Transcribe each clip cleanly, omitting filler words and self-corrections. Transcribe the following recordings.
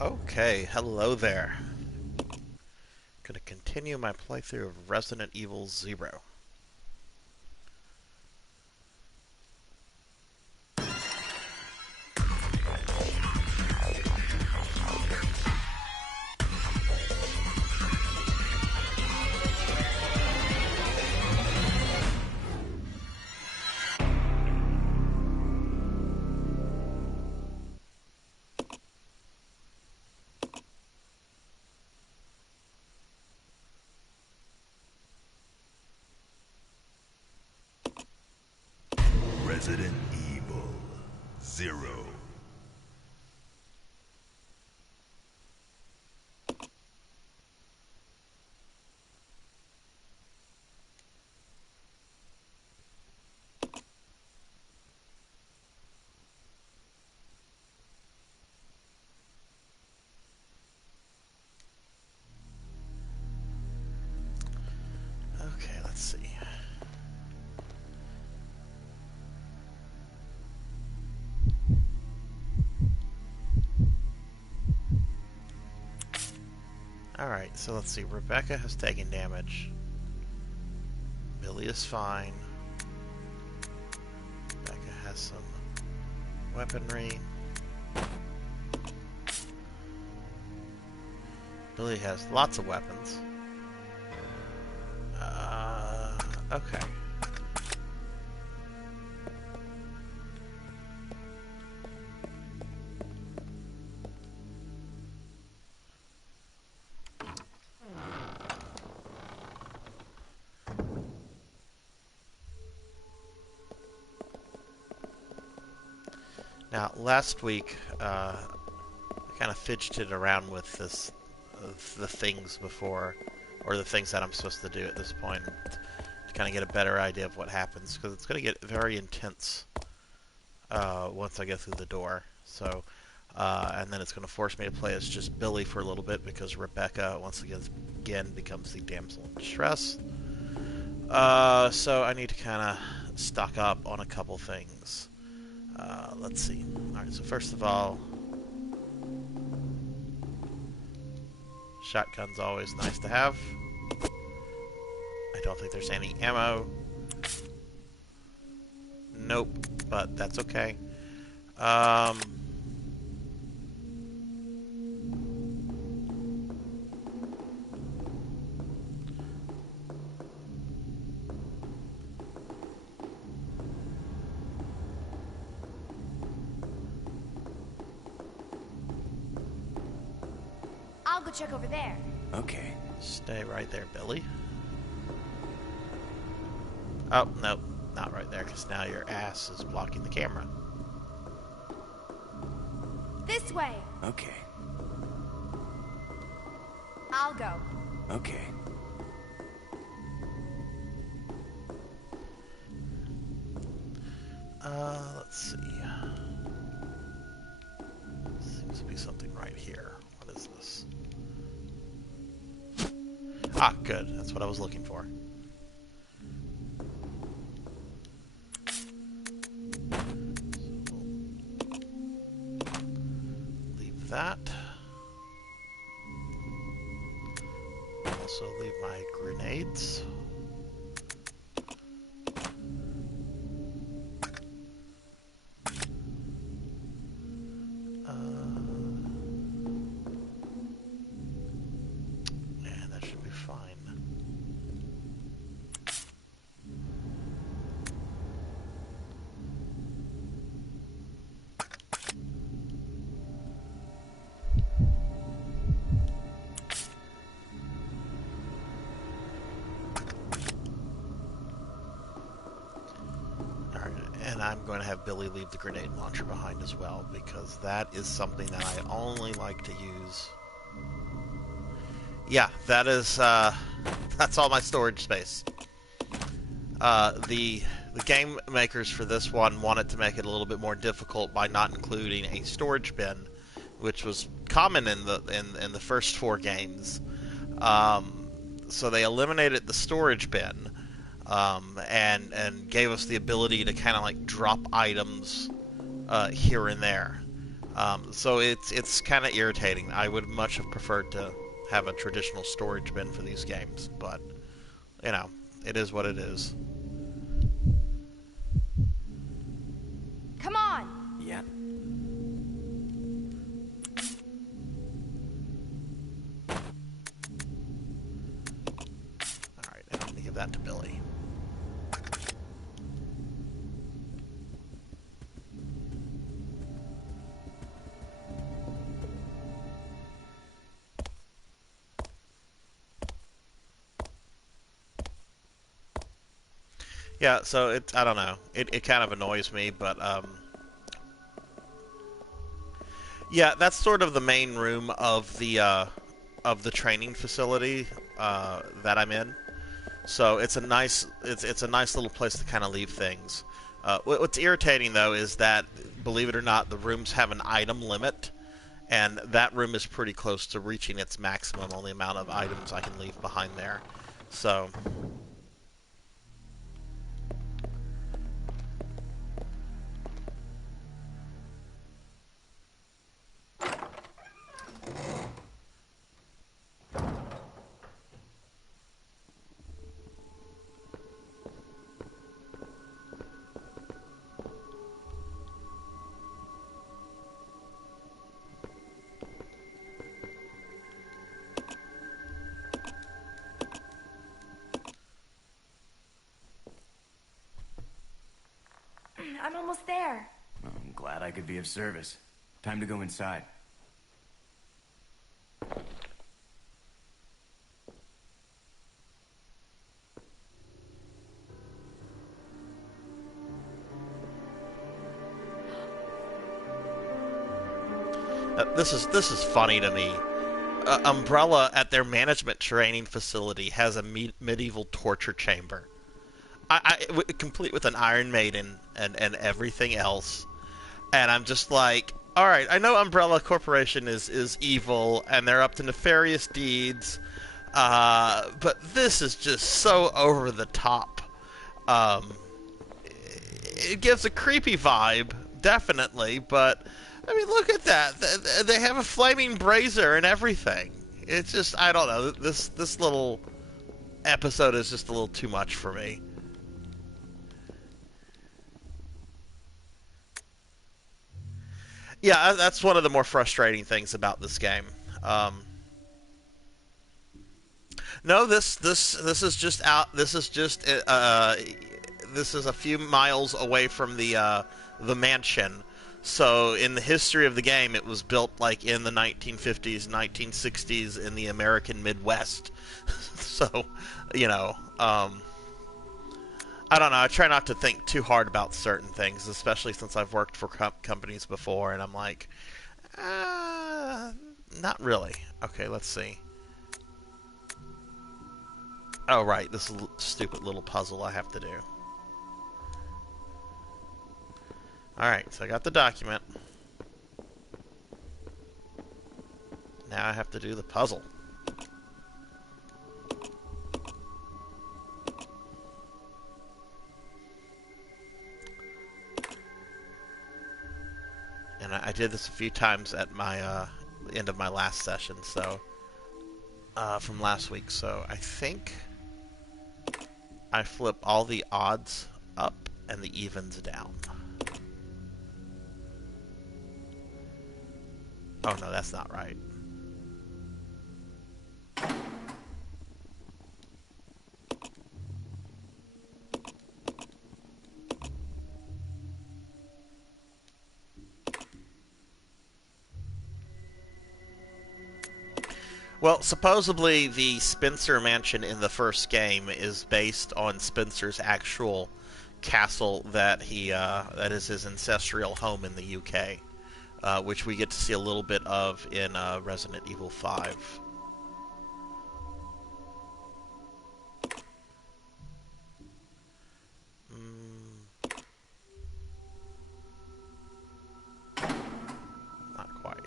Okay, hello there. Gonna continue my playthrough of Resident Evil 0. Resident Evil 0. Okay, let's see. Alright, so let's see. Rebecca has taken damage. Billy is fine. Rebecca has some weaponry. Billy has lots of weapons. Okay. Now, last week, I kind of fidgeted around with the things before, or the things that I'm supposed to do at this point, to kind of get a better idea of what happens, because it's going to get very intense once I get through the door. So, and then it's going to force me to play as just Billy for a little bit, because Rebecca, once again becomes the damsel in distress. So I need to kind of stock up on a couple things. Let's see. Alright, so first of all, shotgun's always nice to have. I don't think there's any ammo. Nope, but that's okay. I'll go check over there. Okay. Stay right there, Billy. Oh, nope, not right there, because now your ass is blocking the camera. This way. Okay. I'll go. Okay. Let's see. Seems to be something right here. What is this? Ah, good. That's what I was looking for. Leave that. Also leave my grenades. And that should be fine. And I'm going to have Billy leave the grenade launcher behind as well, because that is something that I only like to use. Yeah, that is, that's all my storage space. The game makers for this one wanted to make it a little bit more difficult by not including a storage bin, which was common in the first 4 games. So they eliminated the storage bin. And gave us the ability to kind of like drop items here and there. So it's kind of irritating. I would much have preferred to have a traditional storage bin for these games, but you know, it is what it is. Come on! Yeah. All right, now I'm gonna give that to Billy. Yeah, so I don't know. It kind of annoys me, but yeah, that's sort of the main room of the training facility that I'm in. So it's a nice little place to kind of leave things. What's irritating though is that, believe it or not, the rooms have an item limit, and that room is pretty close to reaching its maximum on the amount of items I can leave behind there. So I'm almost there. Well, I'm glad I could be of service. Time to go inside. this is funny to me. Umbrella at their management training facility has a medieval torture chamber. Complete with an Iron Maiden and everything else. And I'm just like, all right, I know Umbrella Corporation is evil and they're up to nefarious deeds, but this is just so over the top. Um, it gives a creepy vibe, definitely, but I mean, look at that. They have a flaming brazier and everything. It's just, I don't know. This little episode is just a little too much for me. Yeah, that's one of the more frustrating things about this game. No, this is just out. This is just this is a few miles away from the mansion. So in the history of the game, it was built like in the 1950s, 1960s in the American Midwest. So, you know, I don't know. I try not to think too hard about certain things, especially since I've worked for companies before, and I'm like, not really. Okay, let's see. Oh, right, this stupid little puzzle I have to do. Alright, so I got the document. Now I have to do the puzzle. And I did this a few times at my end of my last session, so from last week. So I think I flip all the odds up and the evens down. Oh no, that's not right. Well, supposedly the Spencer mansion in the first game is based on Spencer's actual castle that is his ancestral home in the UK, which we get to see a little bit of in Resident Evil 5. Not quite.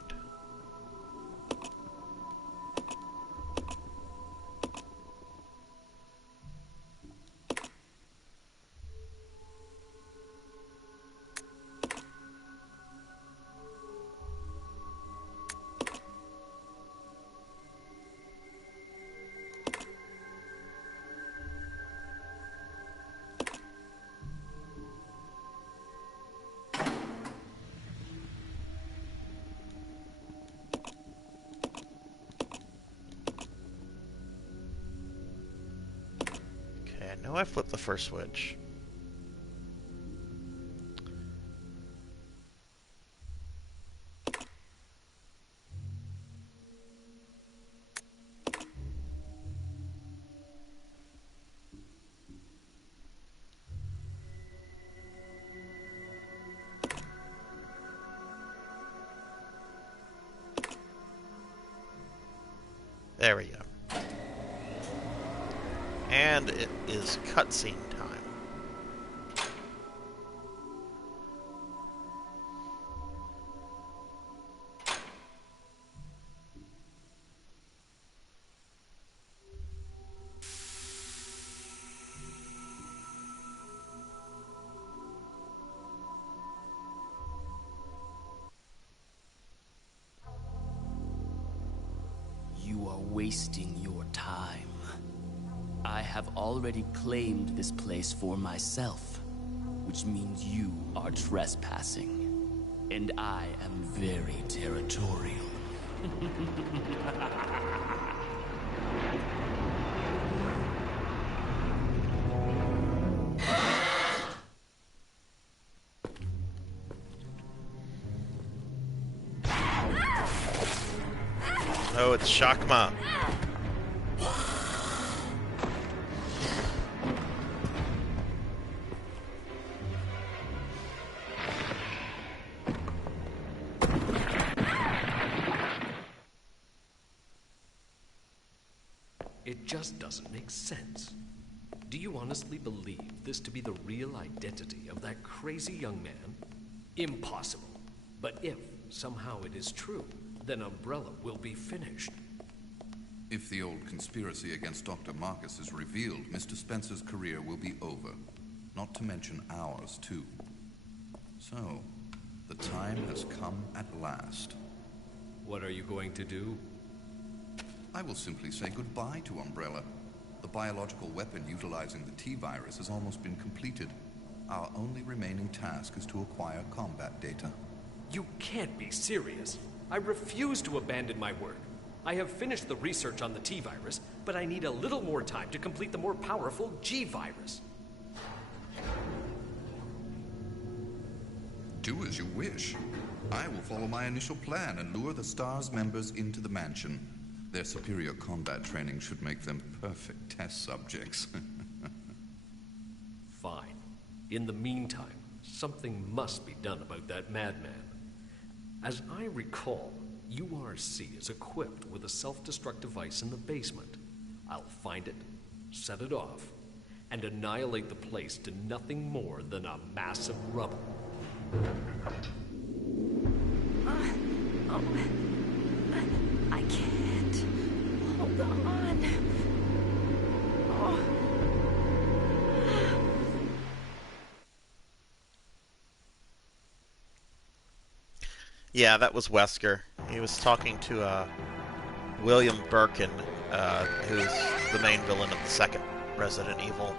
know I flipped the first switch. There we go. And it is cutscene time. You are wasting your time. I have already claimed this place for myself, which means you are trespassing. And I am very territorial. Oh, it's Shakma. It just doesn't make sense. Do you honestly believe this to be the real identity of that crazy young man? Impossible. But if somehow it is true, then Umbrella will be finished. If the old conspiracy against Dr. Marcus is revealed, Mr. Spencer's career will be over. Not to mention ours, too. So, the time has come at last. What are you going to do? I will simply say goodbye to Umbrella. The biological weapon utilizing the T-virus has almost been completed. Our only remaining task is to acquire combat data. You can't be serious. I refuse to abandon my work. I have finished the research on the T-virus, but I need a little more time to complete the more powerful G-virus. Do as you wish. I will follow my initial plan and lure the STARS members into the mansion. Their superior combat training should make them perfect test subjects. Fine. In the meantime, something must be done about that madman. As I recall, URC is equipped with a self-destruct device in the basement. I'll find it, set it off, and annihilate the place to nothing more than a mass of rubble. I can't. Hold on. Oh. Yeah, that was Wesker. He was talking to William Birkin, who's the main villain of the second Resident Evil.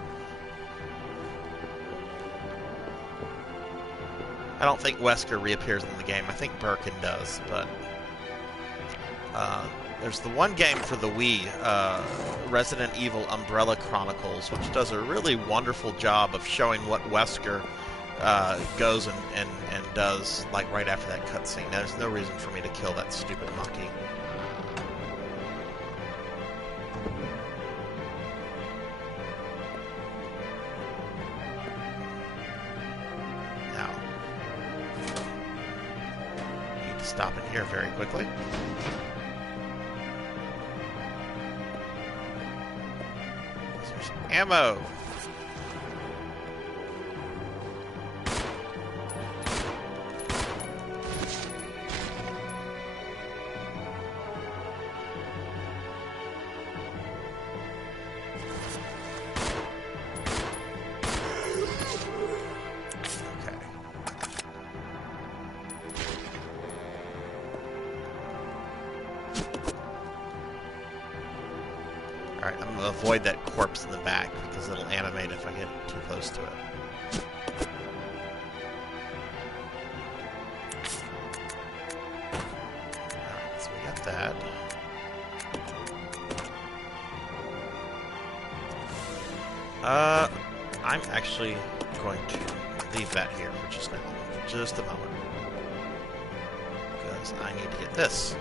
I don't think Wesker reappears in the game. I think Birkin does, but there's the one game for the Wii, Resident Evil Umbrella Chronicles, which does a really wonderful job of showing what Wesker goes and does, like, right after that cutscene. There's no reason for me to kill that stupid monkey. Now, I need to stop in here very quickly. There's some ammo. Alright, I'm going to avoid that corpse in the back because it'll animate if I get too close to it. Alright, so we got that. I'm actually going to leave that here for just now, for just a moment, because I need to get this.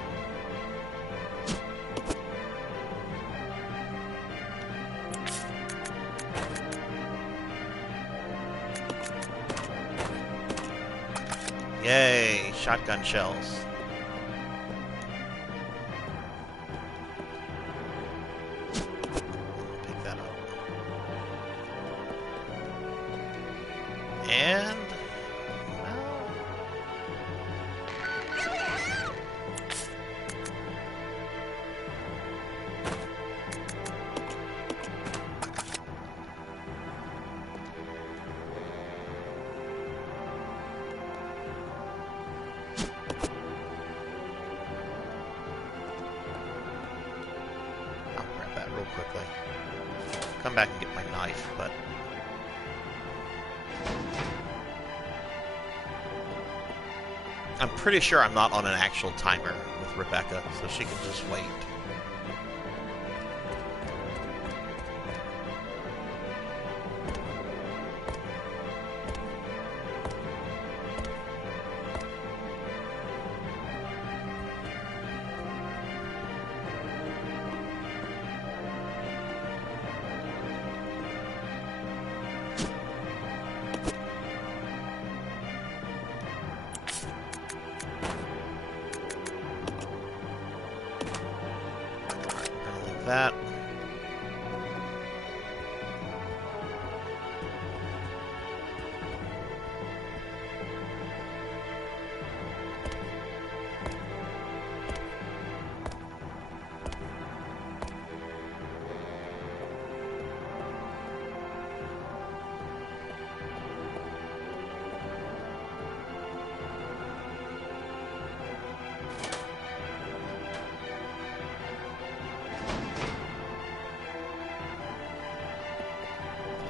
Yay, shotgun shells. Pick that up. And well, I'll grab that real quickly. Come back and get my knife, but I'm pretty sure I'm not on an actual timer with Rebecca, so she can just wait. That.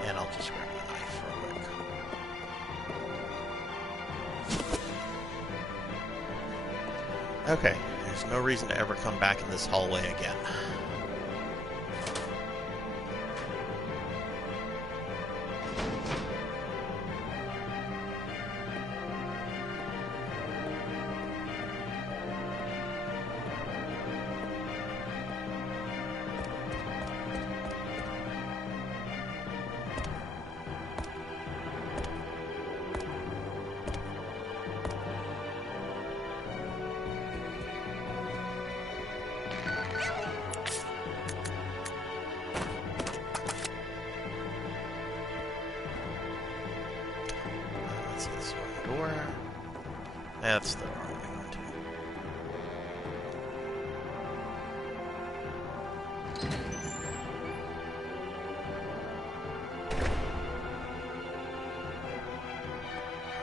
And I'll just grab my knife real quick. Okay, there's no reason to ever come back in this hallway again. Let's see this one door. That's the wrong one too.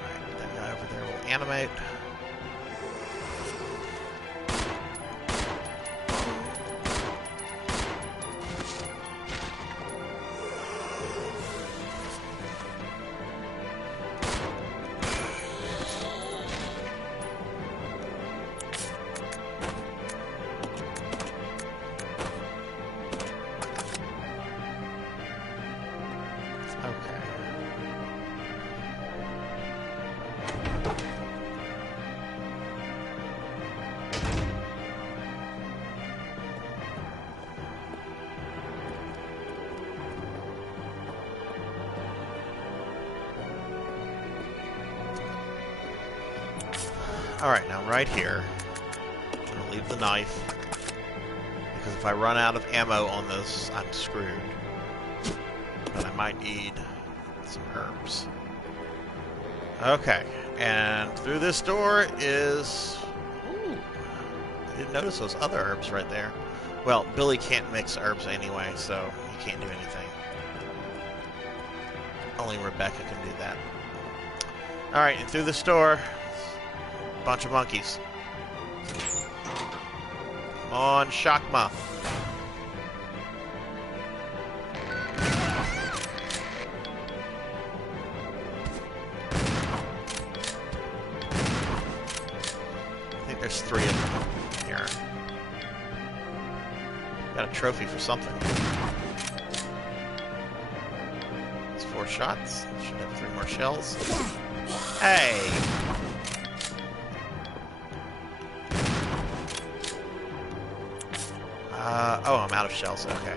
Alright, that guy over there will animate. Okay. Alright, now right here, I'm going to leave the knife, because if I run out of ammo on this, I'm screwed. But I might need some herbs. Okay, and through this door is... Ooh, I didn't notice those other herbs right there. Well, Billy can't mix herbs anyway, so he can't do anything. Only Rebecca can do that. Alright, and through this door, bunch of monkeys. Come on, Shakma. I think there's 3 of them here. Got a trophy for something. more shots. Should have 3 more shells. Hey! Oh, I'm out of shells. Okay.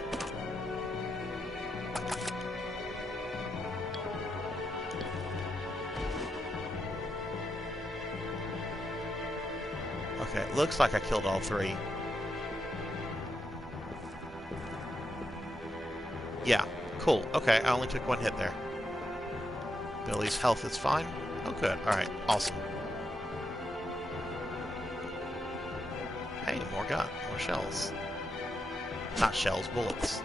Okay, looks like I killed all 3. Yeah, cool. Okay, I only took 1 hit there. Billy's health is fine. Oh, good. Alright, awesome. Hey, more gun. More shells. Not shells, bullets.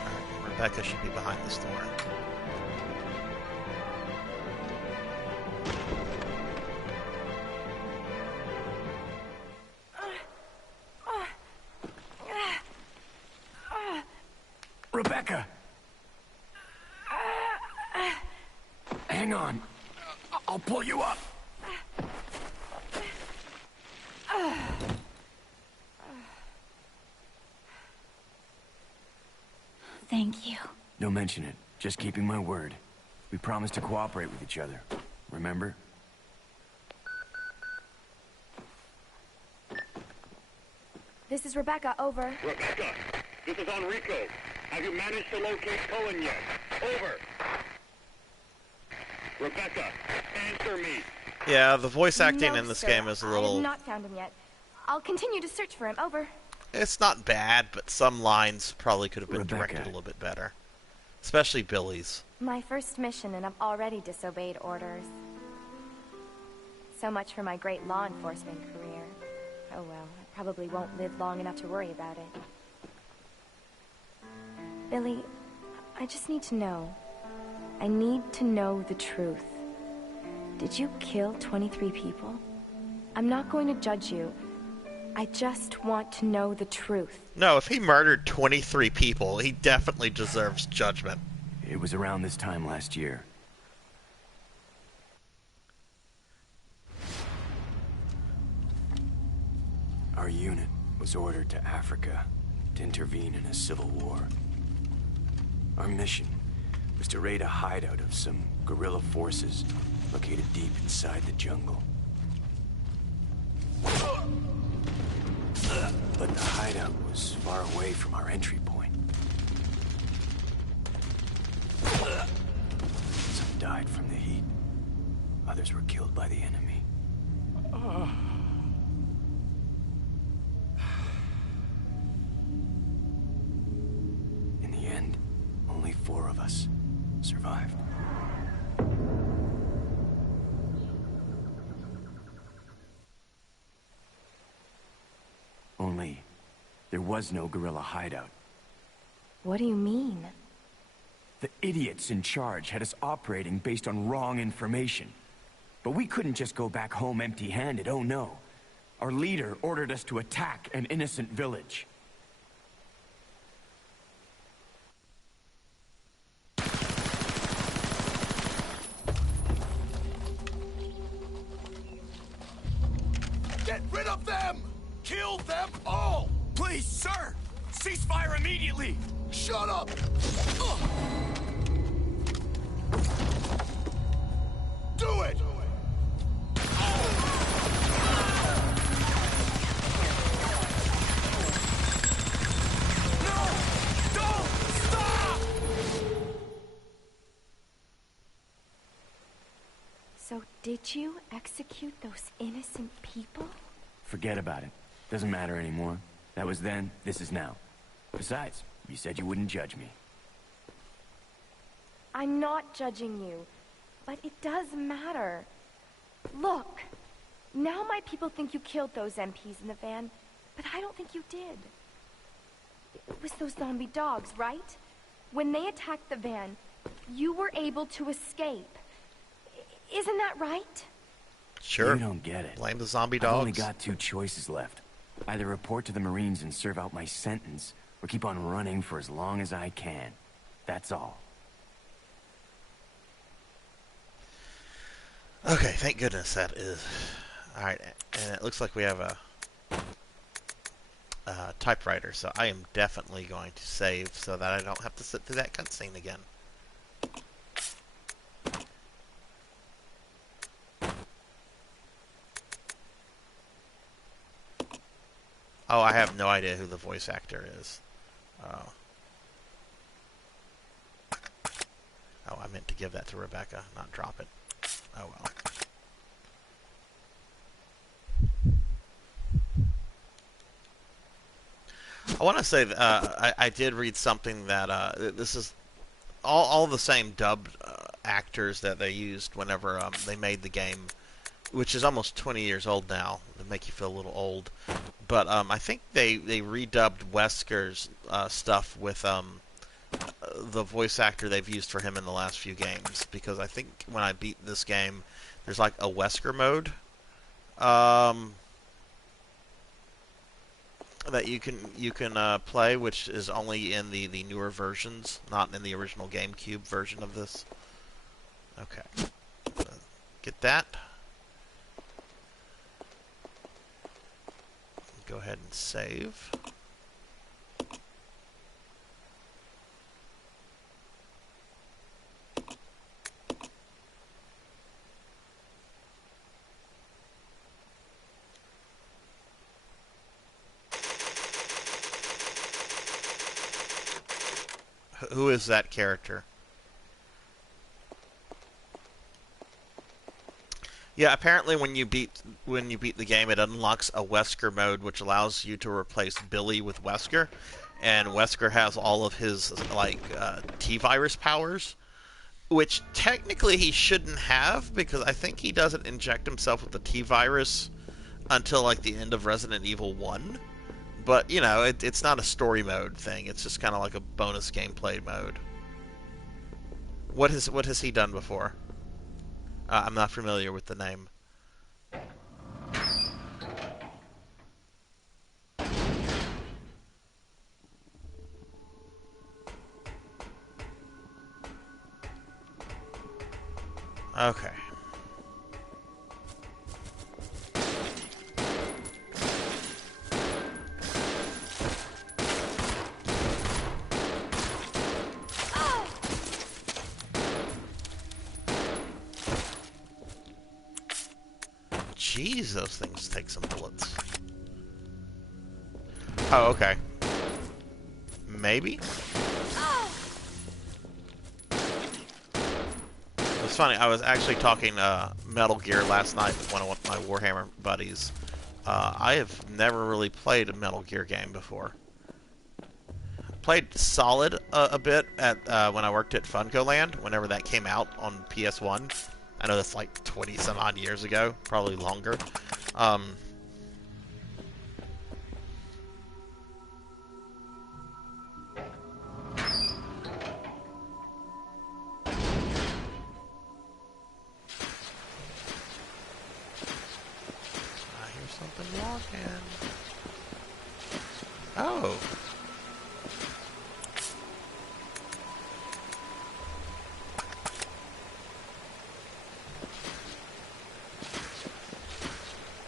Alright, Rebecca should be behind this door. Rebecca! Hang on. I'll pull you up. Thank you. Don't mention it. Just keeping my word. We promised to cooperate with each other. Remember? This is Rebecca, over. Rebecca, this is Enrico. Have you managed to locate Cohen yet? Over. Rebecca, answer me. Yeah, the voice acting No, in this sir. game is a I little... have not found him yet. I'll continue to search for him, over. It's not bad, but some lines probably could have been Rebecca. directed a little bit better. Especially Billy's. My first mission, and I've already disobeyed orders. So much for my great law enforcement career. Oh well, I probably won't live long enough to worry about it. Billy, I just need to know. I need to know the truth. Did you kill 23 people? I'm not going to judge you. I just want to know the truth. No, if he murdered 23 people, he definitely deserves judgment. It was around this time last year. Our unit was ordered to Africa to intervene in a civil war. Our mission was to raid a hideout of some guerrilla forces located deep inside the jungle. But the hideout was far away from our entry point. Some died from the heat. Others were killed by the enemy. In the end, only 4 of us survived. Only, there was no guerrilla hideout. What do you mean? The idiots in charge had us operating based on wrong information. But we couldn't just go back home empty-handed, oh no. Our leader ordered us to attack an innocent village. Get rid of them! Kill them all! Please, sir! Ceasefire immediately! Shut up! Do it! No! Don't! Stop! So did you execute those innocent people? Forget about it. Doesn't matter anymore. That was then, this is now. Besides, you said you wouldn't judge me. I'm not judging you, but it does matter. Look, now my people think you killed those MPs in the van, but I don't think you did. It was those zombie dogs, right? When they attacked the van, you were able to escape. Isn't that right? Sure. You don't get it. Blame the zombie I've only dogs. got 2 choices left. Either report to the Marines and serve out my sentence, or keep on running for as long as I can. That's all. Okay, thank goodness that is... Alright, and it looks like we have a typewriter, so I am definitely going to save so that I don't have to sit through that cutscene again. Oh, I have no idea who the voice actor is. Oh, I meant to give that to Rebecca, not drop it. Oh well. I want to say that, I did read something that this is all the same dubbed actors that they used whenever they made the game, which is almost 20 years old now, to make you feel a little old. But I think they redubbed Wesker's stuff with the voice actor they've used for him in the last few games, because I think when I beat this game, there's like a Wesker mode that you can play, which is only in the newer versions, not in the original GameCube version of this. Okay, get that. Go ahead and save. Who is that character? Yeah, apparently when you beat the game, it unlocks a Wesker mode, which allows you to replace Billy with Wesker, and Wesker has all of his like T-virus powers, which technically he shouldn't have, because I think he doesn't inject himself with the T-virus until like the end of Resident Evil 1. But, you know, it's not a story mode thing. It's just kind of like a bonus gameplay mode. What has he done before? I'm not familiar with the name. Okay. Jeez, those things take some bullets. Oh, okay. Maybe? It's funny, I was actually talking Metal Gear last night with one of my Warhammer buddies. I have never really played a Metal Gear game before. Played Solid a bit at when I worked at FuncoLand, whenever that came out on PS1. I know that's like 20 some odd years ago, probably longer. I hear something walking. Oh.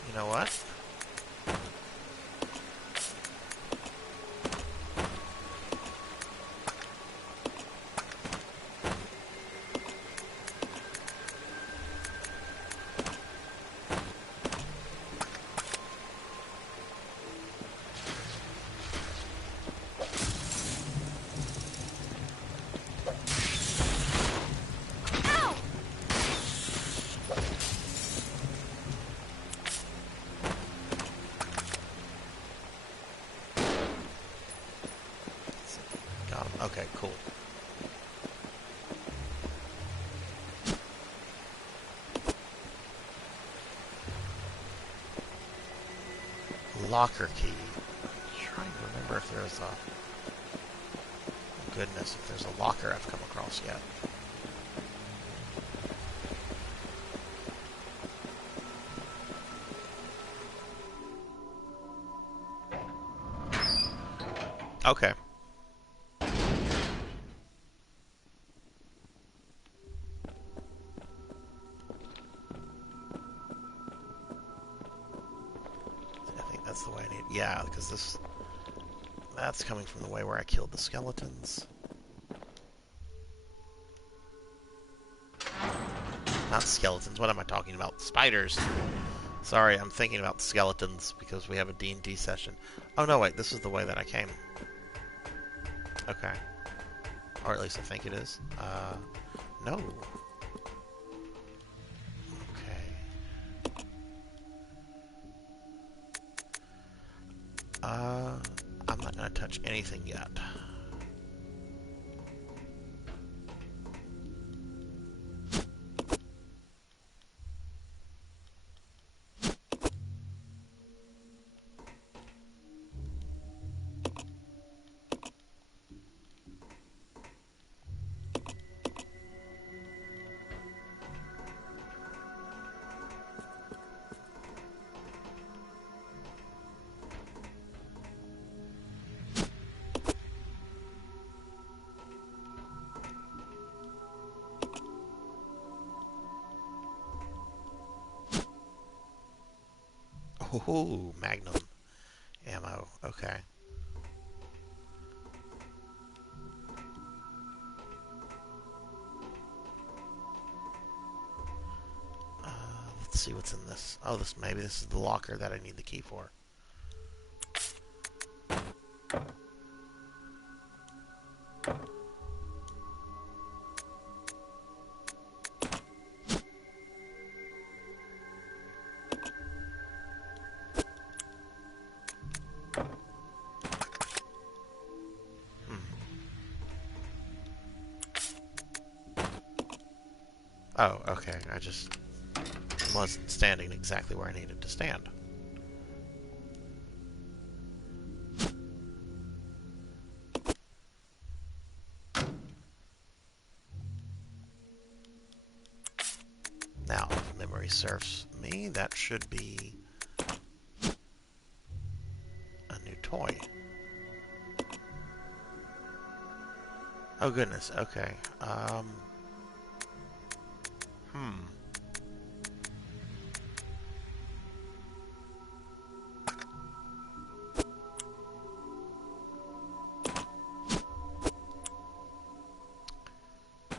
You know what? Okay, cool. Locker key. I'm trying to remember if there's a... Oh goodness, if there's a locker I've come across yet. Okay. I think that's the way I need... Yeah, because this That's coming from the way where I killed the skeletons. Not skeletons, what am I talking about? Spiders! Sorry, I'm thinking about skeletons because we have a D&D session. Oh no, wait, this is the way that I came. Okay. Or at least I think it is. No. Okay. I'm not gonna touch anything yet. Oh, Magnum ammo. Okay. Let's see what's in this. Oh, maybe this is the locker that I need the key for. Oh, okay. I just wasn't standing exactly where I needed to stand. Now, if memory serves me, that should be a new toy. Oh goodness, okay.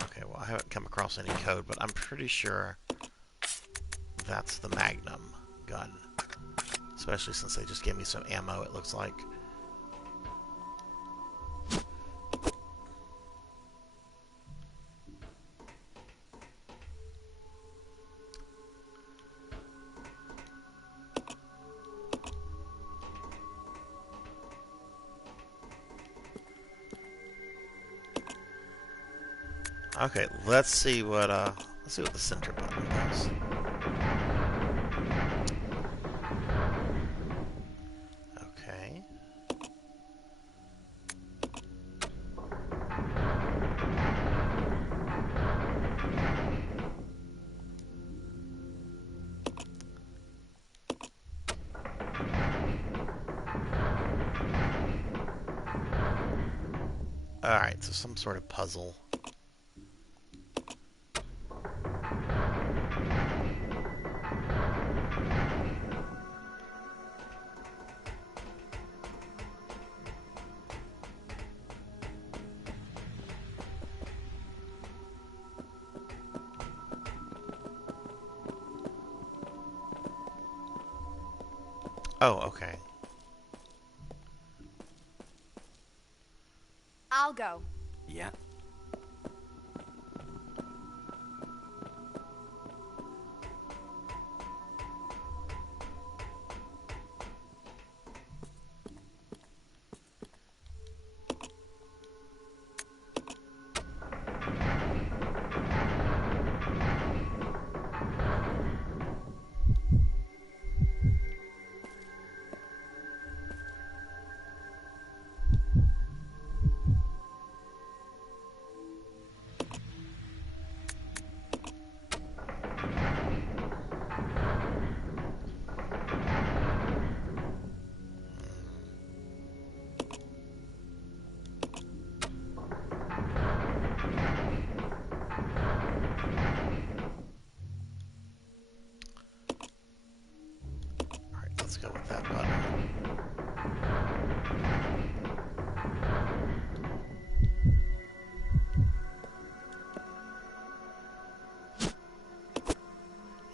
Okay, well I haven't come across any code, but I'm pretty sure that's the Magnum gun. Especially since they just gave me some ammo, it looks like. Okay, let's see what the center button does. Okay. Alright, so some sort of puzzle. Oh, okay. I'll go. Yeah.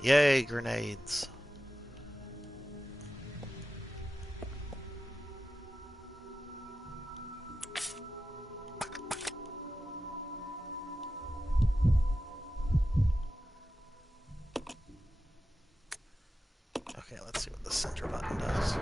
Yay, grenades. Okay, let's see what the center button does.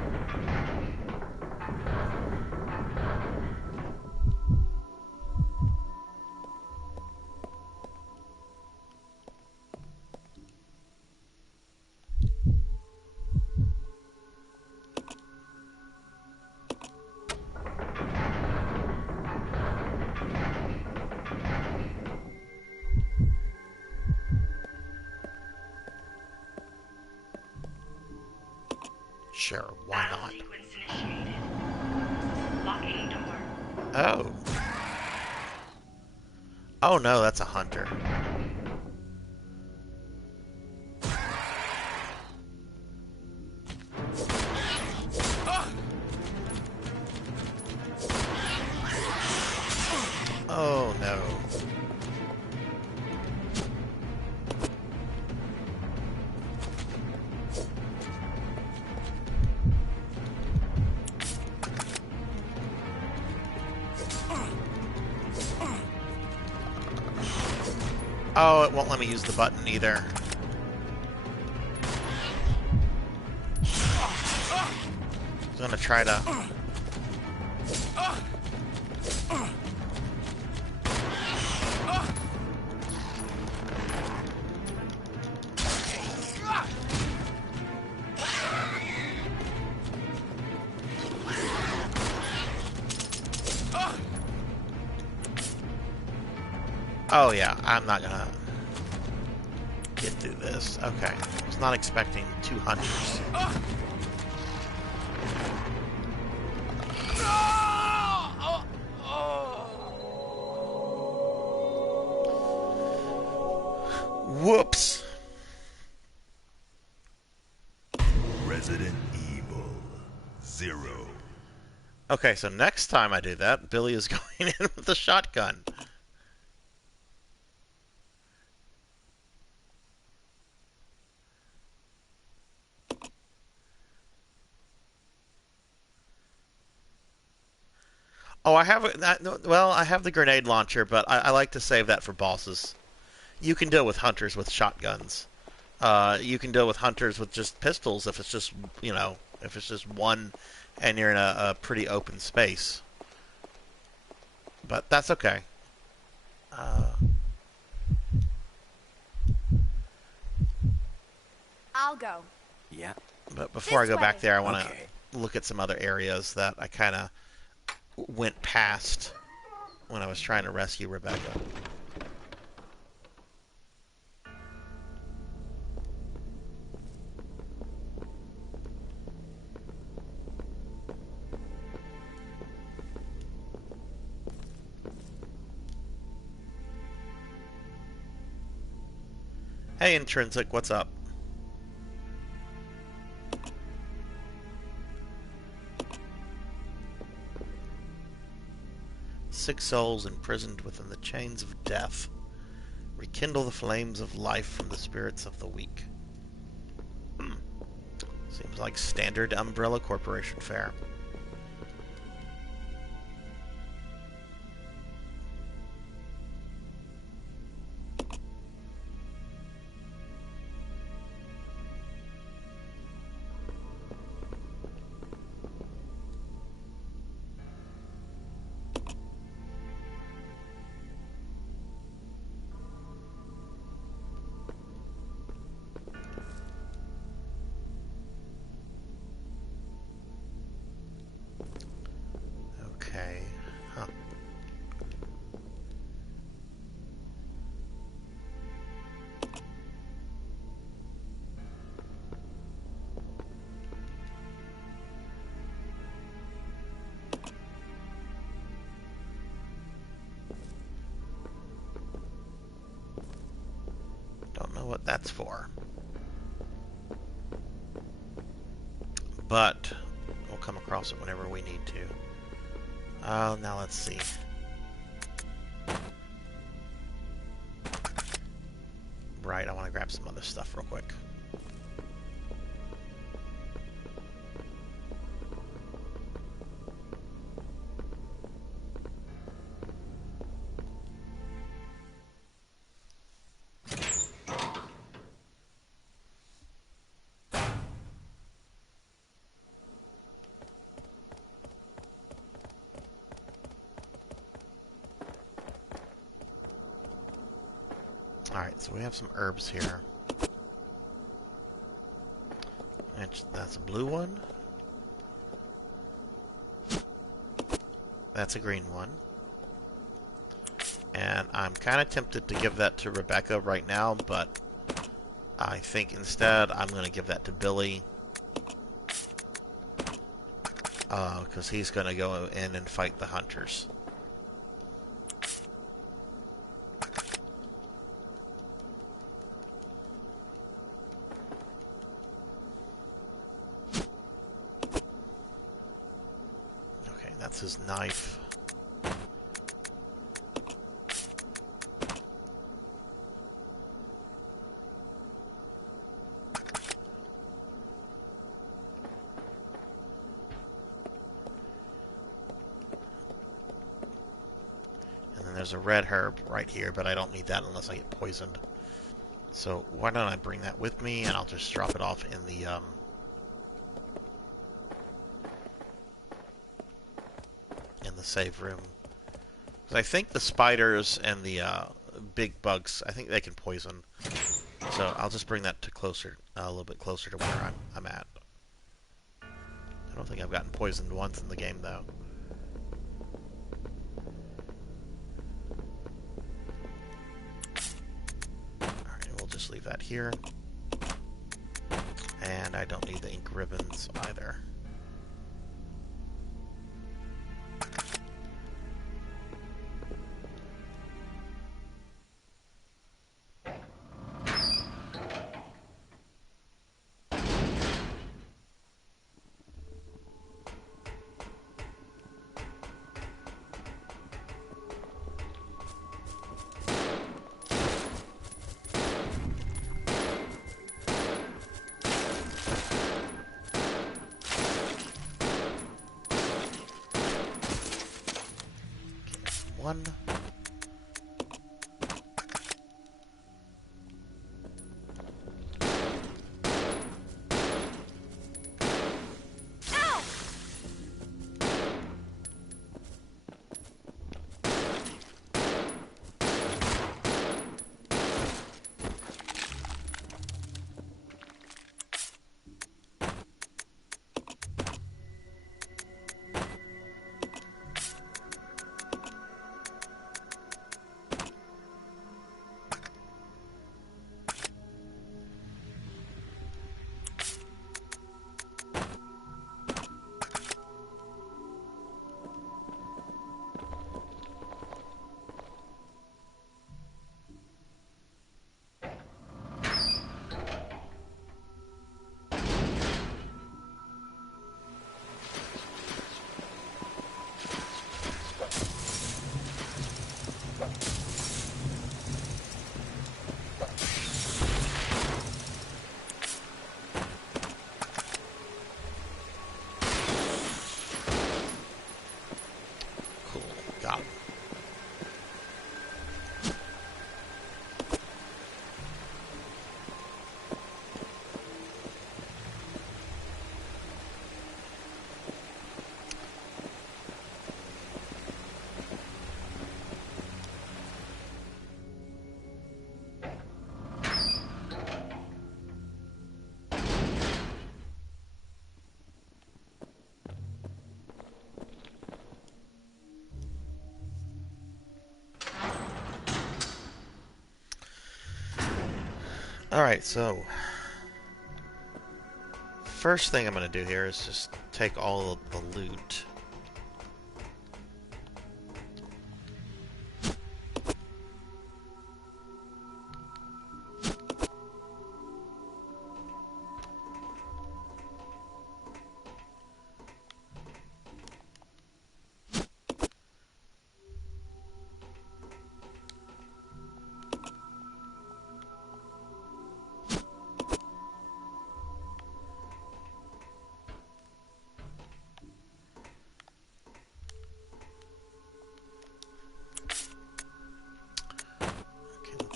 Sure, why not? Oh. Oh no, that's a hunter. Oh no. Oh, it won't let me use the button either. I'm gonna try to... Oh yeah, I'm not gonna get through this. Okay. I was not expecting 2 hunters. Whoops! Resident Evil 0. Okay, so next time I do that, Billy is going in with a shotgun. Oh, I have well, I have the grenade launcher, but I like to save that for bosses. You can deal with hunters with shotguns. You can deal with hunters with just pistols if it's just, you know, if it's just one and you're in a pretty open space. But that's okay. I'll go. Yeah. But before I This go back way. there, I want to Okay. look at some other areas that I kind of went past when I was trying to rescue Rebecca. Hey, Intrinsic, what's up? Six souls imprisoned within the chains of death. Rekindle the flames of life from the spirits of the weak. Seems like standard Umbrella Corporation fare. Okay. Huh. Don't know what that's for. But we'll come across it whenever we need to. Now let's see. Right, I want to grab some other stuff real quick. Alright, so we have some herbs here. That's a blue one. That's a green one. And I'm kind of tempted to give that to Rebecca right now, but I think instead I'm going to give that to Billy. Because he's going to go in and fight the hunters. Okay, that's his knife. There's a red herb right here, but I don't need that unless I get poisoned. So why don't I bring that with me, and I'll just drop it off in the save room. Because I think the spiders and the big bugs, I think they can poison. So I'll just bring that to a little bit closer to where I'm at. I don't think I've gotten poisoned once in the game, though. Leave that here. And I don't need the ink ribbons either. One. Alright, so first thing I'm going to do here is just take all of the loot.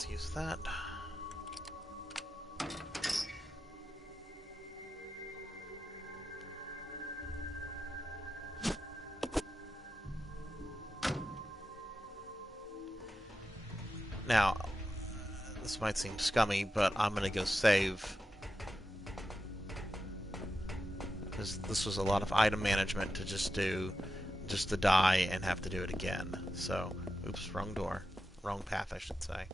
Use that. Now, This might seem scummy, but I'm gonna go save. Because this was a lot of item management to just to die and have to do it again. So, oops, wrong door. Wrong path, I should say.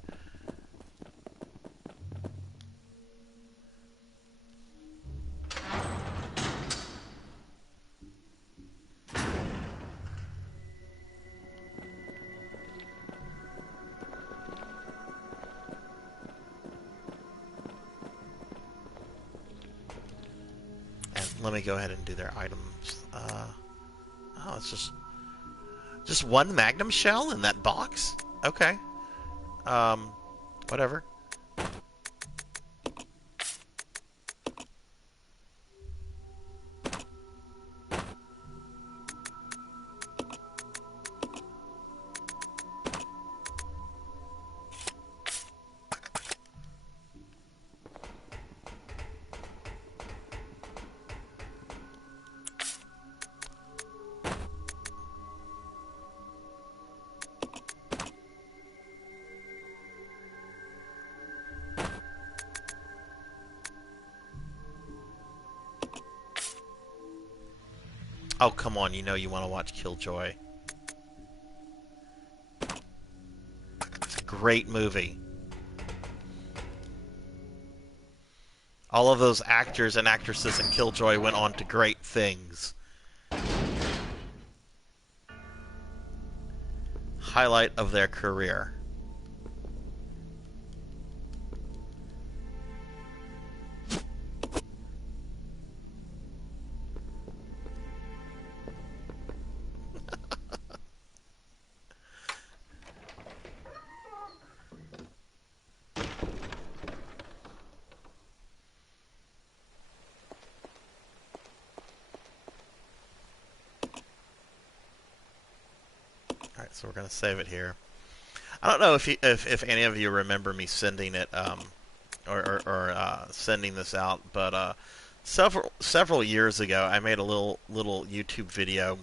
Let me go ahead and do their items. Oh, it's just one Magnum shell in that box? Okay. Whatever. Oh, come on, you know you want to watch Killjoy. It's a great movie. All of those actors and actresses in Killjoy went on to great things. Highlight of their career. Alright, so we're going to save it here. I don't know if any of you remember me sending it, or sending this out, but several years ago, I made a little YouTube video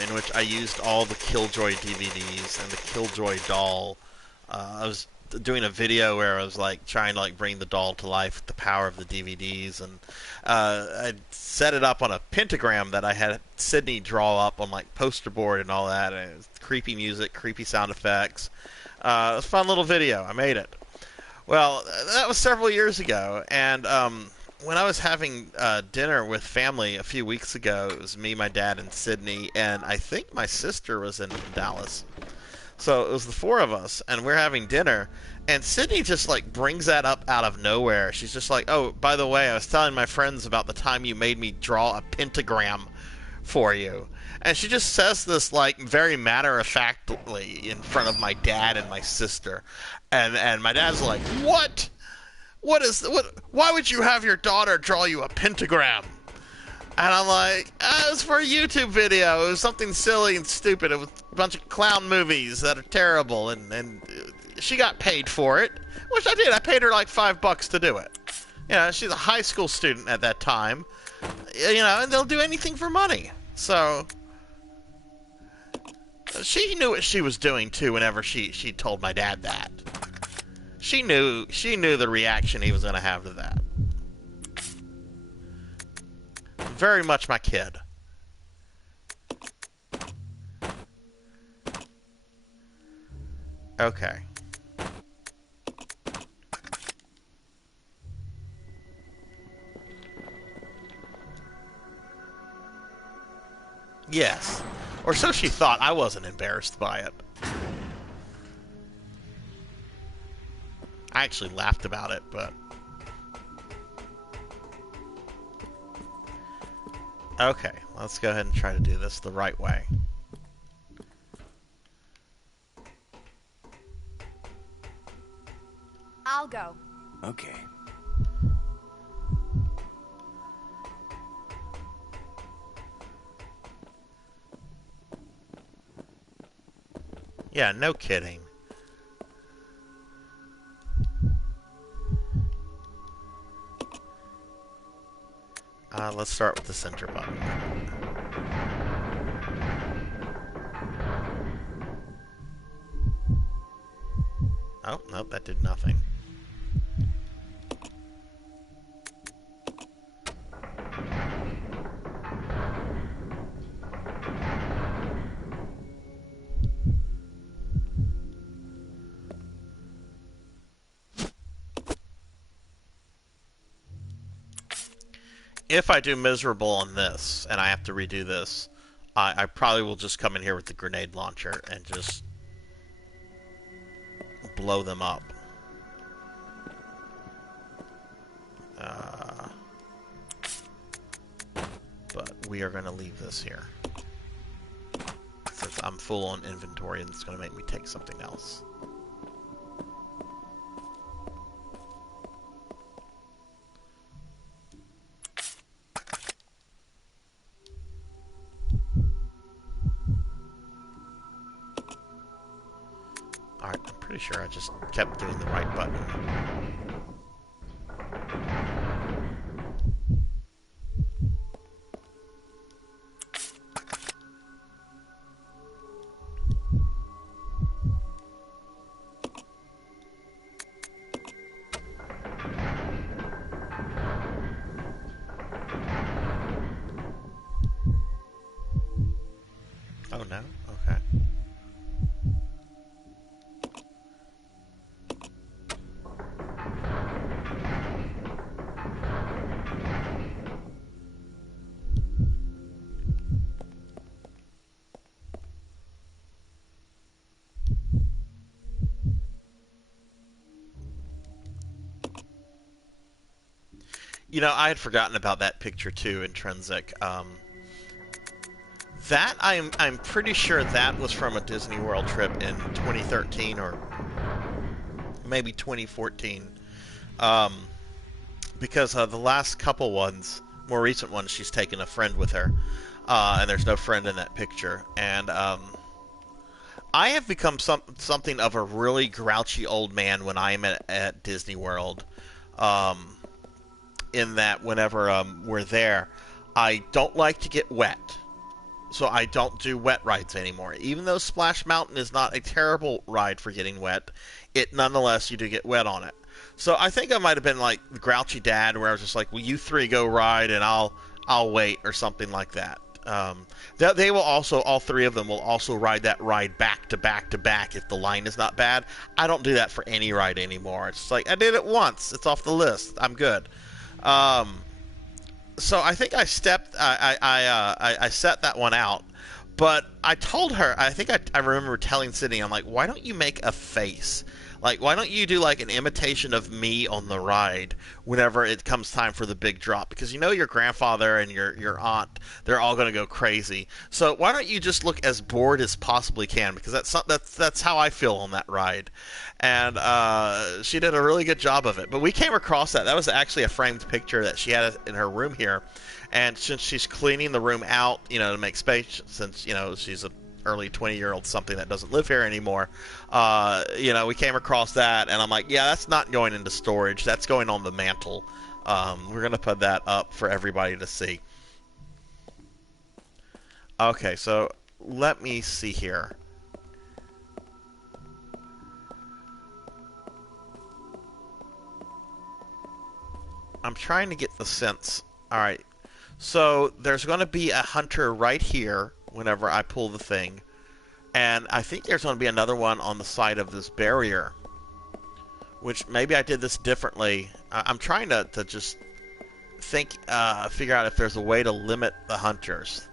in which I used all the Killjoy DVDs and the Killjoy doll. I was doing a video where I was like trying to like bring the doll to life with the power of the DVDs, and I set it up on a pentagram that I had Sydney draw up on like poster board and all that, and it was creepy music, creepy sound effects. It was a fun little video. I made it. Well, that was several years ago, and when I was having dinner with family a few weeks ago, it was me, my dad, and Sydney, and I think my sister was in Dallas. So it was the four of us, and we're having dinner, and Sydney just, like, brings that up out of nowhere. She's just like, oh, by the way, I was telling my friends about the time you made me draw a pentagram for you. And she just says this, like, very matter-of-factly in front of my dad and my sister. And my dad's like, what? What? Why would you have your daughter draw you a pentagram? And I'm like, it was for a YouTube video. It was something silly and stupid. It was a bunch of clown movies that are terrible. And she got paid for it, which I did. I paid her like $5 to do it. You know, she's a high school student at that time. You know, and they'll do anything for money. So she knew what she was doing too. Whenever she told my dad that, she knew the reaction he was going to have to that. Very much my kid. Okay. Yes. Or so she thought. I wasn't embarrassed by it. I actually laughed about it, but... Okay, let's go ahead and try to do this the right way. I'll go. Okay. Yeah, no kidding. Let's start with the center button. Oh, nope, that did nothing. if I do miserable on this and I have to redo this, I probably will just come in here with the grenade launcher and just blow them up. But we are going to leave this here. Since I'm full on inventory and it's going to make me take something else. Alright, I'm pretty sure I just kept doing the right button. Oh no? Okay. You know, I had forgotten about that picture too, Intrinsic. That I'm pretty sure that was from a Disney World trip in 2013 or maybe 2014. Because the last couple ones, more recent ones, she's taken a friend with her, and there's no friend in that picture. And I have become something of a really grouchy old man when I am at Disney World. In that whenever we're there, I don't like to get wet. So I don't do wet rides anymore. Even though Splash Mountain is not a terrible ride for getting wet, it nonetheless, you do get wet on it. So I think I might have been like the grouchy dad where I was just like, well, you three go ride and I'll wait, or something like that. They will also, all three of them will also ride that ride back to back to back if the line is not bad. I don't do that for any ride anymore. It's like, I did it once. It's off the list. I'm good. So I think I set that one out, but I told her, I remember telling Sydney, I'm like, why don't you make a face? Like, why don't you do like an imitation of me on the ride whenever it comes time for the big drop? Because you know your grandfather and your aunt, they're all going to go crazy. So why don't you just look as bored as possibly can? Because that's how I feel on that ride. And she did a really good job of it. But we came across that. That was actually a framed picture that she had in her room here. And since she's cleaning the room out, you know, to make space, since, you know, she's a early 20-year-old something that doesn't live here anymore, you know, we came across that, and I'm like, yeah, that's not going into storage. That's going on the mantle. We're going to put that up for everybody to see. Okay, so let me see here. I'm trying to get the sense. All right. So there's going to be a hunter right here whenever I pull the thing. And I think there's going to be another one on the side of this barrier. Which maybe I did this differently. I'm trying to just figure out if there's a way to limit the hunters.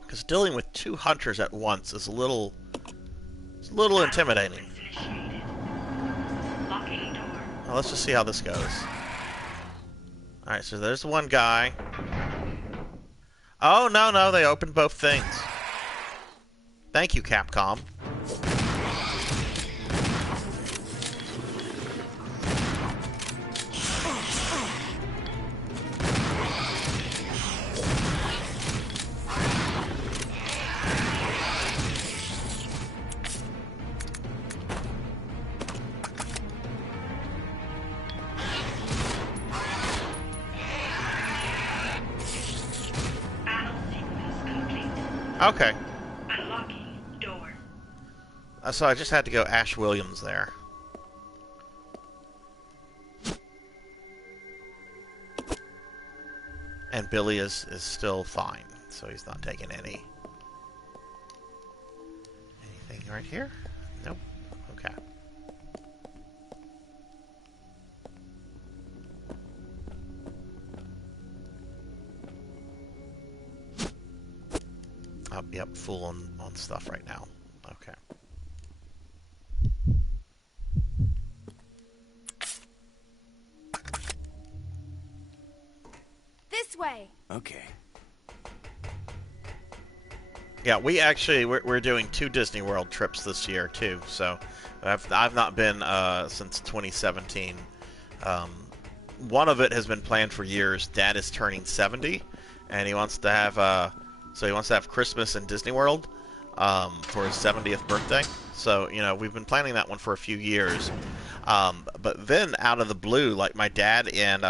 Because dealing with two hunters at once is a little intimidating. Well, let's just see how this goes. Alright, so there's one guy. Oh, no, they opened both things. Thank you, Capcom. Okay. Unlocking door. So I just had to go Ash Williams there. And Billy is still fine, so he's not taking anything right here. Nope. Yep, full on stuff right now. Okay. This way. Okay. Yeah, we're doing 2 Disney World trips this year too. So I've not been since 2017. One of it has been planned for years. Dad is turning 70, and he wants to have Christmas in Disney World for his 70th birthday. So we've been planning that one for a few years. But then out of the blue, like my dad and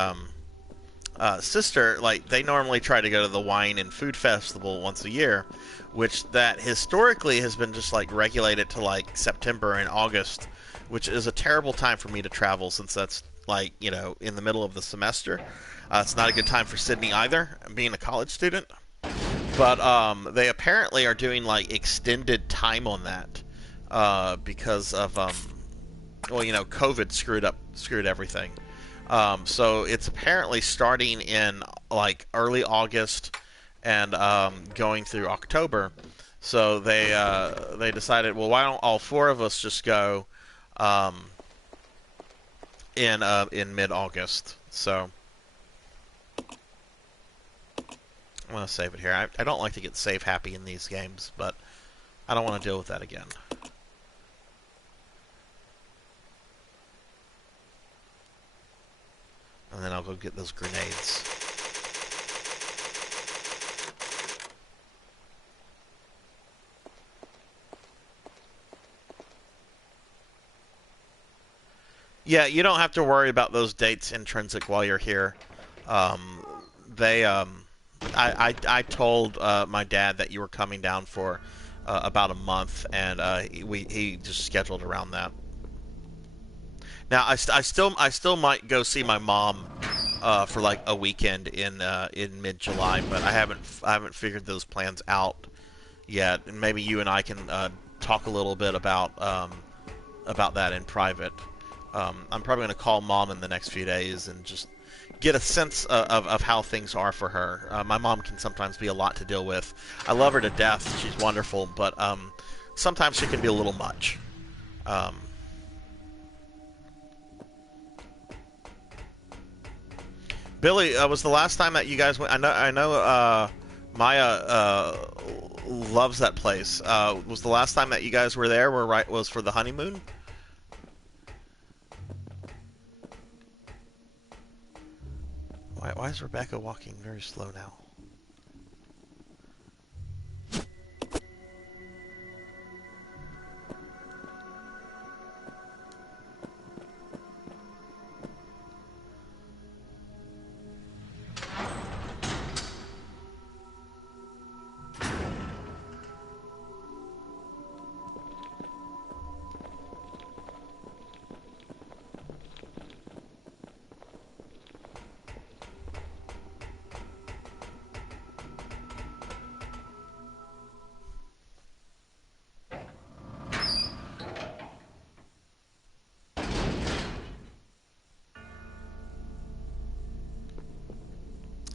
sister, like they normally try to go to the wine and food festival once a year, which that historically has been just like regulated to like September and August, which is a terrible time for me to travel since that's like in the middle of the semester. It's not a good time for Sydney either, being a college student. But they apparently are doing like extended time on that because of COVID screwed everything. So it's apparently starting in like early August and going through October. So they decided, well, why don't all 4 of us just go in mid-August? So I'm gonna save it here. I don't like to get save happy in these games, but I don't want to deal with that again. And then I'll go get those grenades. Yeah, you don't have to worry about those dates intrinsic while you're here. I told my dad that you were coming down for about a month, and he just scheduled around that. Now I still might go see my mom for like a weekend in mid-July, but I haven't figured those plans out yet, and maybe you and I can talk a little bit about that in private. I'm probably going to call Mom in the next few days and just get a sense of how things are for her. My mom can sometimes be a lot to deal with. I love her to death. She's wonderful, but sometimes she can be a little much. Billy, was the last time that you guys went? I know. Maya loves that place. Was the last time that you guys were there? Was for the honeymoon? Why is Rebecca walking very slow now?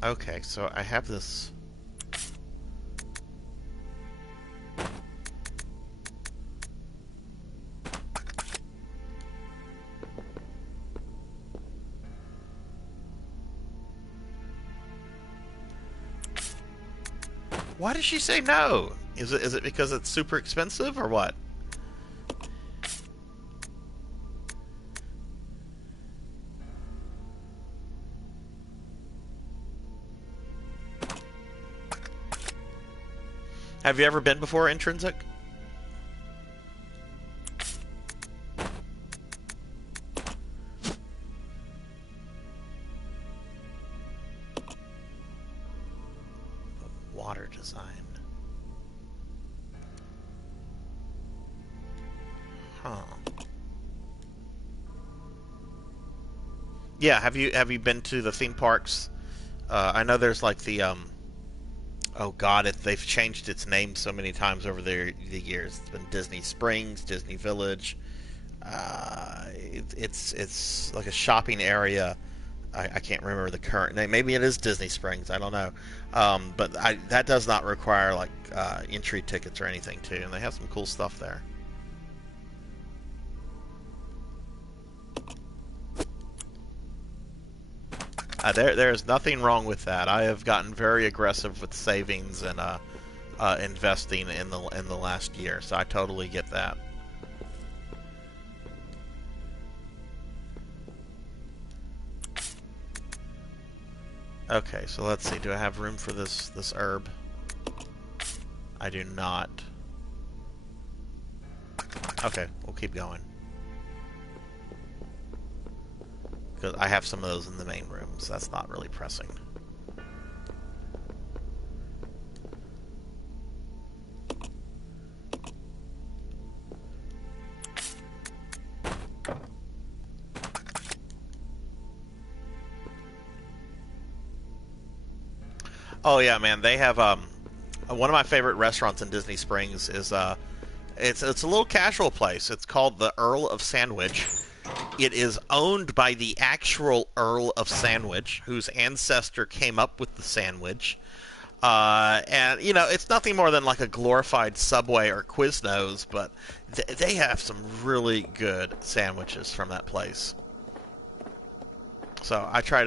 Okay, so I have this. Why did she say no? Is it because it's super expensive or what? Have you ever been before Intrinsic? Water design. Huh. Yeah, have you been to the theme parks? I know there's like the oh god, they've changed its name so many times over the years. It's been Disney Springs, Disney Village. It's like a shopping area I can't remember the current name. Maybe it is Disney Springs. I don't know. But that does not require like entry tickets or anything too, and they have some cool stuff there. There's nothing wrong with that. I have gotten very aggressive with savings and investing in the last year, so I totally get that. Okay, so let's see. Do I have room for this herb? I do not. Okay, we'll keep going. Because I have some of those in the main room, so that's not really pressing. Oh yeah, man, they have one of my favorite restaurants in Disney Springs is it's a little casual place. It's called the Earl of Sandwich. It is owned by the actual Earl of Sandwich, whose ancestor came up with the sandwich. And you know, it's nothing more than like a glorified Subway or Quiznos, but they have some really good sandwiches from that place. So I try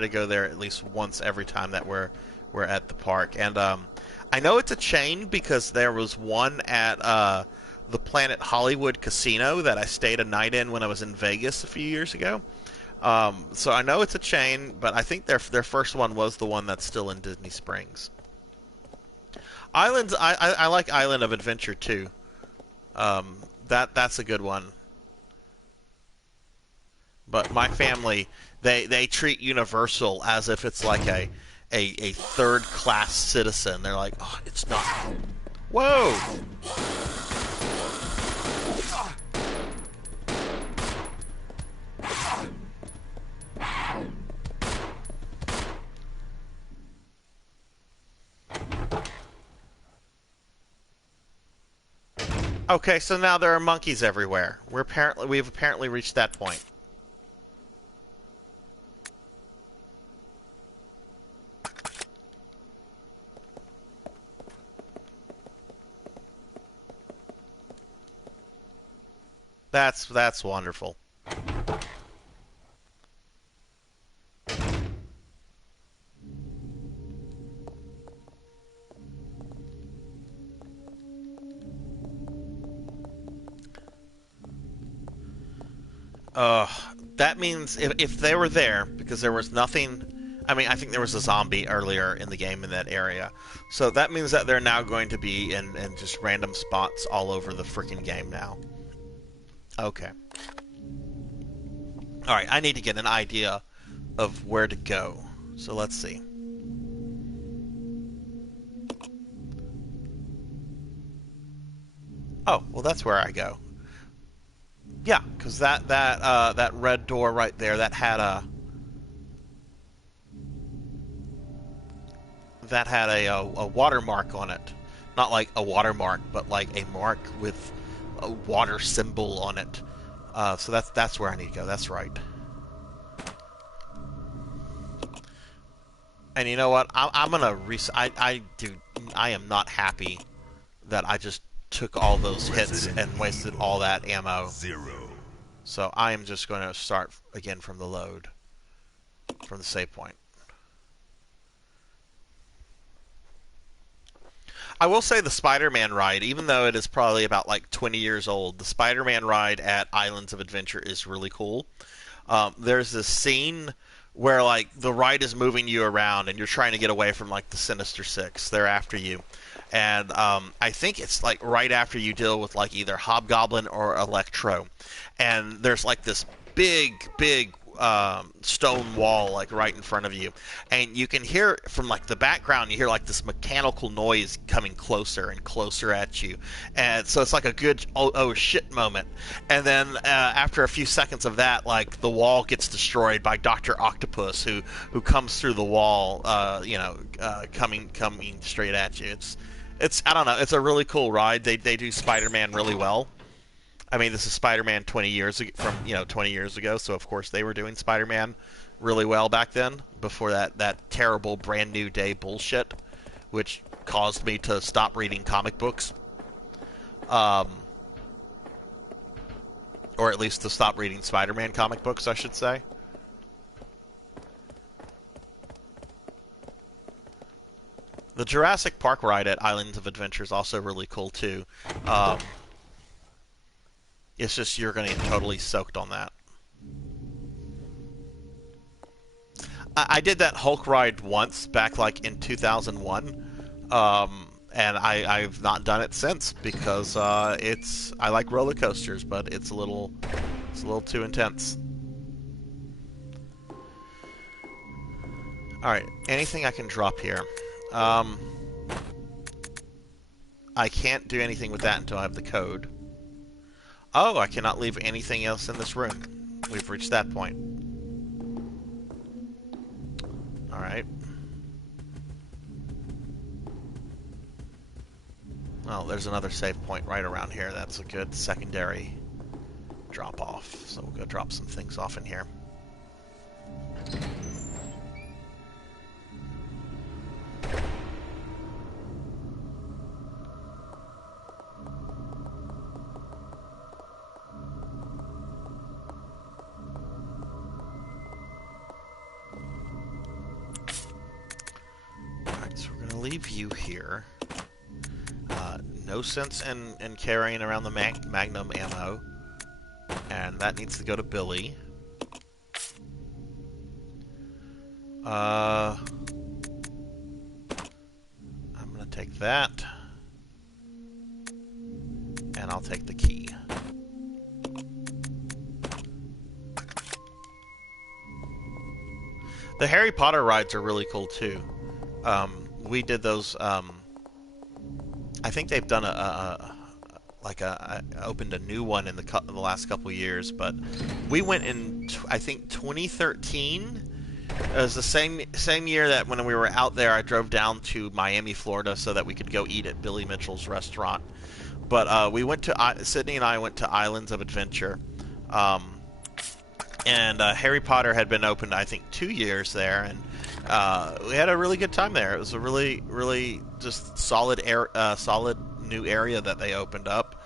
to go there at least once every time that we're at the park. And I know it's a chain because there was one at the Planet Hollywood Casino that I stayed a night in when I was in Vegas a few years ago. So I know it's a chain, but I think their first one was the one that's still in Disney Springs. Islands, I like Island of Adventure too. That's a good one. But my family, they treat Universal as if it's like a third-class citizen. They're like, oh, it's not. Whoa! Okay, so now there are monkeys everywhere. We've apparently reached that point. That's wonderful. That means if they were there, because there was nothing. I mean, I think there was a zombie earlier in the game in that area. So that means that they're now going to be in just random spots all over the freaking game now. Okay. Alright, I need to get an idea of where to go. So let's see. Oh, well that's where I go. Yeah, because that red door right there, that had a watermark on it. Not like a watermark, but like a mark with a water symbol on it. So that's where I need to go. That's right. And you know what? I'm gonna I am not happy that I just took all those hits and wasted all that ammo. So I am just going to start again from the load, from the save point. I will say the Spider-Man ride, even though it is probably about like 20 years old, the Spider-Man ride at Islands of Adventure is really cool. There's this scene where like the ride is moving you around and you're trying to get away from like the Sinister Six. They're after you. And I think it's like right after you deal with like either Hobgoblin or Electro. And there's like this big stone wall like right in front of you, and you can hear from like the background, you hear like this mechanical noise coming closer and closer at you, and so it's like a good oh shit moment. And then after a few seconds of that, like the wall gets destroyed by Dr. Octopus, who comes through the wall, coming straight at you. It's I don't know, it's a really cool ride. They do Spider-Man really well. I mean, this is Spider-Man 20 years ago, so of course they were doing Spider-Man really well back then, before that terrible Brand New Day bullshit, which caused me to stop reading comic books. Or at least to stop reading Spider-Man comic books, I should say. The Jurassic Park ride at Islands of Adventure is also really cool, too. It's just you're going to get totally soaked on that. I did that Hulk ride once, back like in 2001. And I've not done it since because I like roller coasters, but it's a little too intense. All right, anything I can drop here? I can't do anything with that until I have the code. Oh, I cannot leave anything else in this room. We've reached that point. All right. Well, there's another save point right around here. That's a good secondary drop-off. So we'll go drop some things off in here. Alright, so we're going to leave you here. No sense in carrying around the Magnum ammo. And that needs to go to Billy. I'm going to take that. And I'll take the key. The Harry Potter rides are really cool too. We did those. I think they've done opened a new one in the last couple of years, but we went in I think 2013. It was the same year that when we were out there, I drove down to Miami, Florida, so that we could go eat at Billy Mitchell's restaurant. But we went to Sydney and I went to Islands of Adventure. And Harry Potter had been opened, I think, 2 years there, and we had a really good time there. It was a really, really just solid new area that they opened up.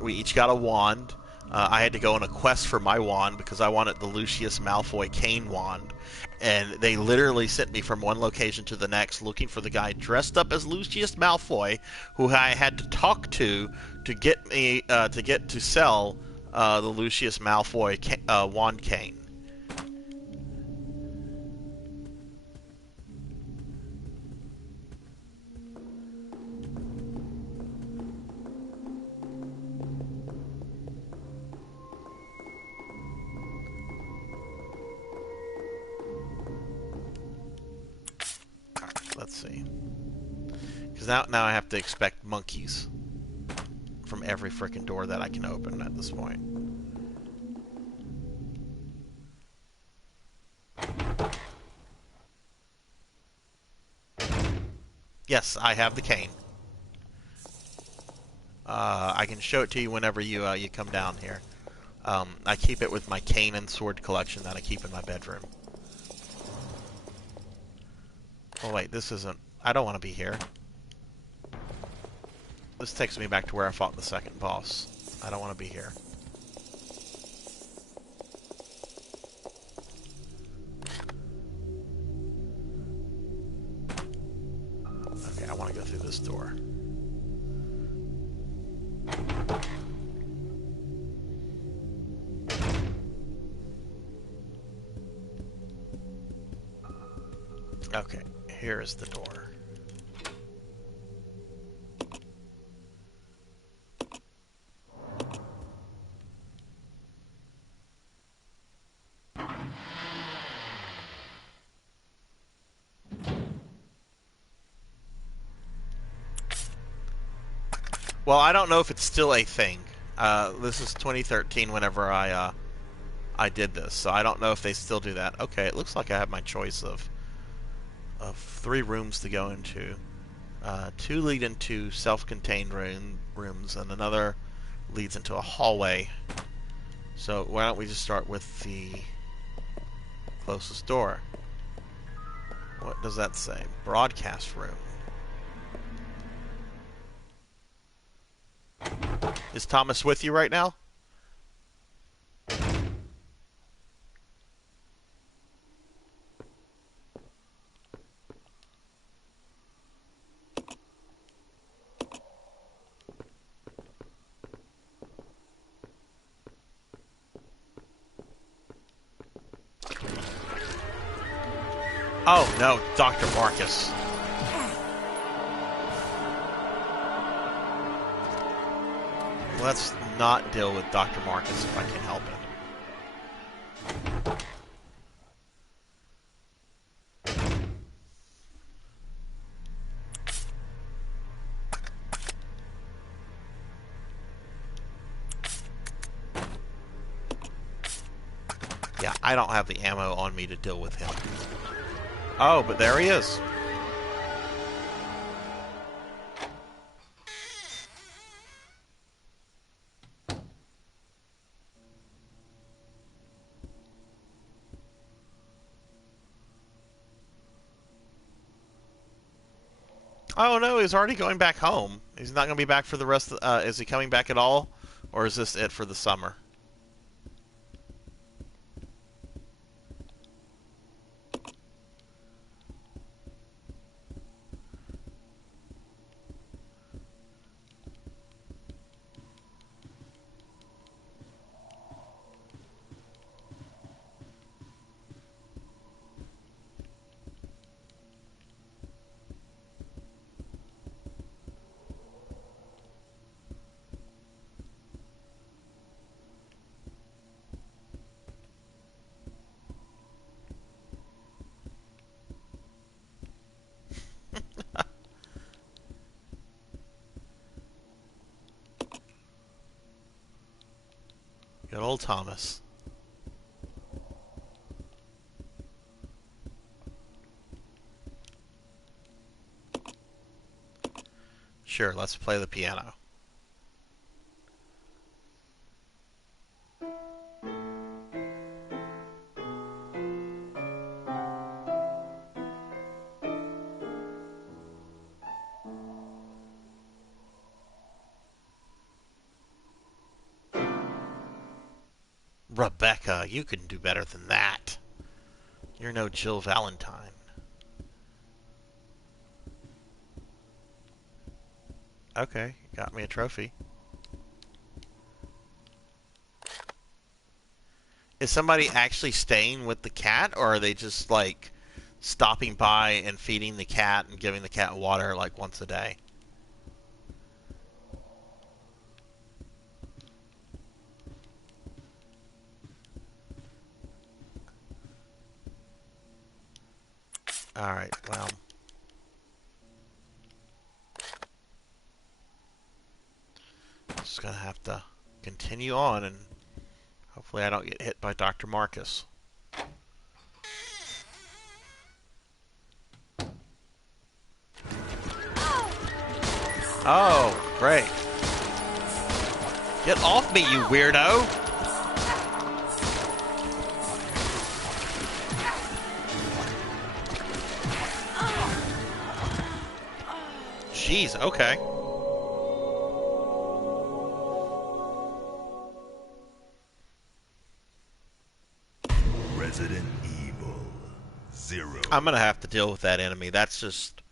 We each got a wand. I had to go on a quest for my wand because I wanted the Lucius Malfoy cane wand, and they literally sent me from one location to the next looking for the guy dressed up as Lucius Malfoy, who I had to talk to get me to sell the Lucius Malfoy wand cane. Alright, let's see. Because now I have to expect monkeys from every frickin' door that I can open at this point. Yes, I have the cane. I can show it to you whenever you come down here. I keep it with my cane and sword collection that I keep in my bedroom. Oh wait, this isn't... I don't want to be here. This takes me back to where I fought the second boss. I don't want to be here. Okay, I want to go through this door. Okay, here is the door. Well, I don't know if it's still a thing. This is 2013 whenever I did this, so I don't know if they still do that. Okay, it looks like I have my choice of 3 rooms to go into. 2 lead into self-contained rooms, and another leads into a hallway. So why don't we just start with the Closest door. What does that say? Broadcast room. Is Thomas with you right now? Oh no, Dr. Marcus. Let's not deal with Dr. Marcus if I can help it. Yeah, I don't have the ammo on me to deal with him. Oh, but there he is. Oh no, he's already going back home. He's not going to be back for the rest of is he coming back at all? Or is this it for the summer? Good old Thomas. Sure, let's play the piano. Rebecca, you can do better than that. You're no Jill Valentine. Okay, got me a trophy. Is somebody actually staying with the cat, or are they just, like, stopping by and feeding the cat and giving the cat water, like, once a day? Alright, well. Just gonna have to continue on, and hopefully I don't get hit by Dr. Marcus. Oh, great. Get off me, you weirdo! Jeez, okay. Resident Evil 0. I'm gonna have to deal with that enemy. That's just...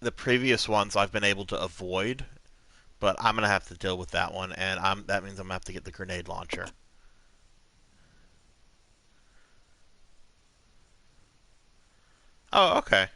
The previous ones I've been able to avoid, but I'm gonna have to deal with that one, and that means I'm gonna have to get the grenade launcher. Oh, okay.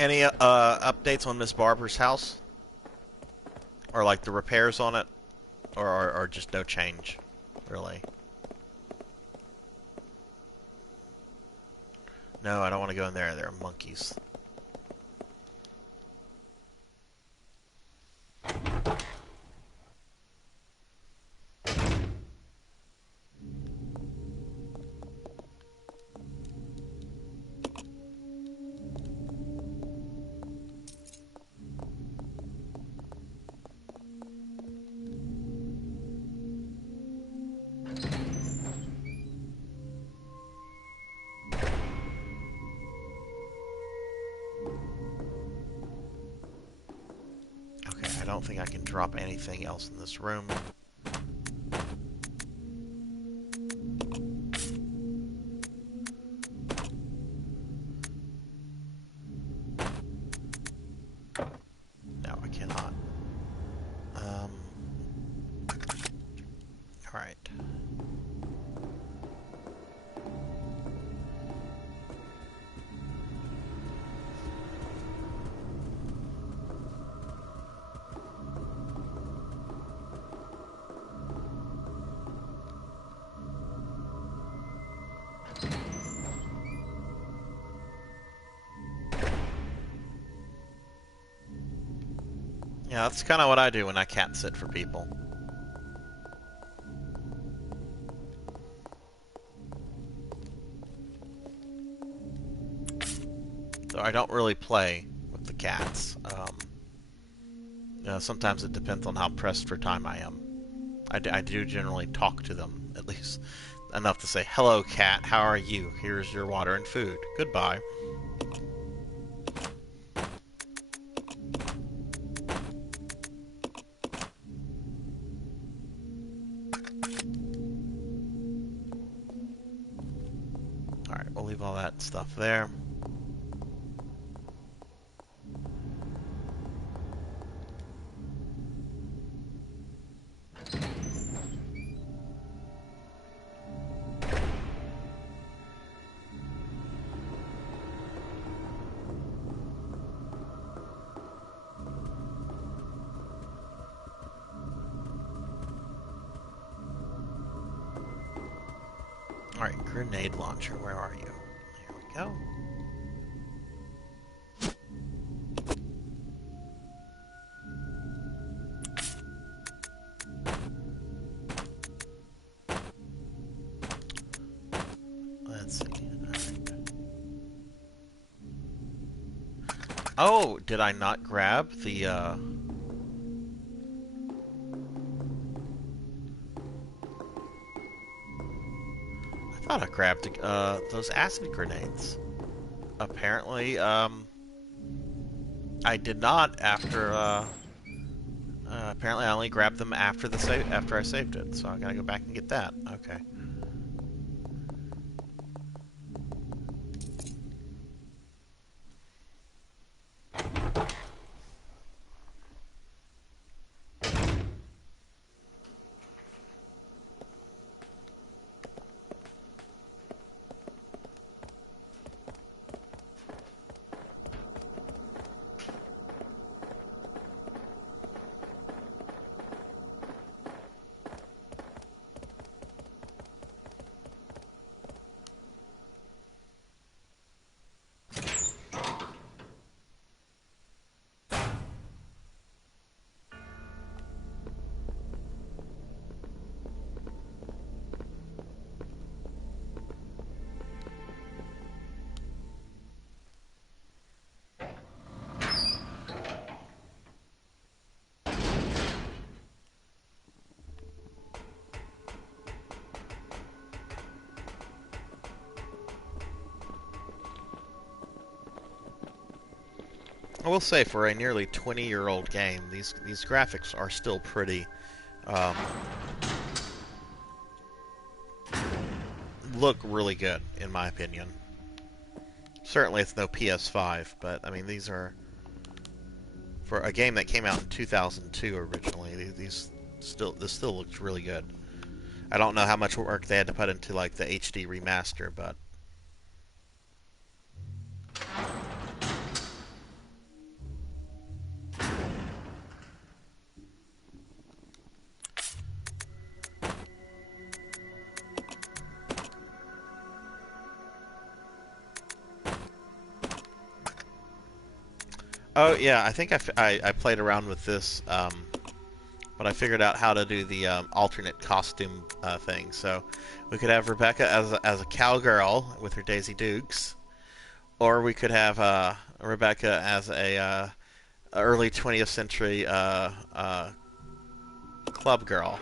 Any updates on Miss Barber's house? Or like the repairs on it? Or just no change, really? No, I don't want to go in there. There are monkeys. I don't think I can drop anything else in this room. No, I cannot. Alright. Yeah, that's kind of what I do when I cat sit for people. So I don't really play with the cats. You know, sometimes it depends on how pressed for time I am. I do generally talk to them, at least enough to say, "Hello, cat. How are you? Here's your water and food. Goodbye." Alright, we'll leave all that stuff there. Alright, grenade launcher, where are you? Here we go. Let's see. Alright. Oh, did I not grab the, I thought I grabbed those acid grenades. Apparently, I did not after, apparently I only grabbed them after after I saved it, so I gotta go back and get that. Okay. I will say, for a nearly 20-year-old game, these graphics are still pretty, look really good, in my opinion. Certainly it's no PS5, but, I mean, these are, for a game that came out in 2002 originally, this still looks really good. I don't know how much work they had to put into, like, the HD remaster, but... Oh yeah, I think I played around with this, but I figured out how to do the alternate costume thing. So we could have Rebecca as a cowgirl with her Daisy Dukes, or we could have Rebecca as a early 20th century club girl.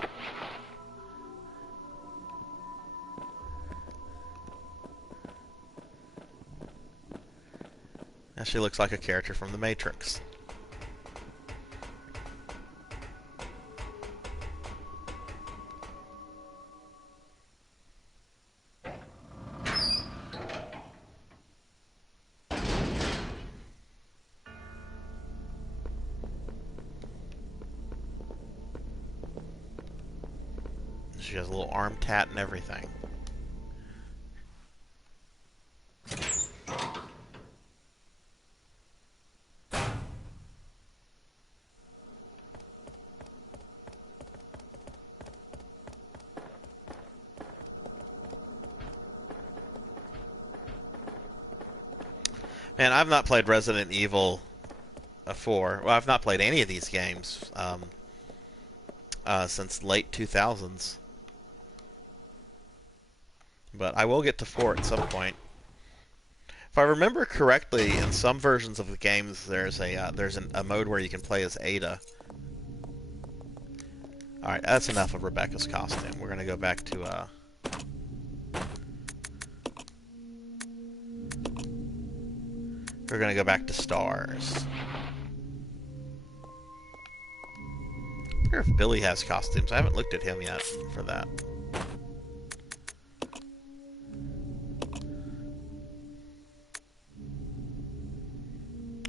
Now she looks like a character from The Matrix. She has a little arm tat and everything. Man, I've not played Resident Evil 4. Well, I've not played any of these games since late 2000s. But I will get to 4 at some point. If I remember correctly, in some versions of the games, there's a mode where you can play as Ada. All right, that's enough of Rebecca's costume. We're gonna go back to stars. I wonder if Billy has costumes. I haven't looked at him yet for that.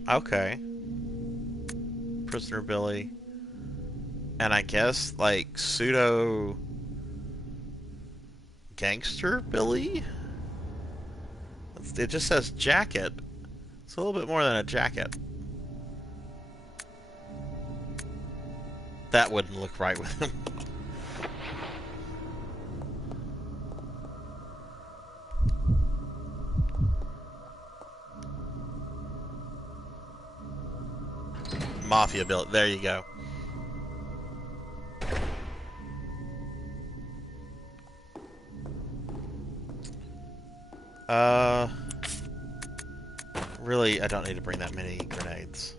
Okay. Prisoner Billy. And I guess, like, pseudo gangster Billy? It just says jacket. It's a little bit more than a jacket. That wouldn't look right with him. Mafia Billy. There you go. Really, I don't need to bring that many grenades.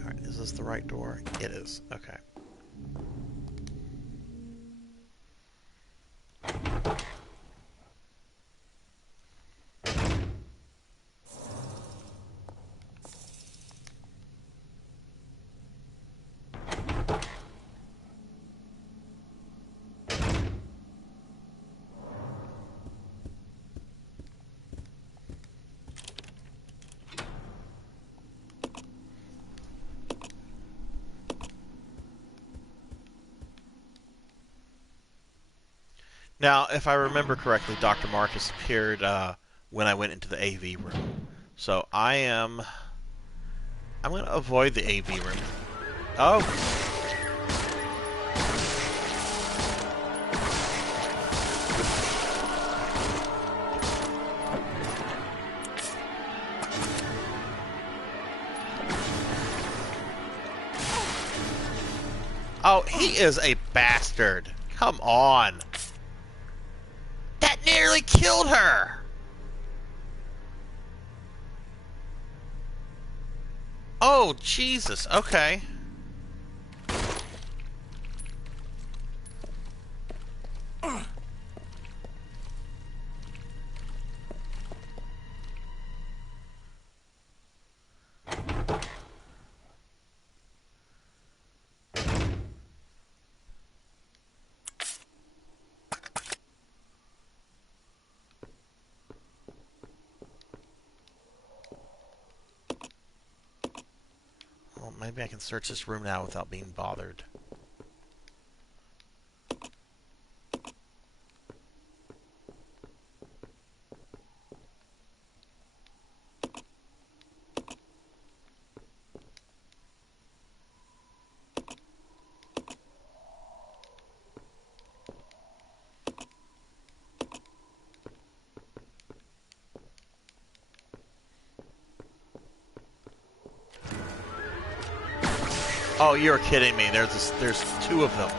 Alright, is this the right door? It is. Okay. Now, if I remember correctly, Dr. Marcus appeared when I went into the AV room. So I'm going to avoid the AV room. Oh! Oh, he is a bastard. Come on. That nearly killed her. Oh, Jesus. Okay. Well, maybe I can search this room now without being bothered. Oh, you're kidding me. There's two of them.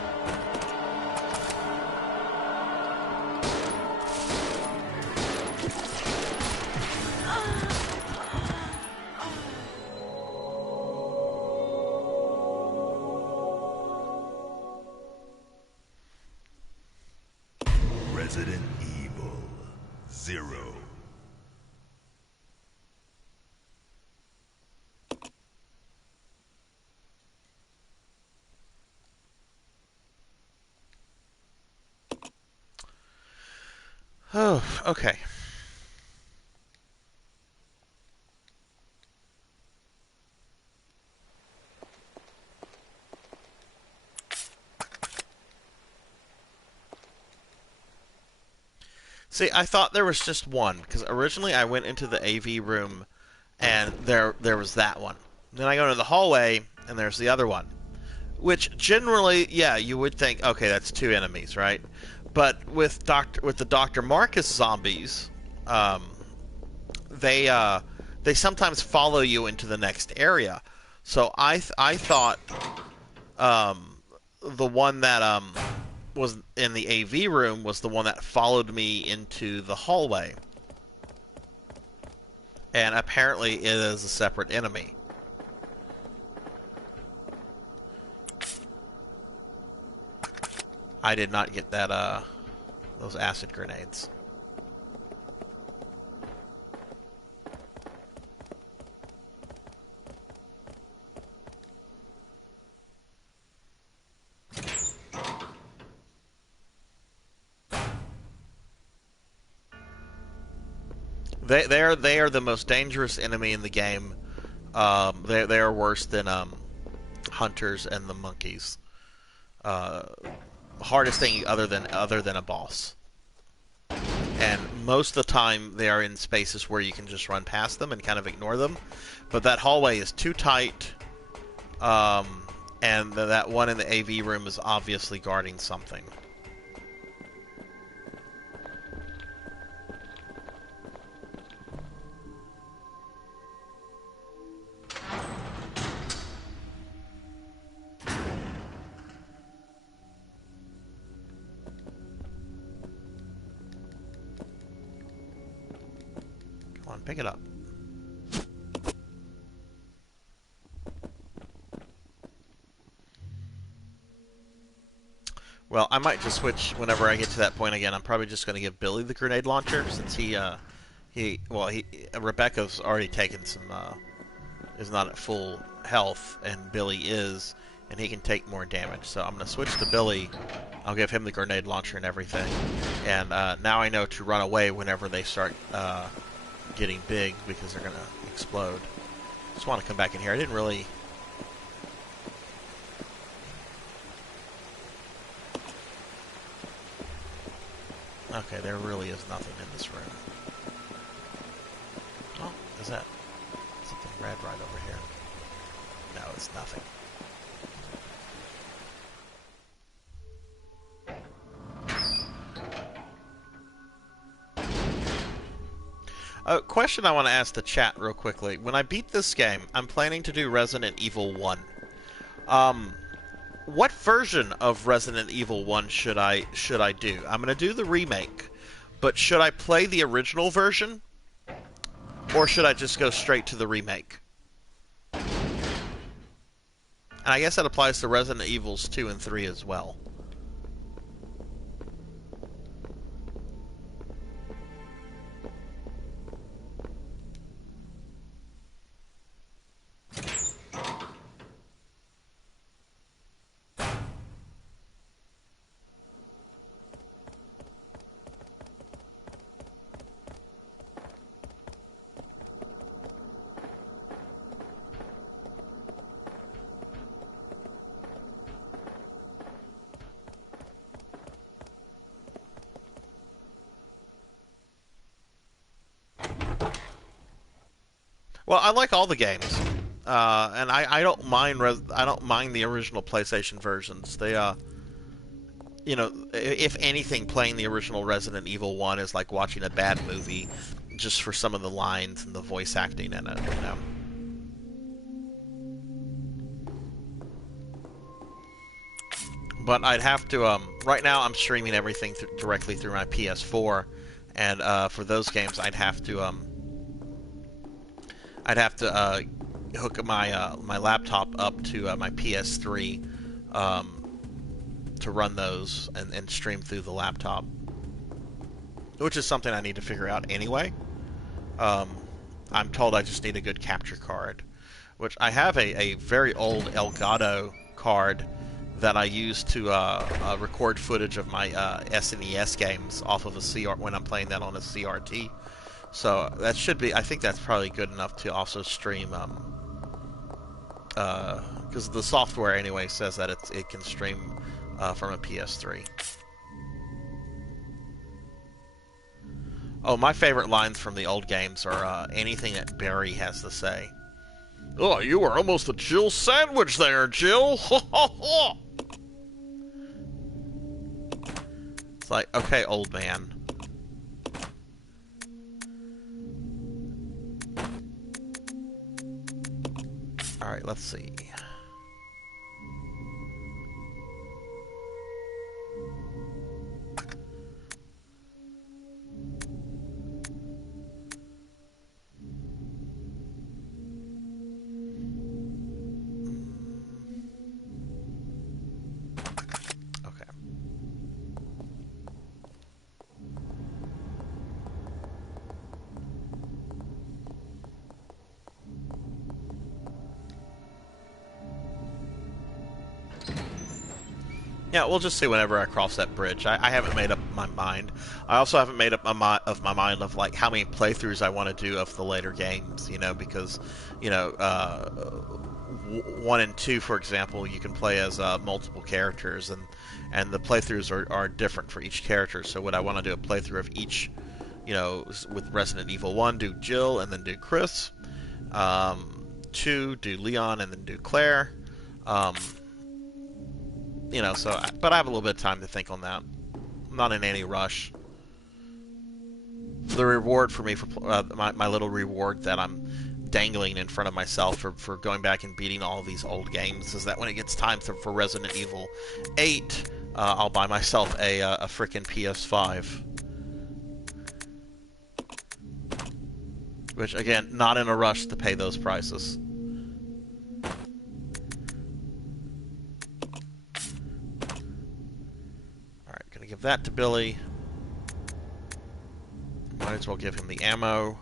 Resident Evil 0. Oh, okay. See, I thought there was just one, because originally I went into the AV room and there was that one. Then I go into the hallway and there's the other one. Which generally, yeah, you would think, okay, that's two enemies, right? But with the Dr. Marcus zombies, they sometimes follow you into the next area. So I thought the one that was in the AV room was the one that followed me into the hallway. And apparently it is a separate enemy. I did not get that those acid grenades. They are the most dangerous enemy in the game. They are worse than hunters and the monkeys. Hardest thing other than a boss. And most of the time they are in spaces where you can just run past them and kind of ignore them. But that hallway is too tight. And that one in the AV room is obviously guarding something. Come on, pick it up. Well, I might just switch whenever I get to that point again. I'm probably just going to give Billy the grenade launcher since Rebecca's already taken some, is not at full health, and Billy is, and he can take more damage. So I'm going to switch to Billy. I'll give him the grenade launcher and everything. And now I know to run away whenever they start getting big because they're going to explode. Just want to come back in here. I didn't really... Okay, there really is nothing in this room. Oh, is that something red right over here? No, it's nothing. A question I want to ask the chat real quickly. When I beat this game, I'm planning to do Resident Evil 1. What version of Resident Evil 1 should I do? I'm going to do the remake, but should I play the original version, or should I just go straight to the remake? And I guess that applies to Resident Evils 2 and 3 as well. Well, I like all the games, and I don't mind I don't mind the original PlayStation versions. They you know, if anything, playing the original Resident Evil 1 is like watching a bad movie, just for some of the lines and the voice acting in it. You know. but I'd have to. Right now, I'm streaming everything directly through my PS4, and for those games, I'd have to. Hook my my laptop up to my PS3 to run those and stream through the laptop, which is something I need to figure out anyway. I'm told I just need a good capture card, which I have a very old Elgato card that I use to record footage of my SNES games off of a CR when I'm playing that on a CRT. So that should be, I think that's probably good enough to also stream, because the software anyway says that it can stream from a PS3. Oh, my favorite lines from the old games are anything that Barry has to say. Oh, you were almost a Jill sandwich there, Jill! It's like, okay, old man. Alright, let's see. Yeah, we'll just see whenever I cross that bridge. I haven't made up my mind. I also haven't made up my mind of like how many playthroughs I want to do of the later games. You know, because 1 and 2, for example, you can play as multiple characters, and the playthroughs are different for each character. So would I want to do a playthrough of each? You know, with Resident Evil 1, do Jill and then do Chris. 2, do Leon and then do Claire. You know, so, but I have a little bit of time to think on that. I'm not in any rush. The reward for me, for my little reward that I'm dangling in front of myself for going back and beating all of these old games, is that when it gets time for Resident Evil 8, I'll buy myself a frickin' PS5. Which, again, not in a rush to pay those prices. Give that to Billy. Might as well give him the ammo.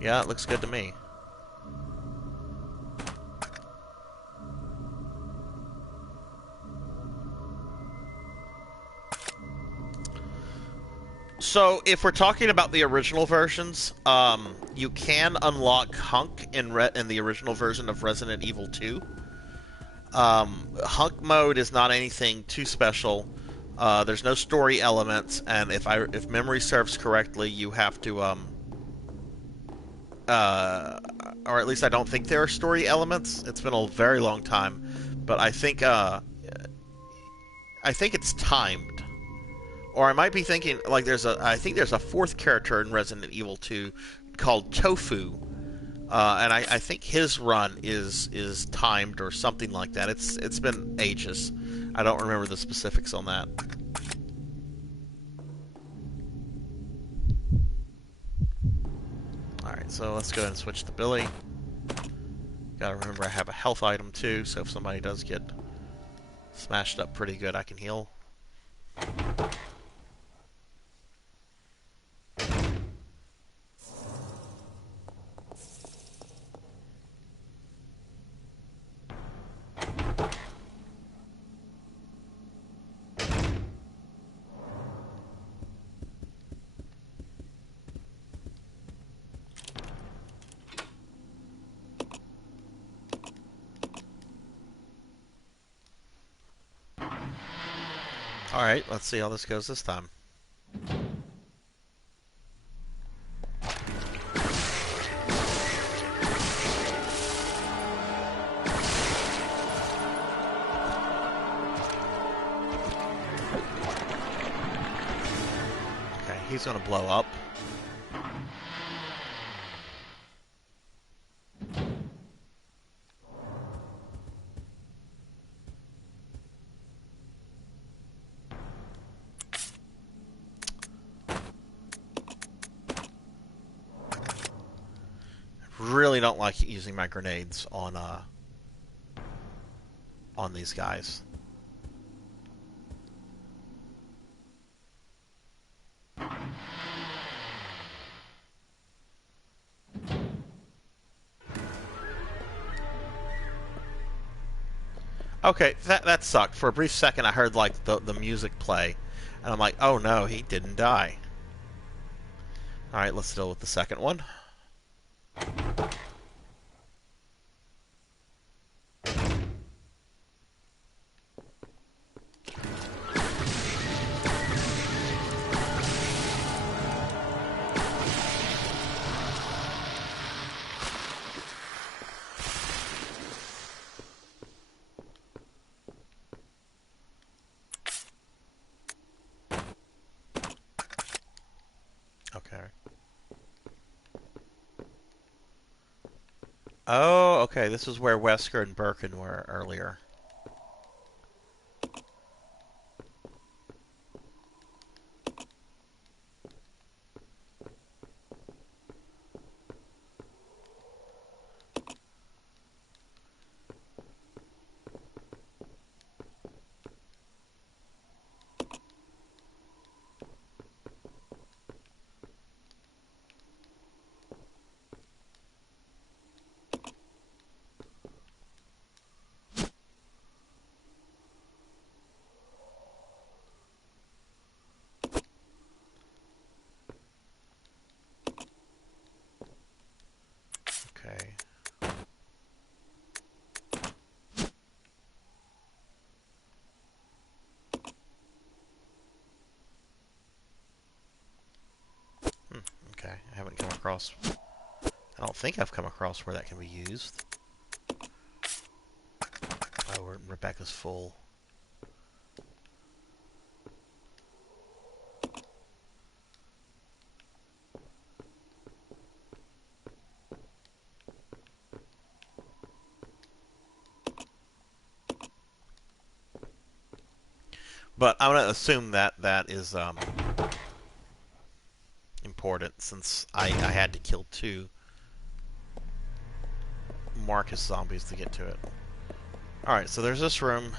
Yeah, it looks good to me. So, if we're talking about the original versions, you can unlock Hunk in the original version of Resident Evil 2. Hunk mode is not anything too special. There's no story elements, and if memory serves correctly, you have to, or at least I don't think there are story elements. It's been a very long time, but I think it's timed. Or I might be thinking, like, I think there's a fourth character in Resident Evil 2 called Tofu, and I think his run is timed or something like that. It's been ages. I don't remember the specifics on that. Alright, so let's go ahead and switch to Billy. Gotta remember I have a health item too, so if somebody does get smashed up pretty good, I can heal. Alright, let's see how this goes this time. Okay, he's gonna blow up. really don't like using my grenades on these guys. Okay, that sucked. For a brief second, I heard like the music play, and I'm like, oh no, he didn't die. All right, let's deal with the second one. Okay. Oh, okay. This is where Wesker and Birkin were earlier. Okay. Okay. I haven't come across... I don't think I've come across where that can be used. Oh, Rebecca's full. But I'm going to assume that that is important, since I had to kill 2 Marcus zombies to get to it. Alright, so there's this room.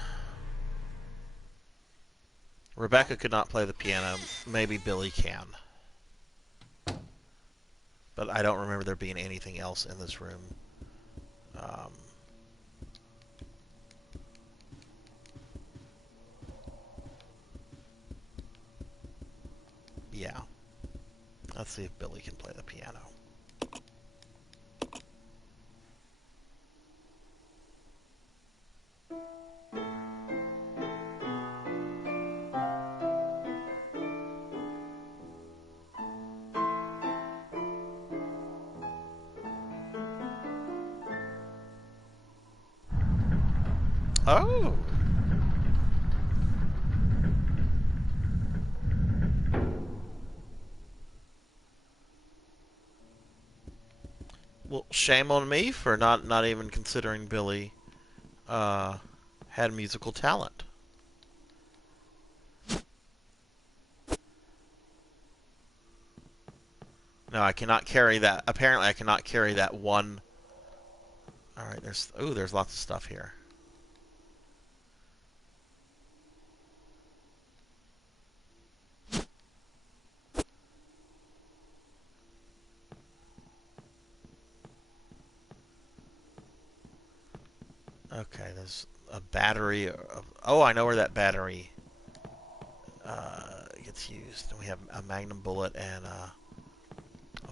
Rebecca could not play the piano. Maybe Billy can. But I don't remember there being anything else in this room. Yeah. Let's see if Billy can play the piano. Oh! Well, shame on me for not even considering Billy had musical talent. No, I cannot carry that. Apparently, I cannot carry that one. Alright, there's lots of stuff here. Okay, there's a battery. Oh, I know where that battery gets used. And we have a magnum bullet and a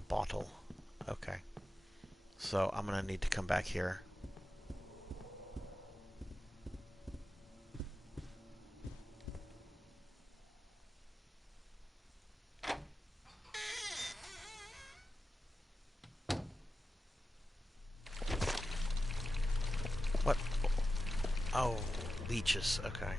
bottle. Okay. So I'm going to need to come back here. What? Oh, leeches. Okay.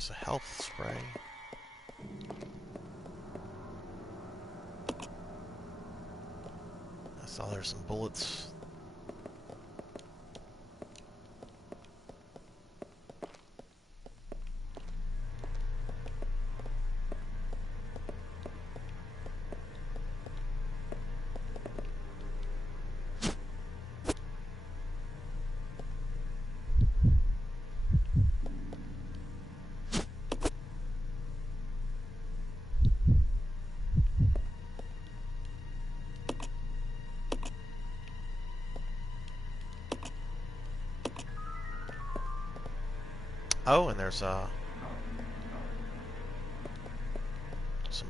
There's a health spray. I saw there's some bullets. Oh, and there's some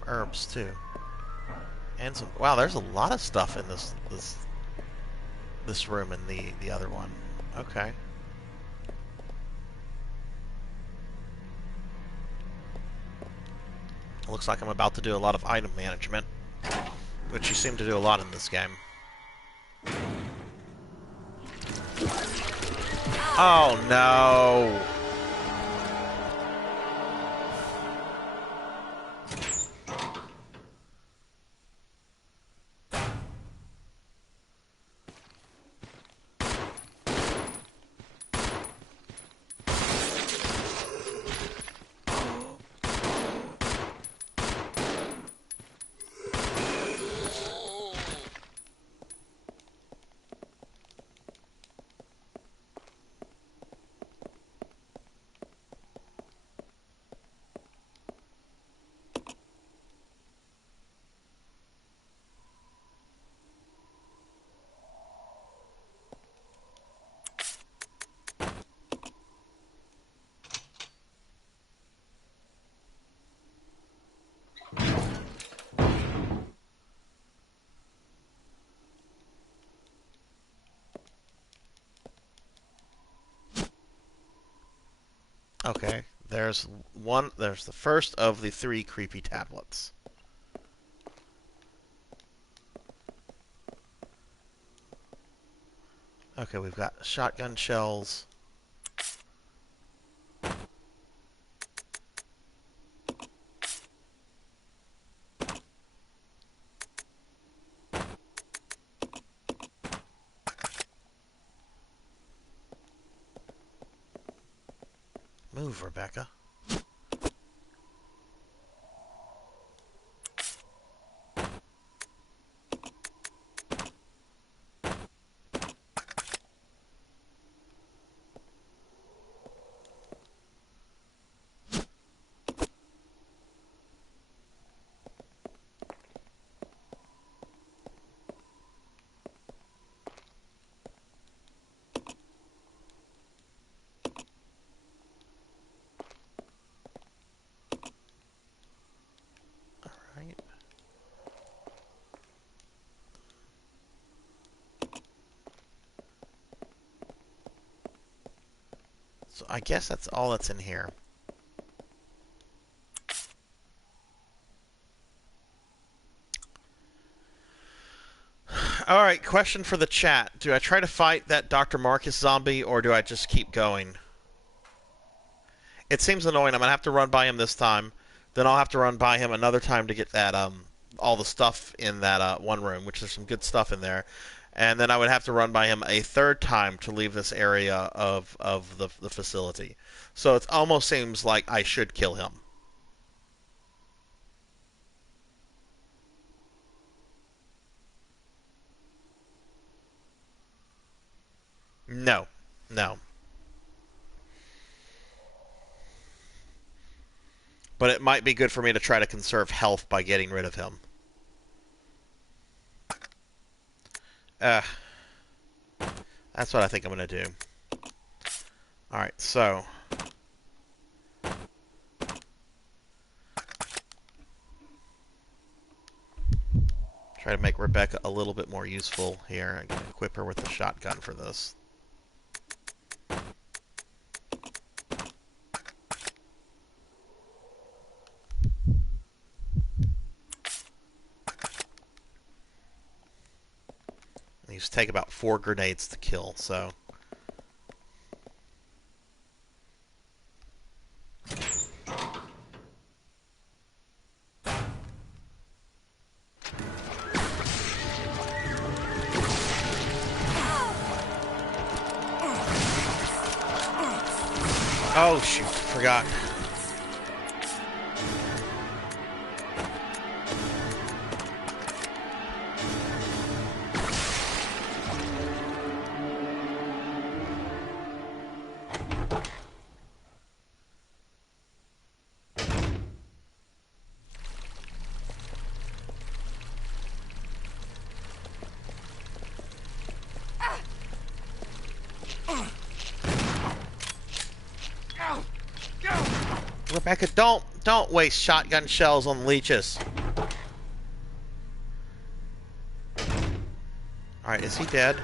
herbs too, and some. Wow, there's a lot of stuff in this room and the other one. Okay. It looks like I'm about to do a lot of item management, which you seem to do a lot in this game. Oh no! Okay, there's the first of the 3 creepy tablets. Okay, we've got shotgun shells. Move, Rebecca. Right. So I guess that's all that's in here. Alright, question for the chat. Do I try to fight that Dr. Marcus zombie, or do I just keep going? It seems annoying. I'm going to have to run by him this time. Then I'll have to run by him another time to get that, all the stuff in that one room, which there's some good stuff in there. And then I would have to run by him a third time to leave this area of the facility. So it almost seems like I should kill him. No. No. But it might be good for me to try to conserve health by getting rid of him. That's what I think I'm going to do. Alright, so... try to make Rebecca a little bit more useful here. I can equip her with the shotgun for this. These take about 4 grenades to kill, so... Oh, shoot. Forgot. Rebecca, don't waste shotgun shells on leeches. Alright, is he dead?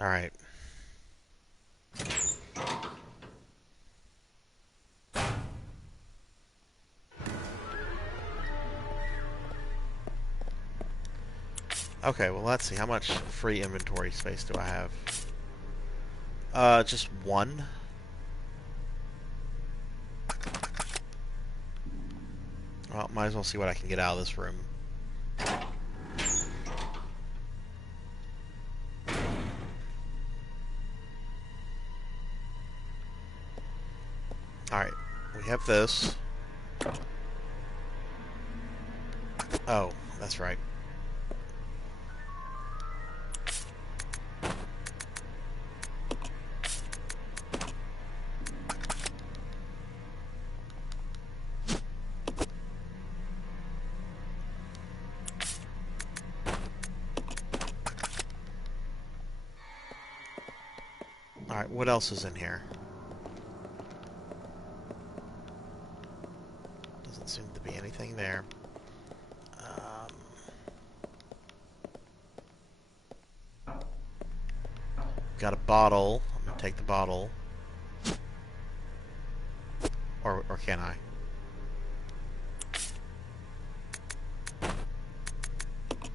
Alright. Okay, well let's see. How much free inventory space do I have? Just one? Well, might as well see what I can get out of this room. Alright, we have this. Oh, that's right. Alright, what else is in here? Doesn't seem to be anything there. Got a bottle. I'm gonna take the bottle. Or can I?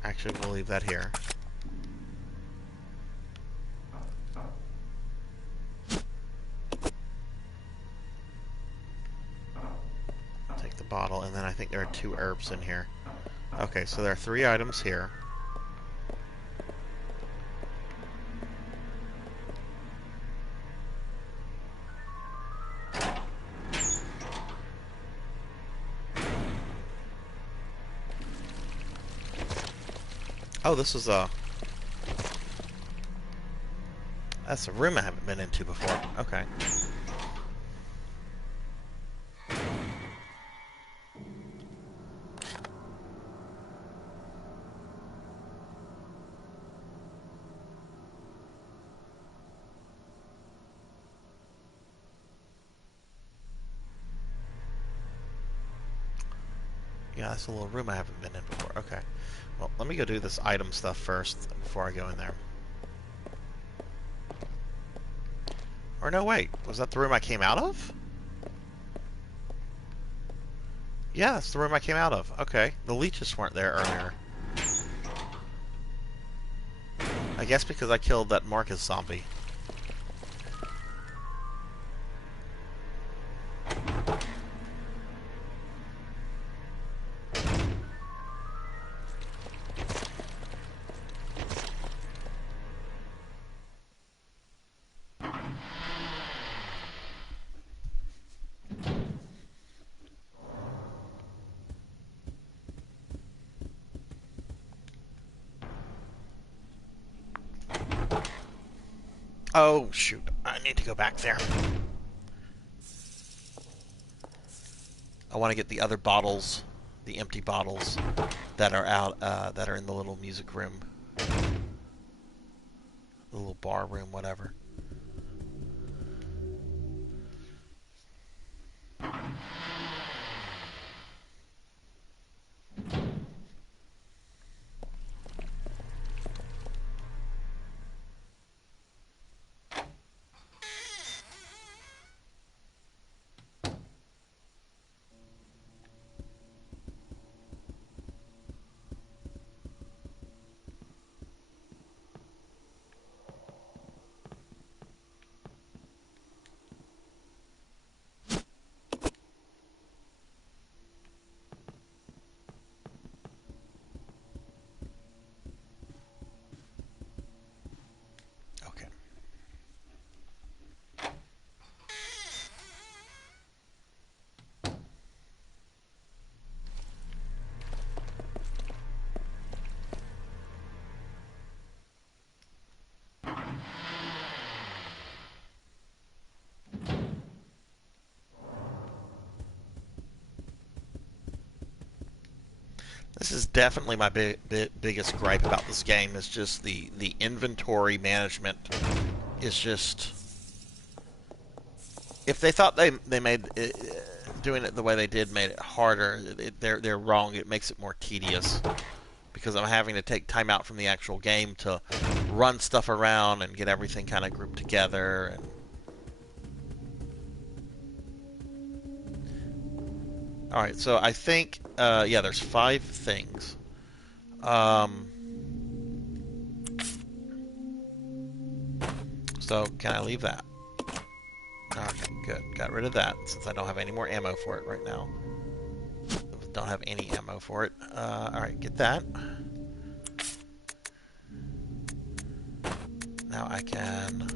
Actually, we'll leave that here. Take the bottle, and then I think there are 2 herbs in here. Okay, so there are 3 items here. Oh, this is a... That's a room I haven't been into before. Okay. Yeah, that's a little room I haven't been in before. Okay. Well, let me go do this item stuff first before I go in there. Or no, wait. Was that the room I came out of? Yeah, that's the room I came out of. Okay. The leeches weren't there earlier. I guess because I killed that Marcus zombie. Oh, shoot. I need to go back there. I want to get the other bottles, the empty bottles that are out, that are in the little music room. The little bar room, whatever. This is definitely my biggest gripe about this game. Is just the inventory management is just. If they thought they made it, doing it the way they did made it harder, they're wrong. It makes it more tedious because I'm having to take time out from the actual game to run stuff around and get everything kind of grouped together. And all right, so I think yeah, there's 5 things. So can I leave that? Okay, good. Got rid of that since I don't have any more ammo for it right now. Don't have any ammo for it. Alright, get that. Now I can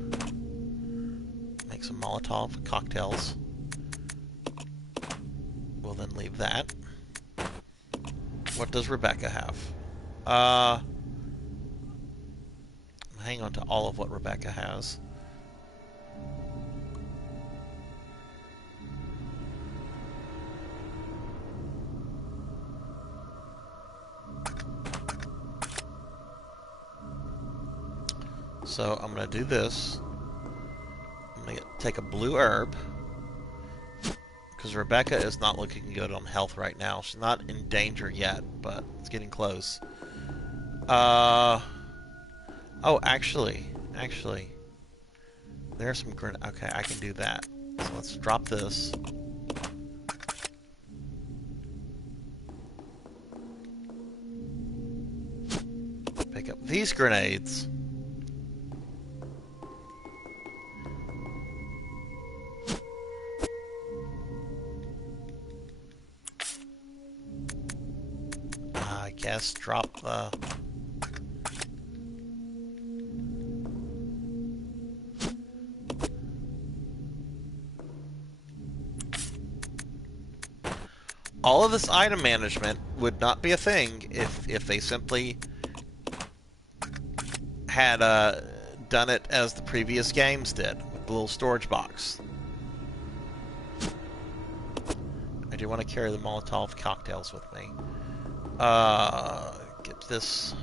make some Molotov cocktails. We'll then leave that. What does Rebecca have? Hang on to all of what Rebecca has. So I'm going to do this. I'm going to take a blue herb. Because Rebecca is not looking good on health right now. She's not in danger yet, but it's getting close. Oh, actually. There's some okay, I can do that. So let's drop this. Pick up these grenades. I guess drop the... All of this item management would not be a thing if they simply had done it as the previous games did, with the little storage box. I do want to carry the Molotov cocktails with me. Get this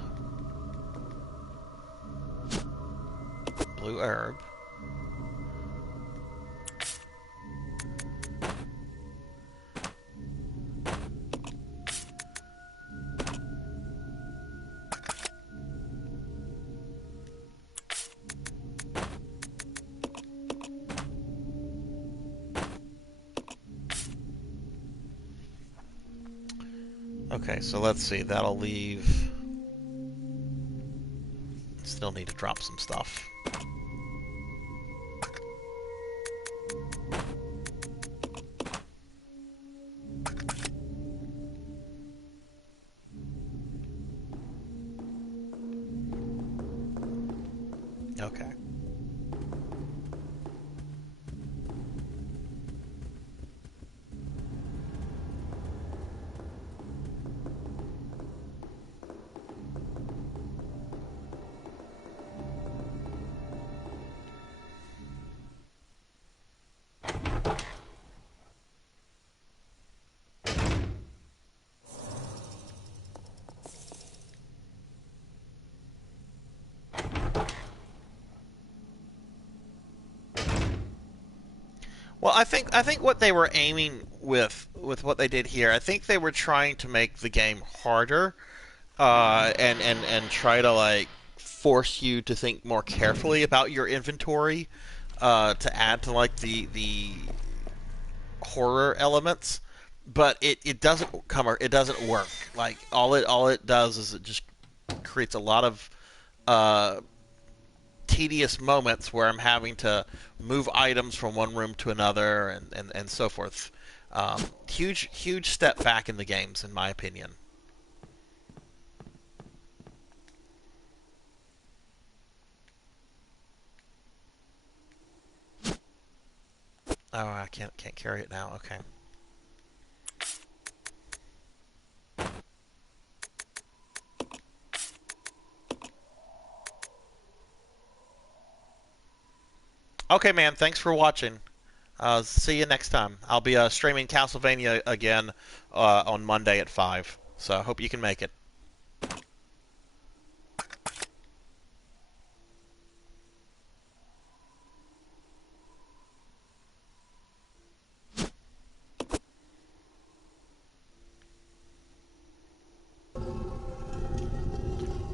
blue herb. Okay, so let's see. That'll leave... Still need to drop some stuff. Okay. Well, I think what they were aiming with what they did here, I think they were trying to make the game harder, and try to like force you to think more carefully about your inventory, to add to like the horror elements. But it doesn't work. Like all it does is it just creates a lot of tedious moments where I'm having to move items from one room to another and so forth. Huge step back in the games, in my opinion. Oh, I can't carry it now. Okay. Okay, man. Thanks for watching. See you next time. I'll be streaming Castlevania again on Monday at 5. So I hope you can make it.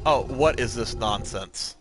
Oh, what is this nonsense?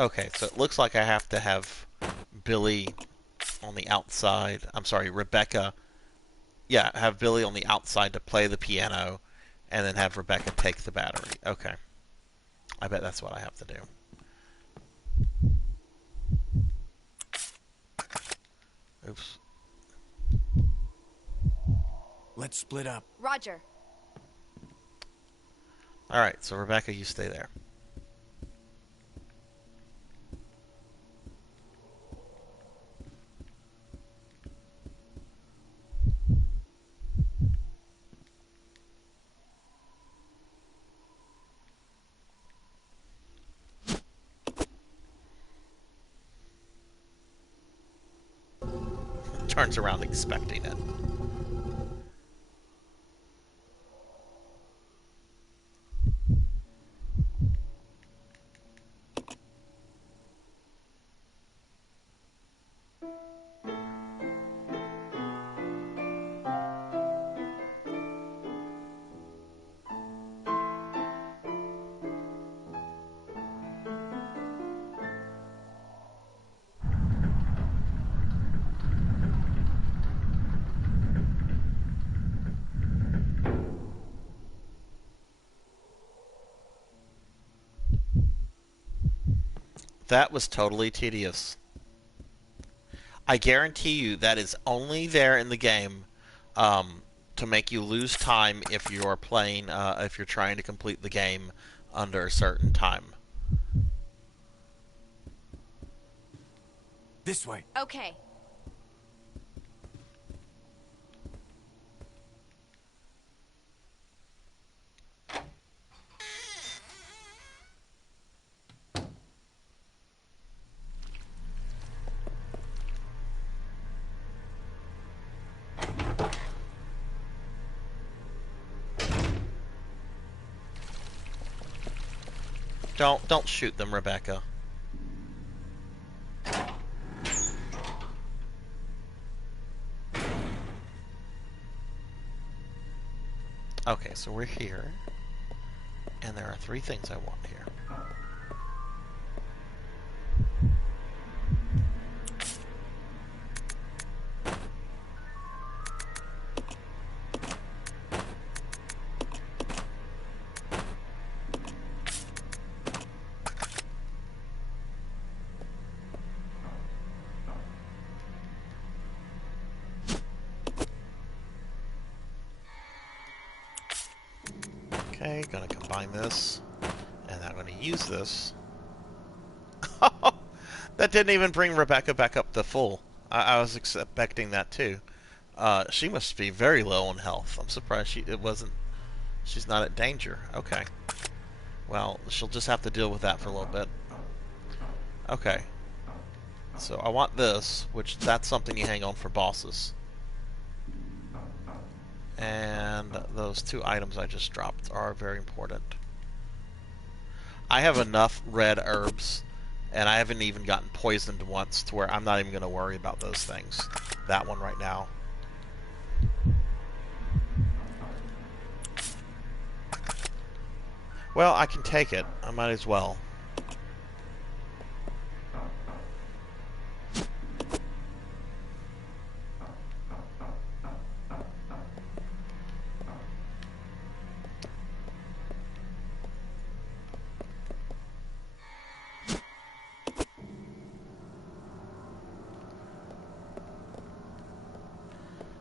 Okay, so it looks like I have to have Billy on the outside. I'm sorry, Rebecca. Yeah, have Billy on the outside to play the piano, and then have Rebecca take the battery. Okay. I bet that's what I have to do. Oops. Let's split up. Roger. Alright, so Rebecca, you stay there. Turns around expecting it. That was totally tedious. I guarantee you that is only there in the game to make you lose time if you're playing, if you're trying to complete the game under a certain time. This way. Okay. Don't shoot them, Rebecca. Okay, so we're here, and there are 3 things I want here. Okay, gonna combine this, and I'm gonna use this. That didn't even bring Rebecca back up to full. I was expecting that too. She must be very low on health. I'm surprised she's not at danger. Okay. Well, she'll just have to deal with that for a little bit. Okay. So I want this, which that's something you hang on for bosses. And those 2 items I just dropped are very important. I have enough red herbs, and I haven't even gotten poisoned once to where I'm not even going to worry about those things. That one right now. Well, I can take it. I might as well.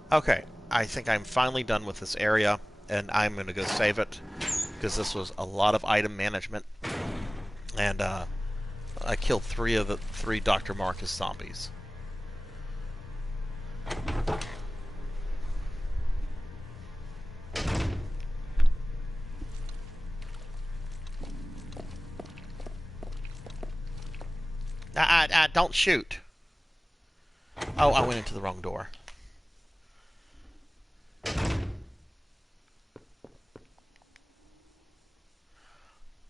Okay, I think I'm finally done with this area, and I'm going to go save it, because this was a lot of item management, and I killed 3 of the 3 Dr. Marcus zombies. Don't shoot! Oh, I went into the wrong door.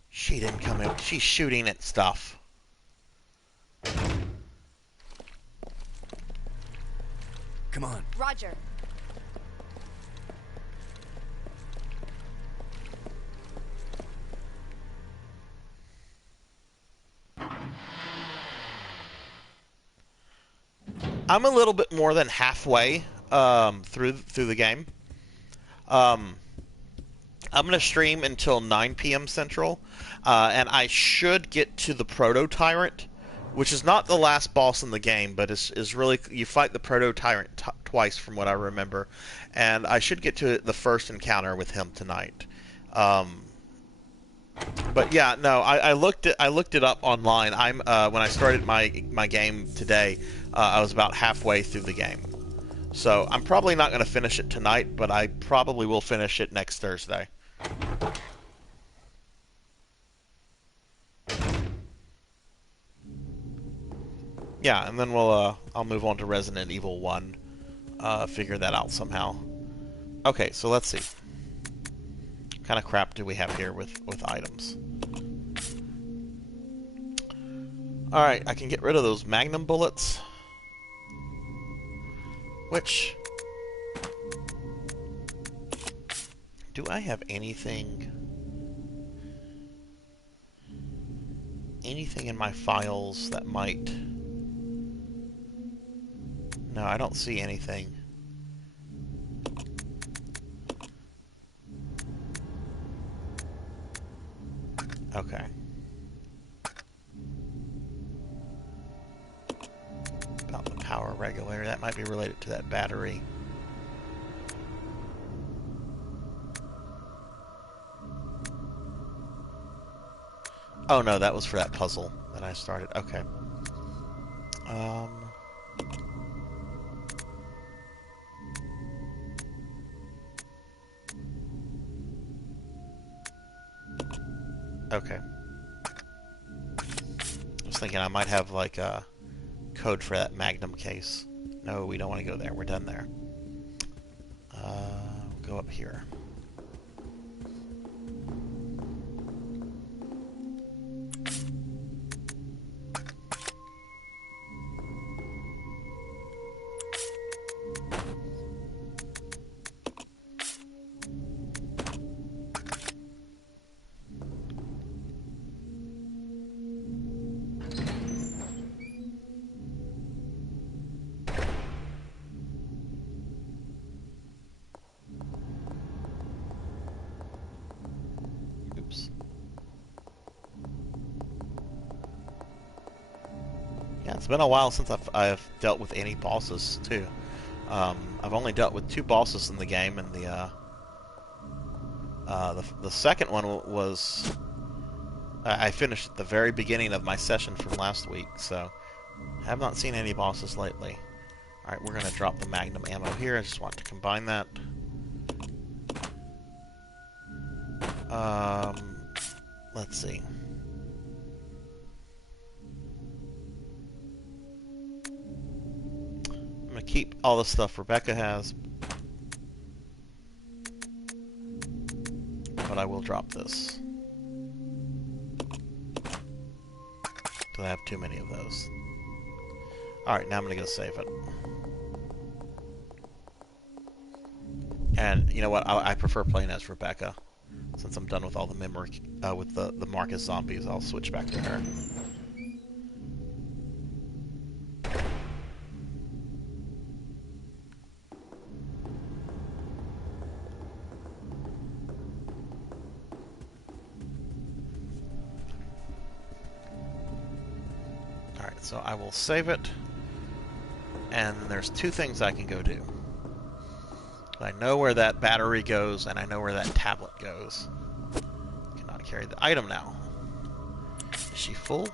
She didn't come in. She's shooting at stuff. Come on. Roger. I'm a little bit more than halfway through the game. I'm going to stream until 9 p.m. Central, and I should get to the Proto-Tyrant, which is not the last boss in the game, but is really... You fight the Proto-Tyrant twice, from what I remember, and I should get to the first encounter with him tonight. But yeah, no, I looked it up online. When I started my game today, I was about halfway through the game. So I'm probably not going to finish it tonight, but I probably will finish it next Thursday. Yeah, and then I'll move on to Resident Evil 1. Figure that out somehow. Okay, so let's see. What kind of crap do we have here with items? Alright, I can get rid of those Magnum bullets. Which... Do I have anything in my files that might... No, I don't see anything. Okay. About the power regulator. That might be related to that battery. Oh no, that was for that puzzle that I started. Okay. Okay. I was thinking I might have like a code for that Magnum case. No, we don't want to go there. We're done there. We'll go up here. Yeah, it's been a while since I've dealt with any bosses too. I've only dealt with 2 bosses in the game, and the second one was I finished at the very beginning of my session from last week, so I have not seen any bosses lately. All right, we're gonna drop the Magnum ammo here. I just want to combine that. Let's see. I'm gonna keep all the stuff Rebecca has, but I will drop this. Because I have too many of those. Alright, now I'm gonna go save it. And you know what? I prefer playing as Rebecca. Since I'm done with all the memory, with the Marcus zombies, I'll switch back to her. So I will save it, and there's 2 things I can go do. I know where that battery goes, and I know where that tablet goes. Cannot carry the item now. Is she full?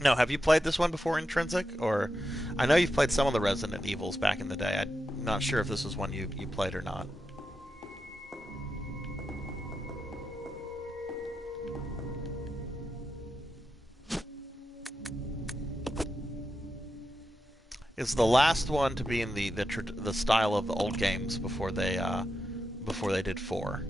No, have you played this one before, Intrinsic? Or I know you've played some of the Resident Evils back in the day. I'm not sure if this is one you played or not. It's the last one to be in the style of the old games before they did 4.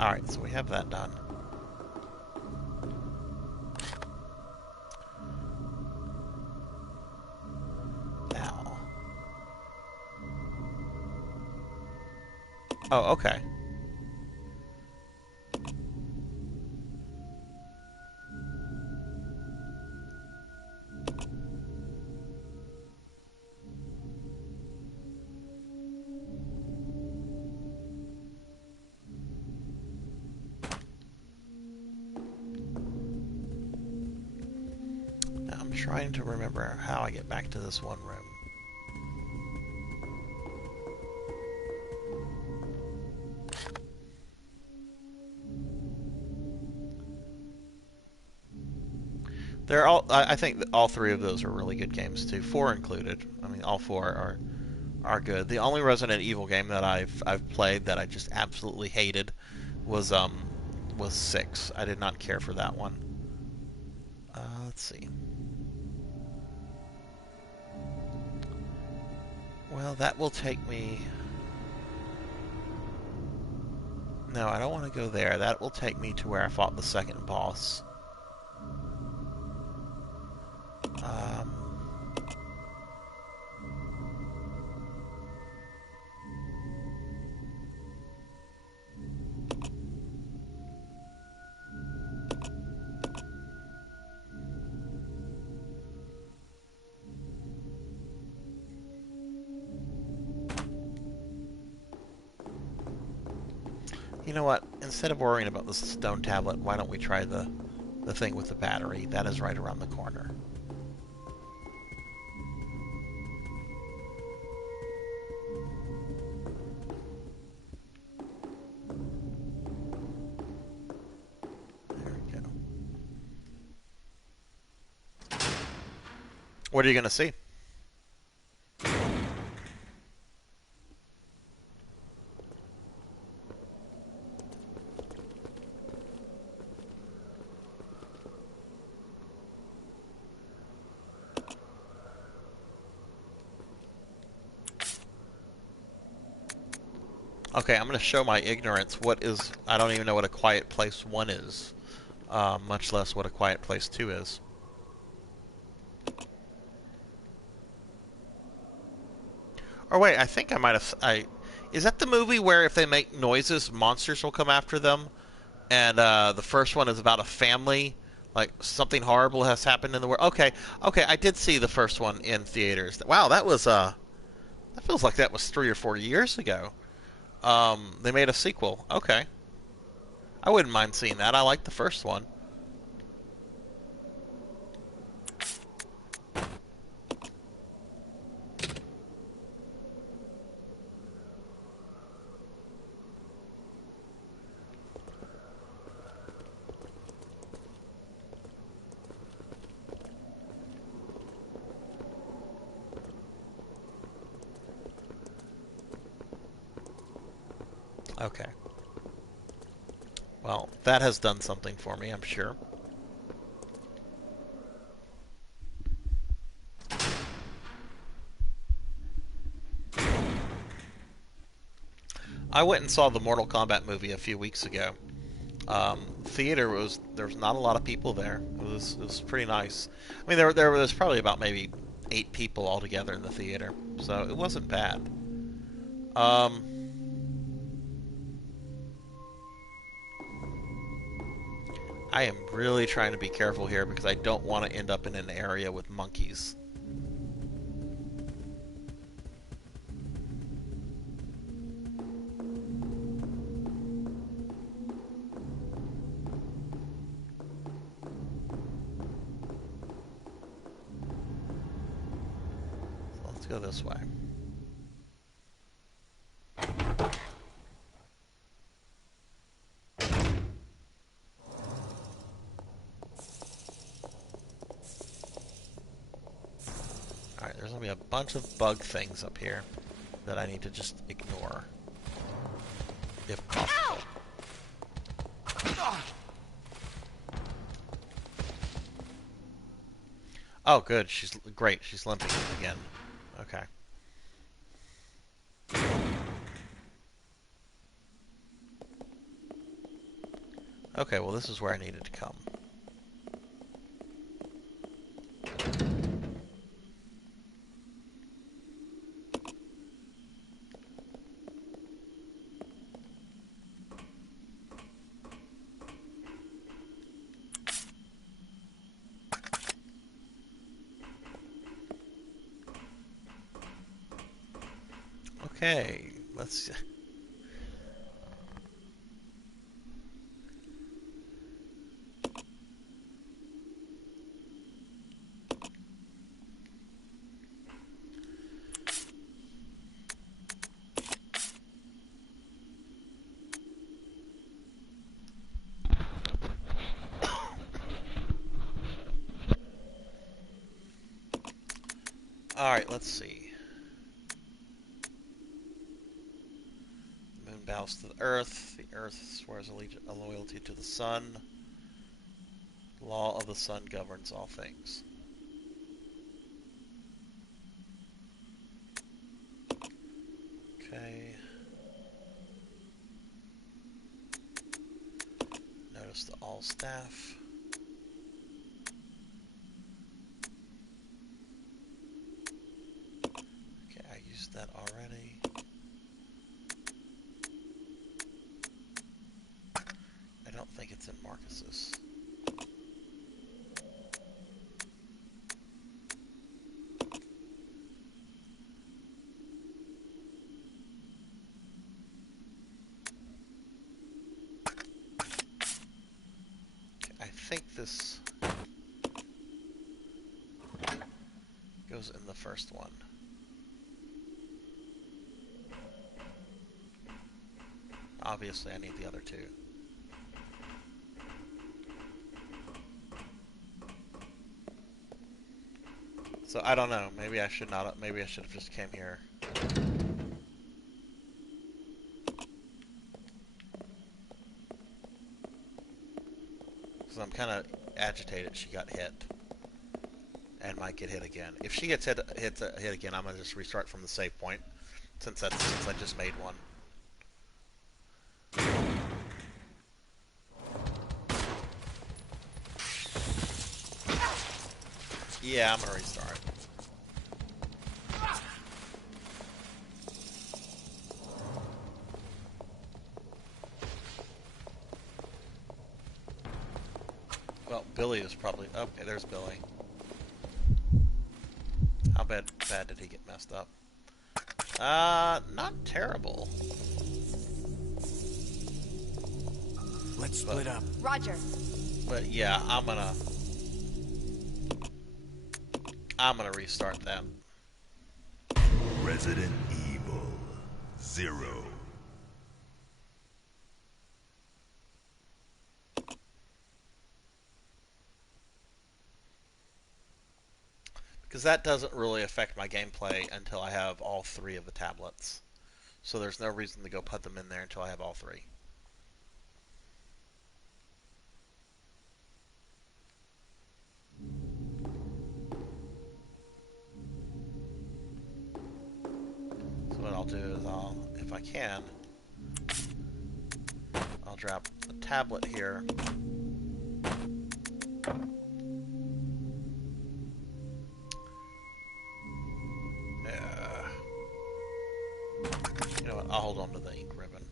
Alright, so we have that done. Now. Oh, okay. I'm trying to remember how I get back to this one room. They're all. I think that all 3 of those are really good games too, 4 included. I mean, all 4 are good. The only Resident Evil game that I've played that I just absolutely hated was 6. I did not care for that one. Let's see. Well, that will take me... No, I don't want to go there. That will take me to where I fought the second boss. You know what? Instead of worrying about the stone tablet, why don't we try the thing with the battery? That is right around the corner. There we go. What are you going to see? Okay, I'm going to show my ignorance. I don't even know what a Quiet Place 1 is, much less what a Quiet Place 2 is. Or wait, I think I might have... is that the movie where if they make noises, monsters will come after them? And the first one is about a family, like something horrible has happened in the world. Okay, I did see the first one in theaters. Wow, that was... that feels like that was 3 or 4 years ago. They made a sequel. Okay. I wouldn't mind seeing that. I like the first one. Okay. Well, that has done something for me, I'm sure. I went and saw the Mortal Kombat movie a few weeks ago. Theater there was not a lot of people there. It was pretty nice. I mean, there was probably about maybe 8 people altogether in the theater, so it wasn't bad. Um, I am really trying to be careful here because I don't want to end up in an area with monkeys. So let's go this way. Alright, there's going to be a bunch of bug things up here that I need to just ignore, if possible. Oh, good. She's great. She's limping again. Okay. Okay, well, this is where I needed to come. Okay, let's... Alright, let's see. The moon bows to the earth. The earth swears a loyalty to the sun. The law of the sun governs all things. Okay. Notice the all staff. Okay, I used that already. I don't think it's in Marcus's. I think this goes in the first one. Obviously, I need the other 2. So I don't know. Maybe I should not. Maybe I should have just came here. Because I'm kind of agitated. She got hit, and might get hit again. If she gets hit again, I'm gonna just restart from the save point, since I just made one. Yeah, I'm gonna restart. Well, Billy is probably... Okay, there's Billy. How bad did he get messed up? Not terrible. Let's split up. Roger. But yeah, I'm gonna restart that. Resident Evil 0. Because that doesn't really affect my gameplay until I have all 3 of the tablets. So there's no reason to go put them in there until I have all 3. So what I'll do is if I can, I'll drop the tablet here. You know what? I'll hold on to the ink ribbon.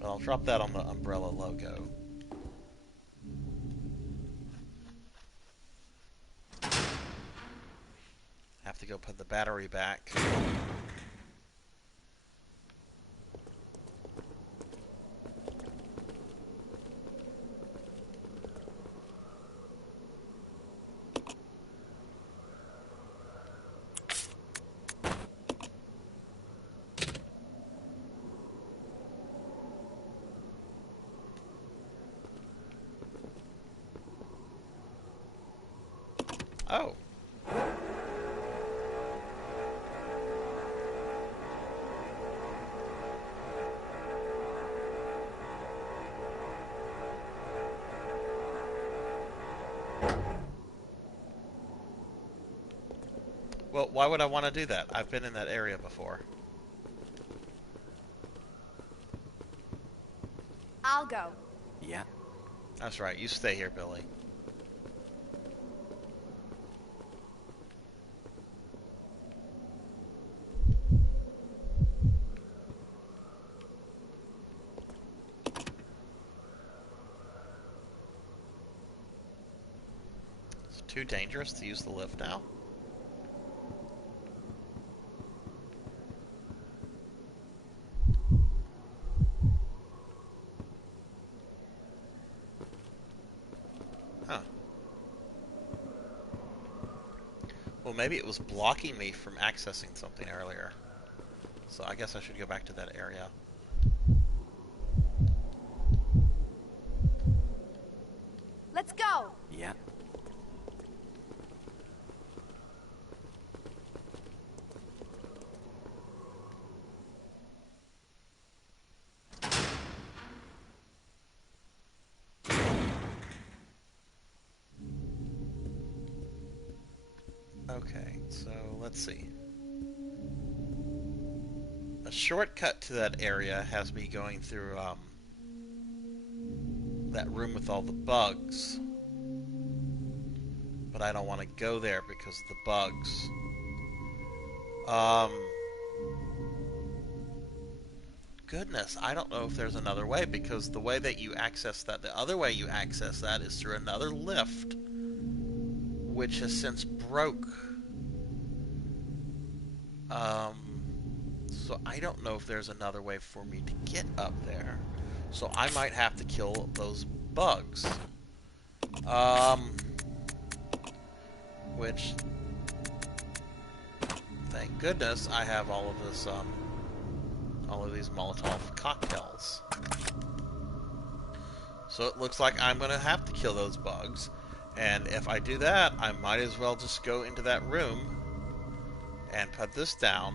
But I'll drop that on the umbrella logo. Have to go put the battery back. Oh. Well, why would I want to do that? I've been in that area before. I'll go. Yeah. That's right. You stay here, Billy. It's too dangerous to use the lift now. Huh. Well, maybe it was blocking me from accessing something earlier. So I guess I should go back to that area. Let's go! Yeah. Okay, so let's see. A shortcut to that area has me going through that room with all the bugs. But I don't want to go there because of the bugs. Goodness, I don't know if there's another way, because the way that you access that, the other way you access that is through another lift, which has since broke. So I don't know if there's another way for me to get up there. So I might have to kill those bugs. Which, thank goodness, I have all of this, all of these Molotov cocktails. So it looks like I'm gonna have to kill those bugs. And if I do that, I might as well just go into that room and put this down.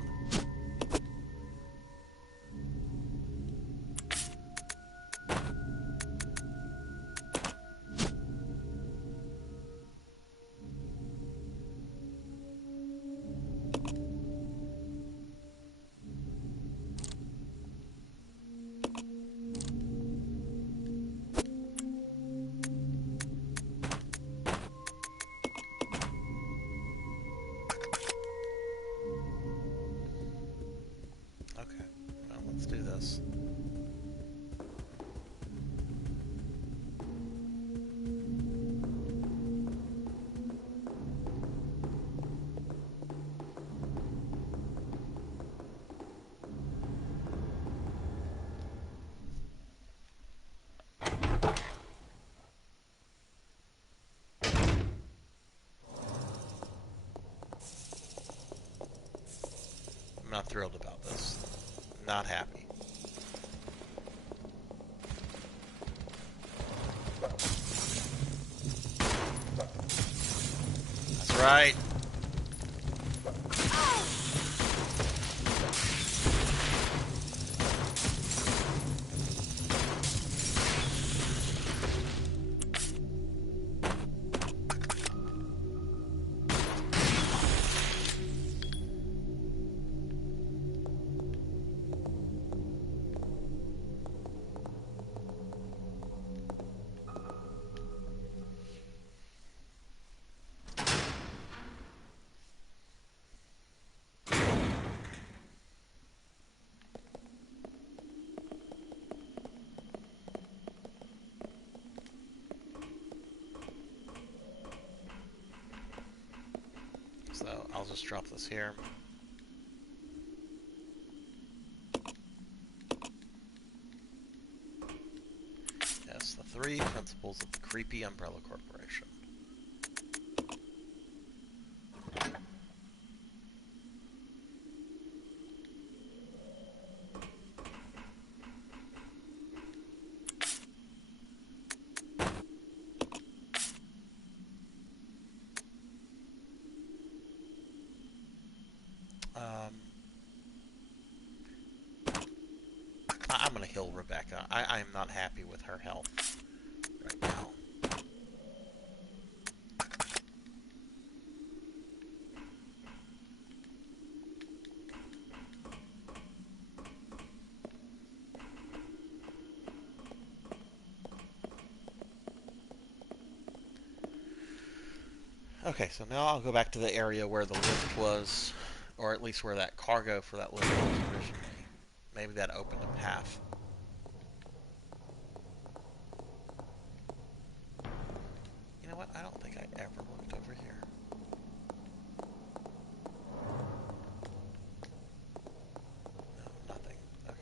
Okay, well, let's do this. I'm not thrilled about this. Not happy. That's right. I'll just drop this here. Yes, the 3 principles of the creepy Umbrella Corporation. I'm going to heal Rebecca. I am not happy with her health right now. Okay, so now I'll go back to the area where the lift was, or at least where that cargo for that lift was originally. Maybe that opened a path. You know what? I don't think I ever looked over here. No, nothing. Okay.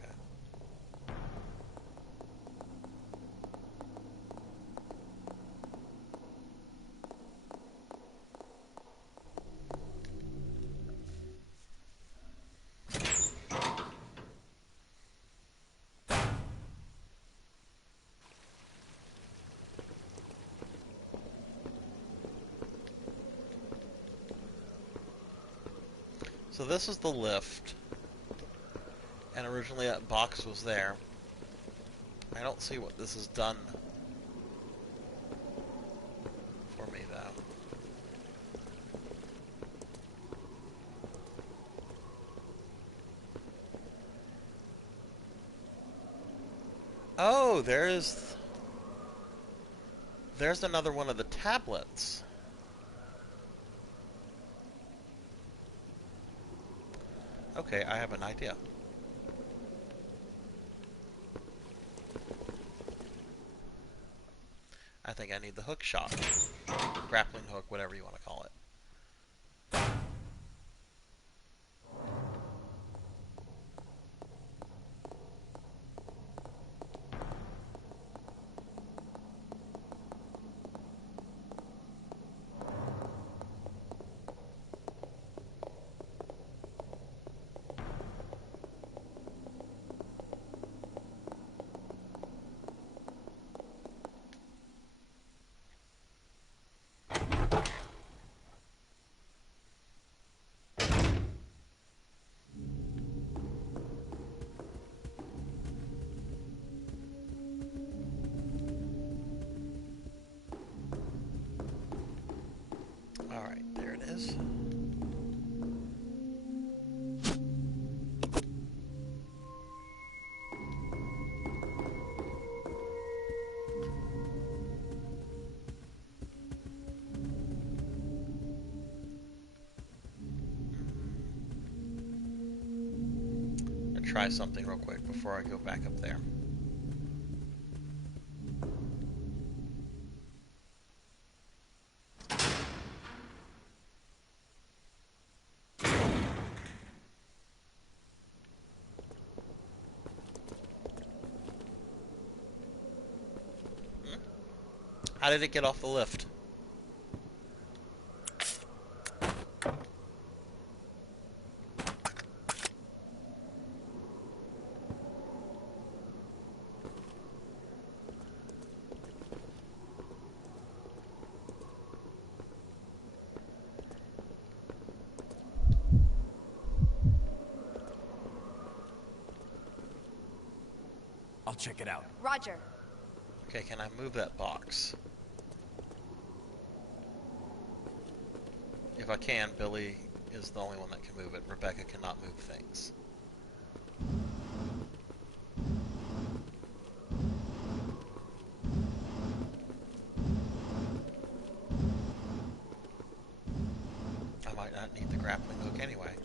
So this is the lift, and originally that box was there. I don't see what this has done for me, though. Oh, there's another one of the tablets. Okay, I have an idea. I think I need the hook shot. Grappling hook, whatever you want to call it. Alright, there it is. I'm gonna try something real quick before I go back up there. How did it get off the lift? I'll check it out. Roger. Okay, can I move that box? If I can, Billy is the only one that can move it. Rebecca cannot move things. I might not need the grappling hook anyway.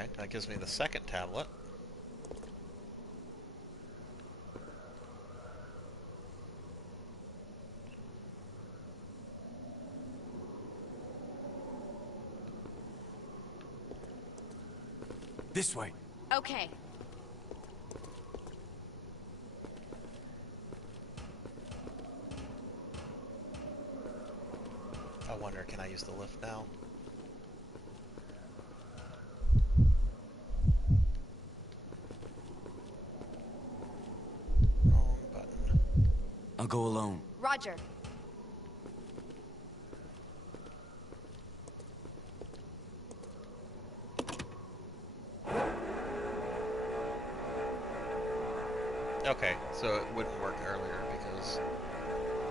Okay, that gives me the second tablet. This way. Okay. I wonder, can I use the lift now? Wrong button. I'll go alone. Roger. Okay, so it wouldn't work earlier because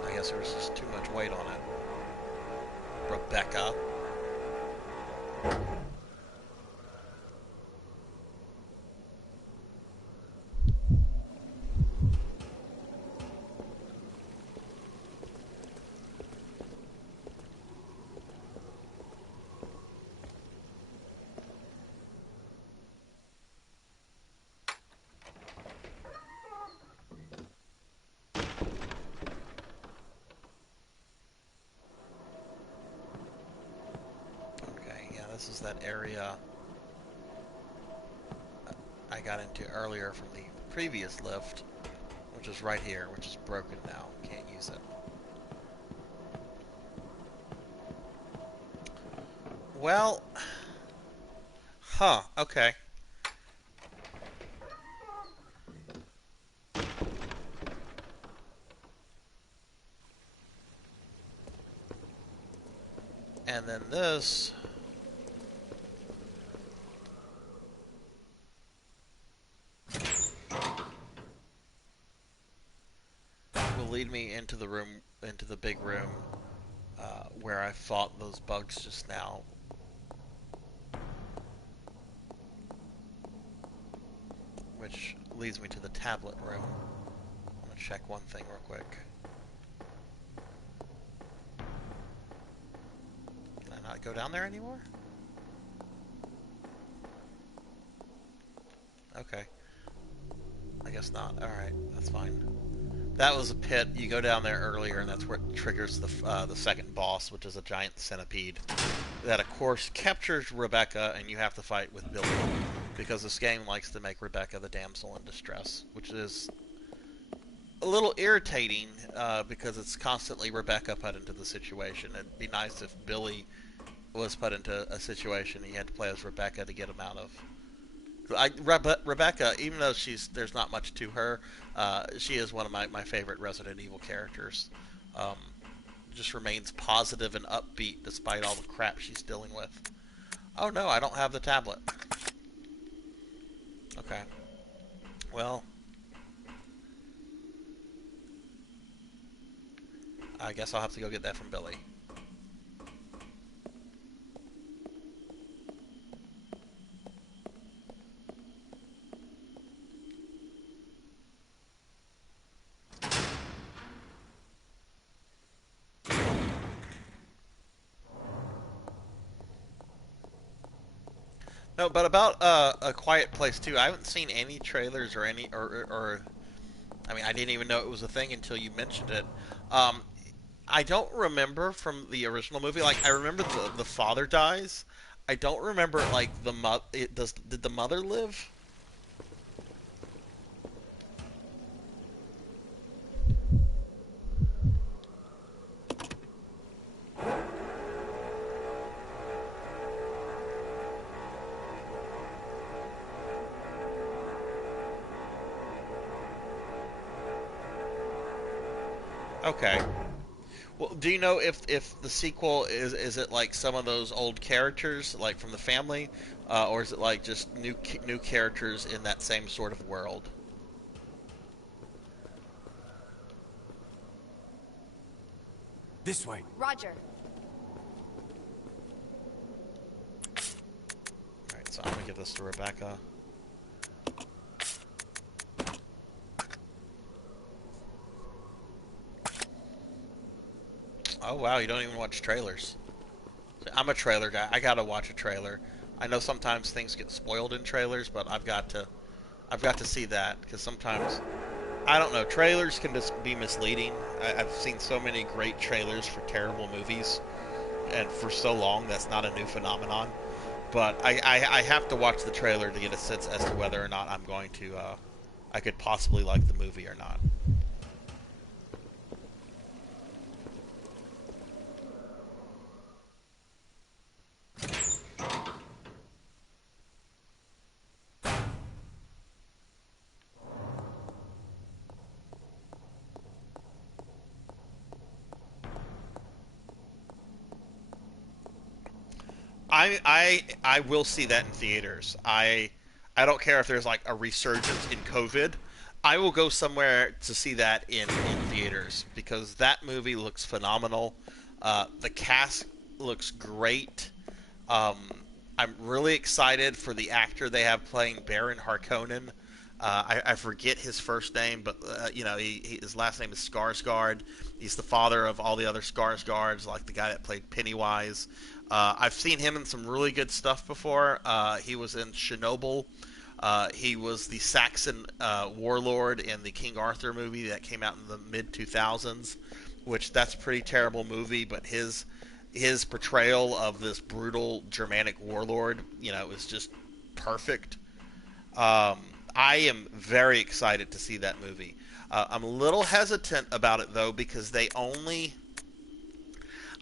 I guess there was just too much weight on it. Rebecca. This is that area I got into earlier from the previous lift, which is right here, which is broken now. Can't use it. Well, okay. And then this will lead me into the room, into the big room, where I fought those bugs just now. Which leads me to the tablet room. I'm gonna check one thing real quick. Can I not go down there anymore? Okay. I guess not. Alright, that's fine. That was a pit. You go down there earlier, and that's where it triggers the second boss, which is a giant centipede. That, of course, captures Rebecca, and you have to fight with Billy. Because this game likes to make Rebecca the damsel in distress, which is a little irritating, because it's constantly Rebecca put into the situation. It'd be nice if Billy was put into a situation he had to play as Rebecca to get him out of. Rebecca, even though there's not much to her, she is one of my favorite Resident Evil characters. Just remains positive and upbeat despite all the crap she's dealing with. Oh no, I don't have the tablet. Okay. Well, I guess I'll have to go get that from Billy. No, but about A Quiet Place 2, I haven't seen any trailers or I mean, I didn't even know it was a thing until you mentioned it. I don't remember from the original movie. Like, I remember the father dies. I don't remember, like, did the mother live? Okay. Well, do you know if the sequel is it like some of those old characters like from the family, or is it like just new characters in that same sort of world? This way. Roger. Alright, so I'm gonna give this to Rebecca. Oh wow, you don't even watch trailers. I'm a trailer guy. I gotta watch a trailer. I know sometimes things get spoiled in trailers, but I've got to see that because sometimes I don't know. Trailers can just be misleading. I've seen so many great trailers for terrible movies, and for so long that's not a new phenomenon. But I have to watch the trailer to get a sense as to whether or not I'm going to I could possibly like the movie or not. I will see that in theaters. I don't care if there's like a resurgence in COVID. I will go somewhere to see that in theaters because that movie looks phenomenal. The cast looks great. Um, I'm really excited for the actor they have playing Baron Harkonnen. I forget his first name, but his last name is Skarsgård. He's the father of all the other Skarsgårds, like the guy that played Pennywise. I've seen him in some really good stuff before. He was in Chernobyl. He was the Saxon warlord in the King Arthur movie that came out in the mid 2000s, which that's a pretty terrible movie, but his portrayal of this brutal Germanic warlord, is just perfect. I am very excited to see that movie. I'm a little hesitant about it though because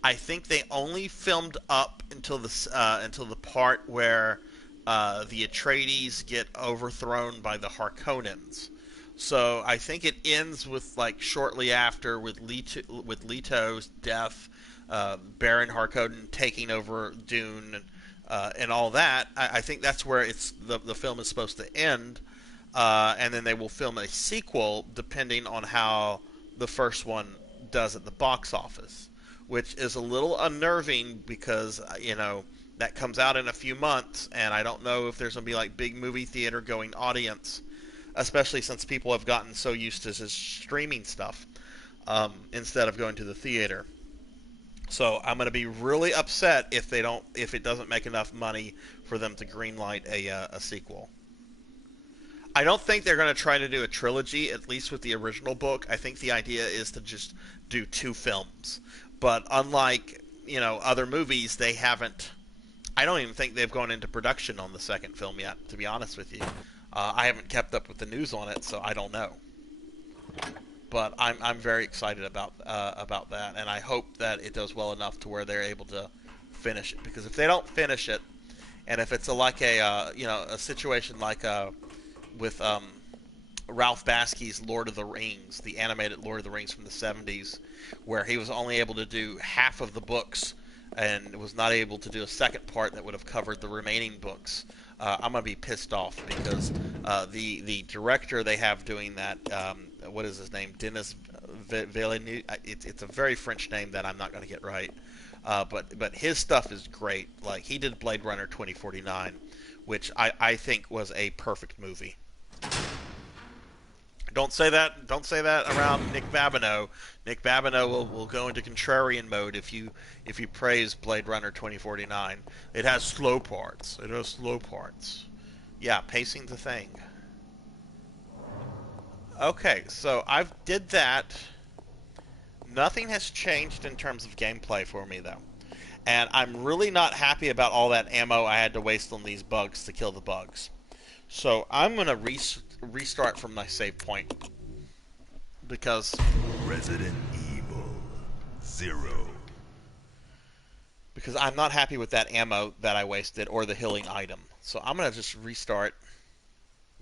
I think they only filmed up until the part where the Atreides get overthrown by the Harkonnens. So I think it ends with like shortly after with Leto's death, Baron Harkonnen taking over Dune, and all that. I think that's where the film is supposed to end, and then they will film a sequel depending on how the first one does at the box office, which is a little unnerving because that comes out in a few months, and I don't know if there's going to be like big movie theater going audience, especially since people have gotten so used to this streaming stuff instead of going to the theater. So I'm going to be really upset if it doesn't make enough money for them to greenlight a sequel. I don't think they're going to try to do a trilogy, at least with the original book. I think the idea is to just do 2 films. But unlike, other movies, they haven't. I don't even think they've gone into production on the second film yet, to be honest with you. I haven't kept up with the news on it, so I don't know. But I'm very excited about that, and I hope that it does well enough to where they're able to finish it. Because if they don't finish it, and if it's a situation like with Ralph Bakski's Lord of the Rings, the animated Lord of the Rings from the 70s, where he was only able to do half of the books and was not able to do a second part that would have covered the remaining books. I'm going to be pissed off because the director they have doing that, what is his name? Denis Villeneuve. It's a very French name that I'm not going to get right. But his stuff is great. Like, he did Blade Runner 2049, which I think was a perfect movie. Don't say that around Nick Babineau. Nick Babineau will go into contrarian mode if you praise Blade Runner 2049. It has slow parts. Yeah, pacing's the thing. Okay, so I've did that. Nothing has changed in terms of gameplay for me though. And I'm really not happy about all that ammo I had to waste on these bugs to kill the bugs. So I'm going to restart from my save point. Because Resident Evil 0. Because I'm not happy with that ammo that I wasted or the healing item. So I'm going to just restart,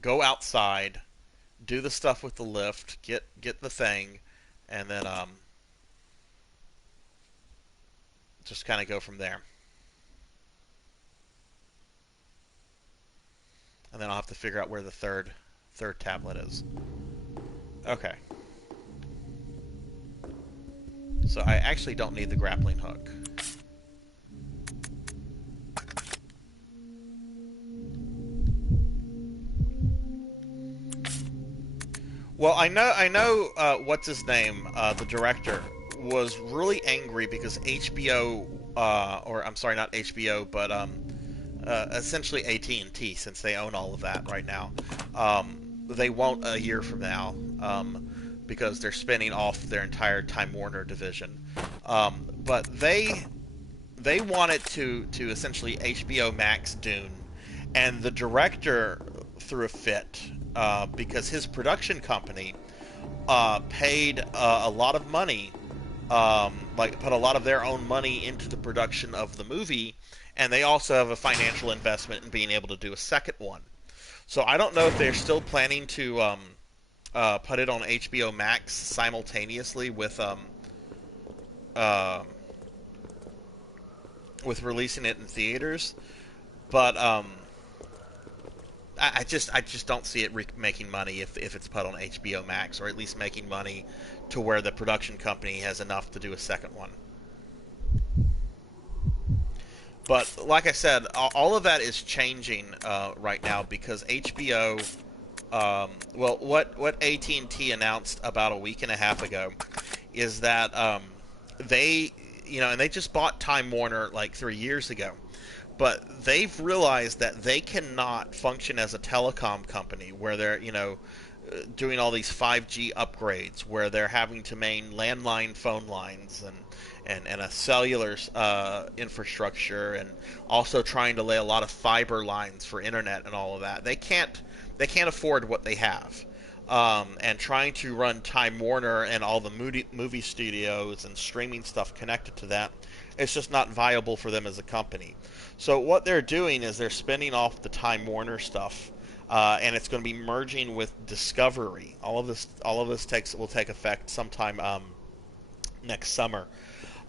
go outside, do the stuff with the lift, get the thing, and then just kind of go from there. And then I'll have to figure out where the third tablet is. Okay. So I actually don't need the grappling hook. Well, I know. What's his name? The director was really angry because HBO, or I'm sorry, not HBO, but essentially AT&T, since they own all of that right now. They won't a year from now, because they're spinning off their entire Time Warner division. But they wanted to essentially HBO Max Dune, and the director threw a fit because his production company paid a lot of money, like put a lot of their own money into the production of the movie, and they also have a financial investment in being able to do a second one. So I don't know if they're still planning to put it on HBO Max simultaneously uh, with releasing it in theaters, but I just don't see it making money if it's put on HBO Max, or at least making money to where the production company has enough to do a second one. But like I said, all of that is changing right now because HBO. Well, what AT&T announced about a week and a half ago is that they, and they just bought Time Warner like 3 years ago, but they've realized that they cannot function as a telecom company where they're, doing all these 5G upgrades, where they're having to maintain landline phone lines and a cellular infrastructure, and also trying to lay a lot of fiber lines for internet and all of that. They can't afford what they have. And trying to run Time Warner and all the movie studios and streaming stuff connected to that, it's just not viable for them as a company. So what they're doing is they're spinning off the Time Warner stuff, and it's going to be merging with Discovery. All of this will take effect sometime next summer,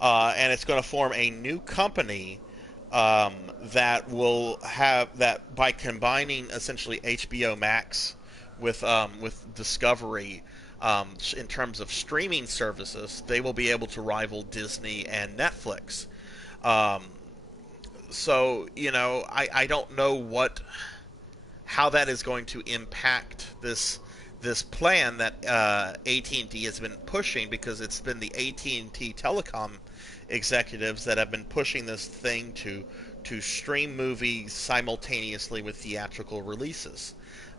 and it's going to form a new company that will have that by combining essentially HBO Max with Discovery. In terms of streaming services, they will be able to rival Disney and Netflix. Um, so I don't know how that is going to impact this plan that AT&T has been pushing, because it's been the AT&T telecom executives that have been pushing this thing to stream movies simultaneously with theatrical releases.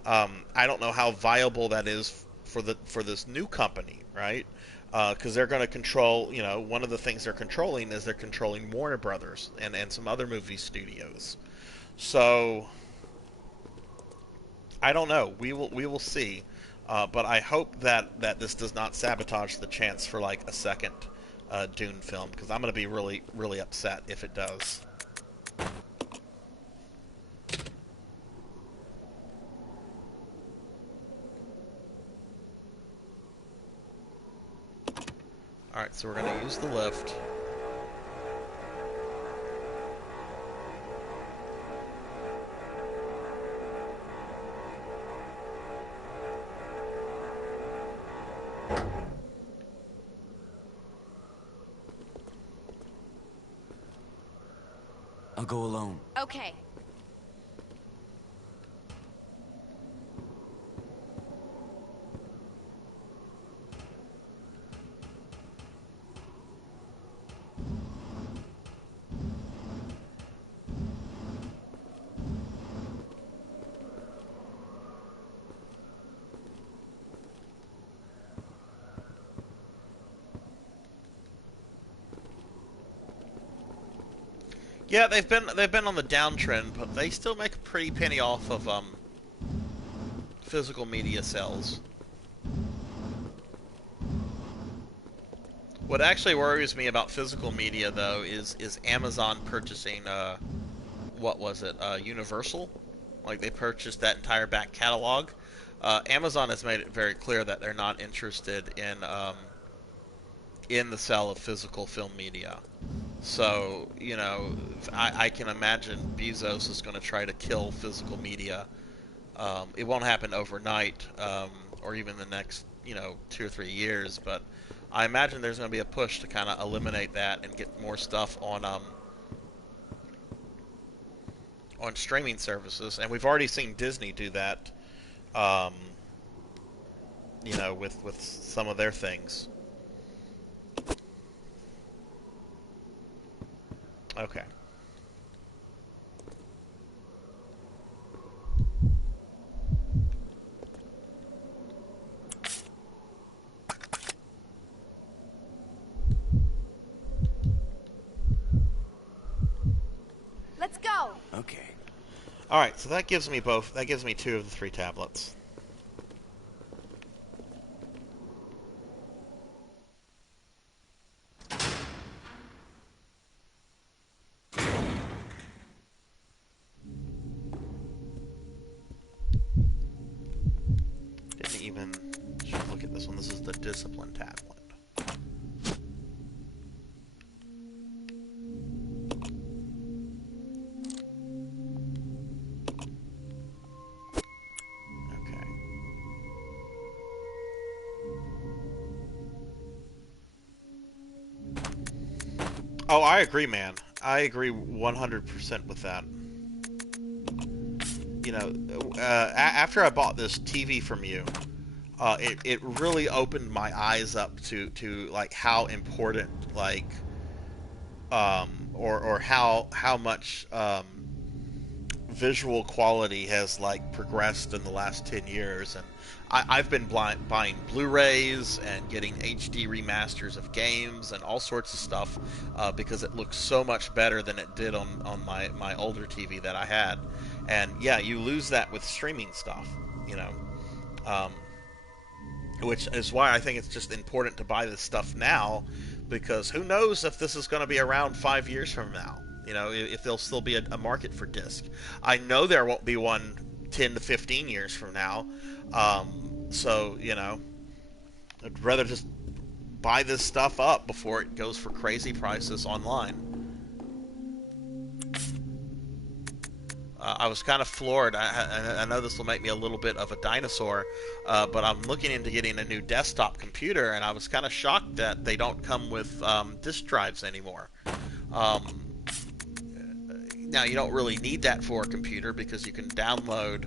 I don't know how viable that is for this new company, right? Because they're going to control, one of the things they're controlling is they're controlling Warner Brothers and some other movie studios. So I don't know. We will see. But I hope that this does not sabotage the chance for like a second Dune film, because I'm going to be really really upset if it does. All right, so we're going to use the lift. I'll go alone. Okay. Yeah, they've been on the downtrend, but they still make a pretty penny off of physical media sales. What actually worries me about physical media, though, is Amazon purchasing what was it, Universal? Like, they purchased that entire back catalog. Amazon has made it very clear that they're not interested in the sale of physical film media. So, I can imagine Bezos is going to try to kill physical media. It won't happen overnight, or even the next, 2 or 3 years, but I imagine there's going to be a push to kind of eliminate that and get more stuff on streaming services, and we've already seen Disney do that, um, with some of their things. Okay. Okay. Alright, so that gives me both. That gives me 2 of the 3 tablets. Didn't even look at this one. This is the discipline tablet. Oh, I agree, man. I agree 100% with that. You know, after I bought this TV from you, it really opened my eyes up to like how important like or how much visual quality has like progressed in the last 10 years, and I've been buying Blu-rays and getting HD remasters of games and all sorts of stuff because it looks so much better than it did on my older TV that I had. And yeah, you lose that with streaming stuff, you know, which is why I think it's just important to buy this stuff now, because who knows if this is going to be around 5 years from now. You know, if there'll still be a market for disc. I know there won't be one 10 to 15 years from now. So, you know, I'd rather just buy this stuff up before it goes for crazy prices online. I was kind of floored. I know this will make me a little bit of a dinosaur, but I'm looking into getting a new desktop computer, and I was kind of shocked that they don't come with disk drives anymore. Now, you don't really need that for a computer because you can download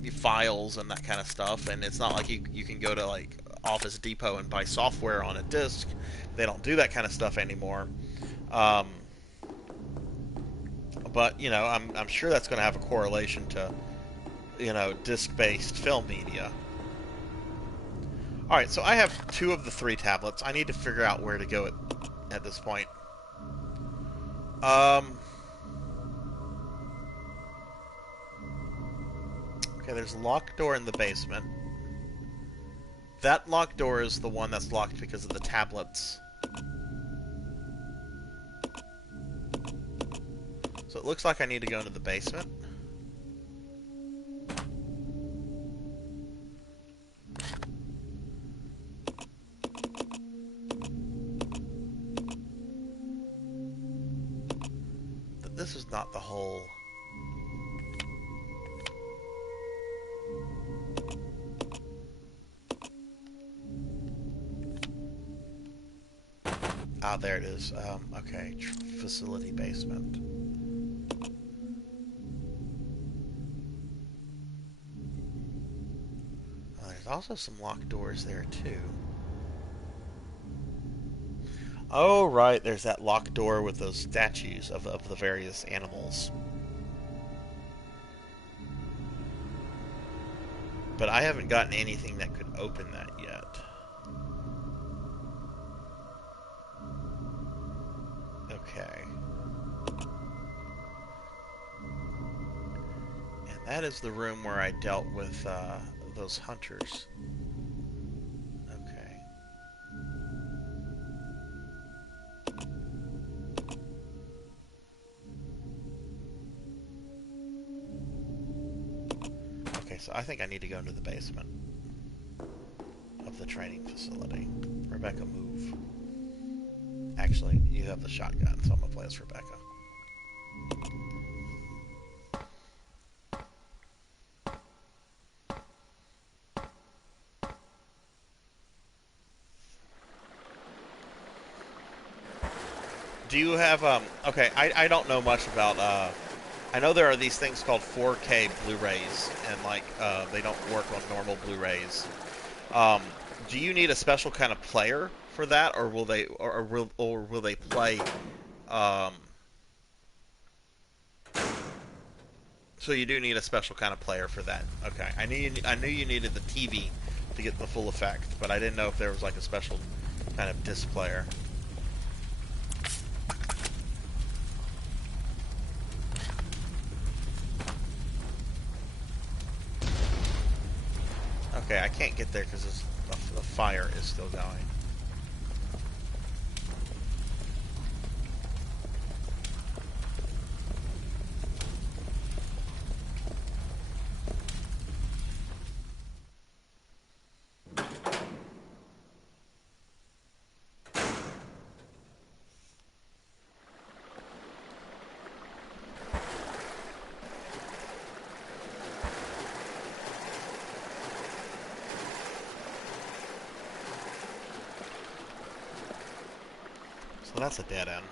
the files and that kind of stuff, and it's not like you can go to like Office Depot and buy software on a disk. They don't do that kind of stuff anymore. But, you know, I'm sure that's going to have a correlation to, you know, disc-based film media. Alright, so I have 2 of the 3 tablets. I need to figure out where to go at this point. Okay, there's a locked door in the basement. That locked door is the one that's locked because of the tablets. So it looks like I need to go into the basement. But this is not the whole... Ah, there it is. Okay, facility basement. There's also some locked doors there, too. Oh, right, there's that locked door with those statues of the various animals. But I haven't gotten anything that could open that yet. Okay. And that is the room where I dealt with those hunters. Okay. Okay, so I think I need to go into the basement of the training facility. Rebecca, move. Actually, you have the shotgun, so I'm gonna play as Rebecca. Do you have, okay, I don't know much about, I know there are these things called 4K Blu-rays, and, like, they don't work on normal Blu-rays. Do you need a special kind of player for that, or will they, or will they play, so you do need a special kind of player for that. Okay, I knew you needed the TV to get the full effect, but I didn't know if there was, like, a special kind of disc player. Okay, I can't get there because the fire is still going. So that's a dead end.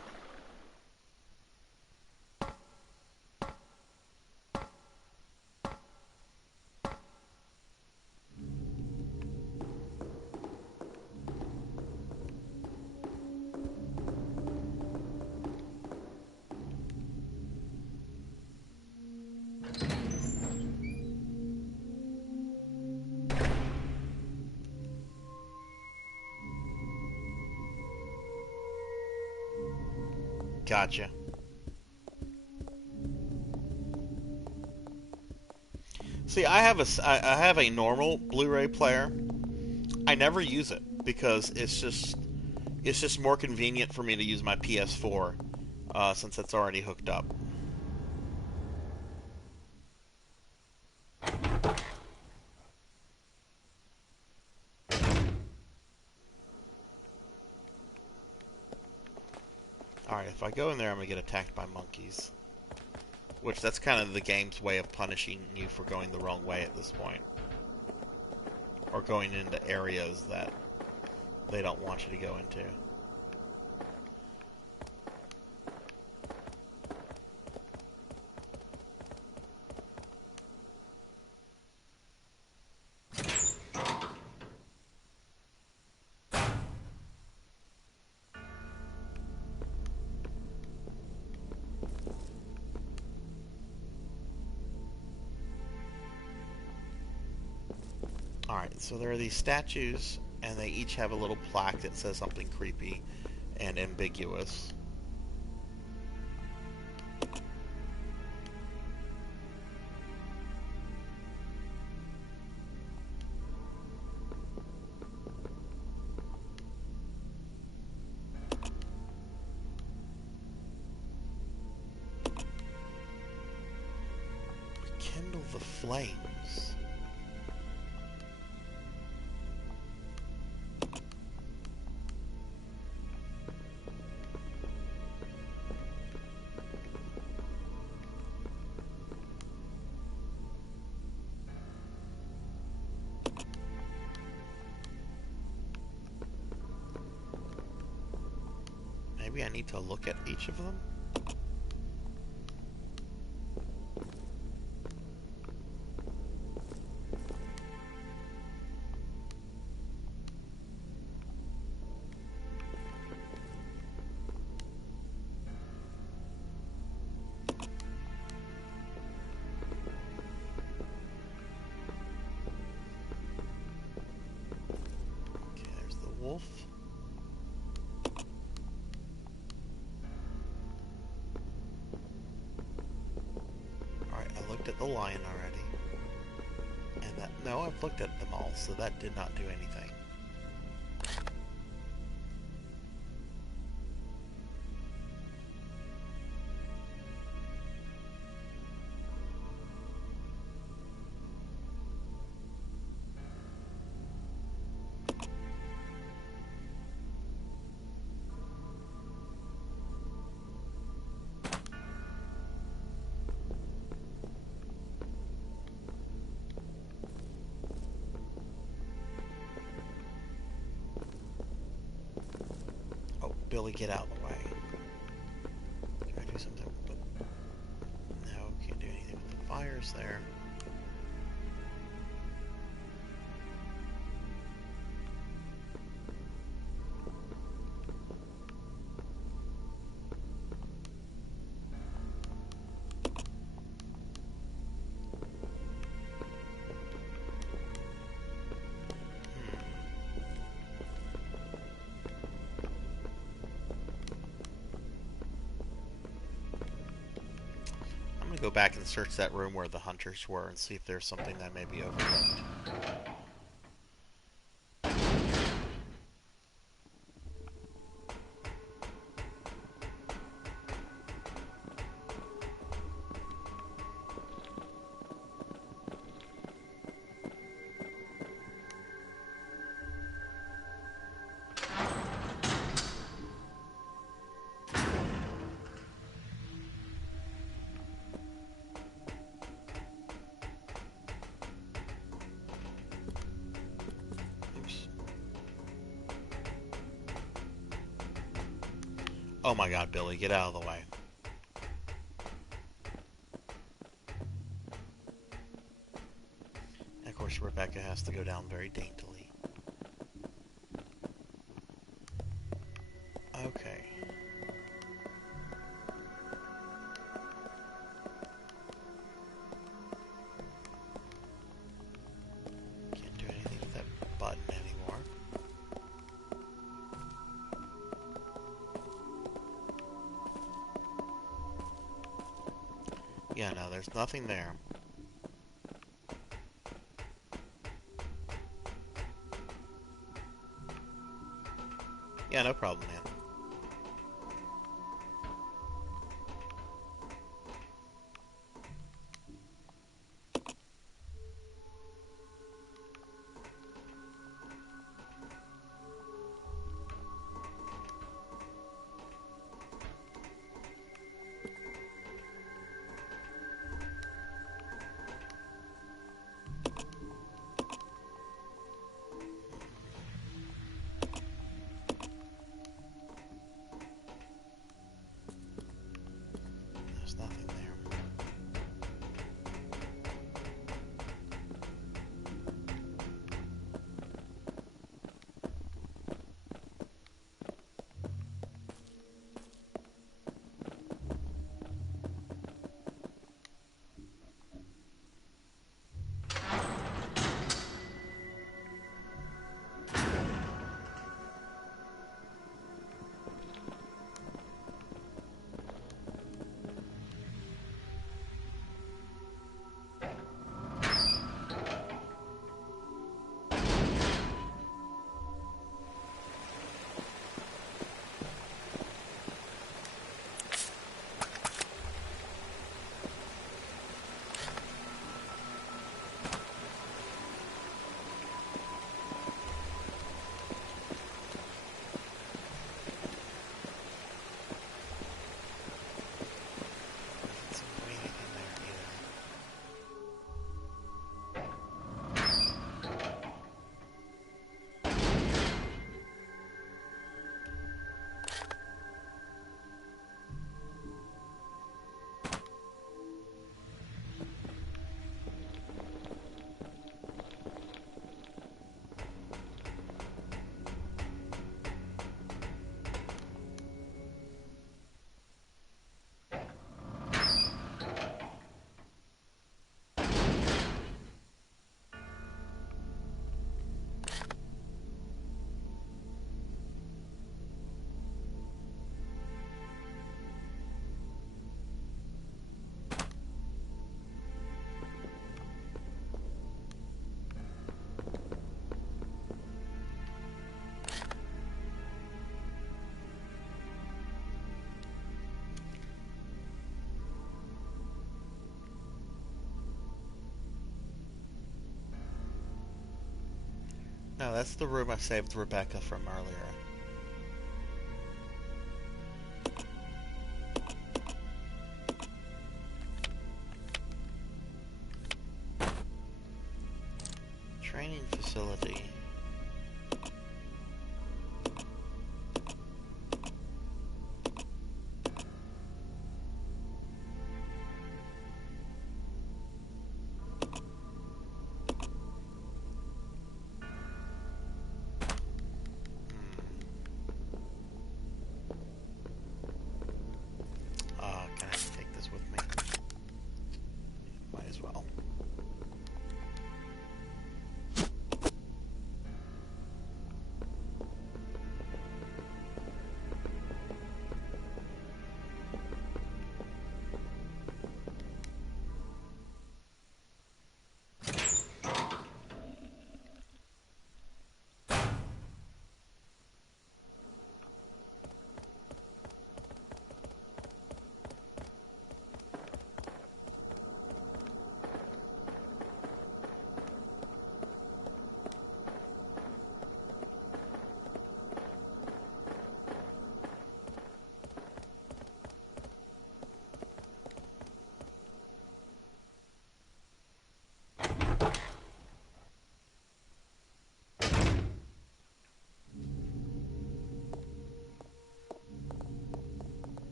Gotcha. See, I have a normal Blu-ray player. I never use it because it's just more convenient for me to use my PS4 since it's already hooked up. Alright, if I go in there, I'm going to get attacked by monkeys. Which, that's kind of the game's way of punishing you for going the wrong way at this point. Or going into areas that they don't want you to go into. Alright, so there are these statues, and they each have a little plaque that says something creepy and ambiguous. Kindle the flames. Maybe I need to look at each of them? Okay, there's the wolf. Alright, I looked at the lion already. And that, no, I've looked at them all, so that did not do anything. Oh, Billy, get out of the way. Can I do something? But no, can't do anything with the fires there. Go back and search that room where the hunters were and see if there's something that may be overlooked. Oh my god, Billy, get out of the way. And of course, Rebecca has to go down very daintily. Okay. Can't do anything with that button anymore. Yeah, no, there's nothing there. Yeah, no problem, man. There's nothing there. Doesn't seem to be anything there either. No, that's the room I saved Rebecca from earlier. Training facility.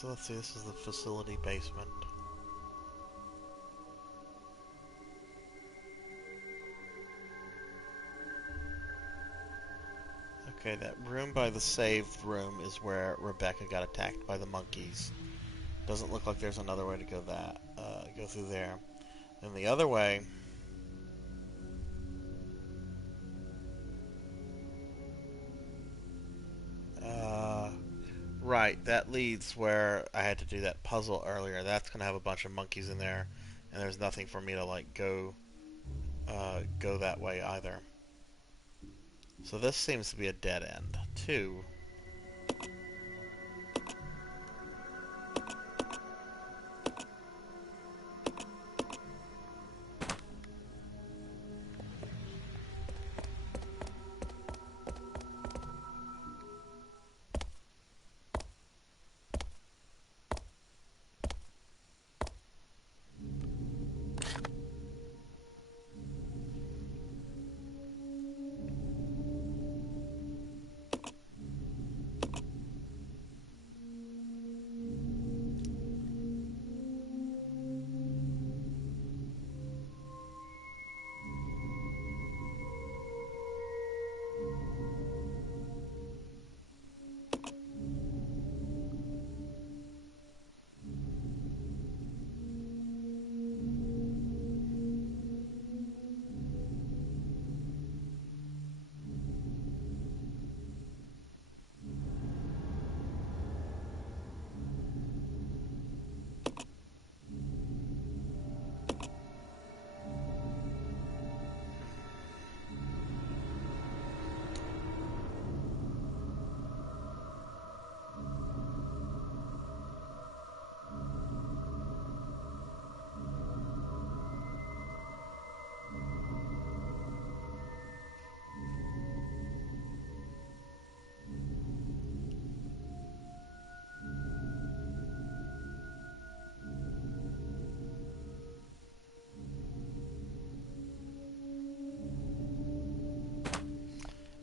So let's see, this is the facility basement. Okay, that room by the saved room is where Rebecca got attacked by the monkeys. Doesn't look like there's another way to go go through there. And the other way... right, that leads where I had to do that puzzle earlier. That's going to have a bunch of monkeys in there, and there's nothing for me to, like, go that way either. So this seems to be a dead end, too.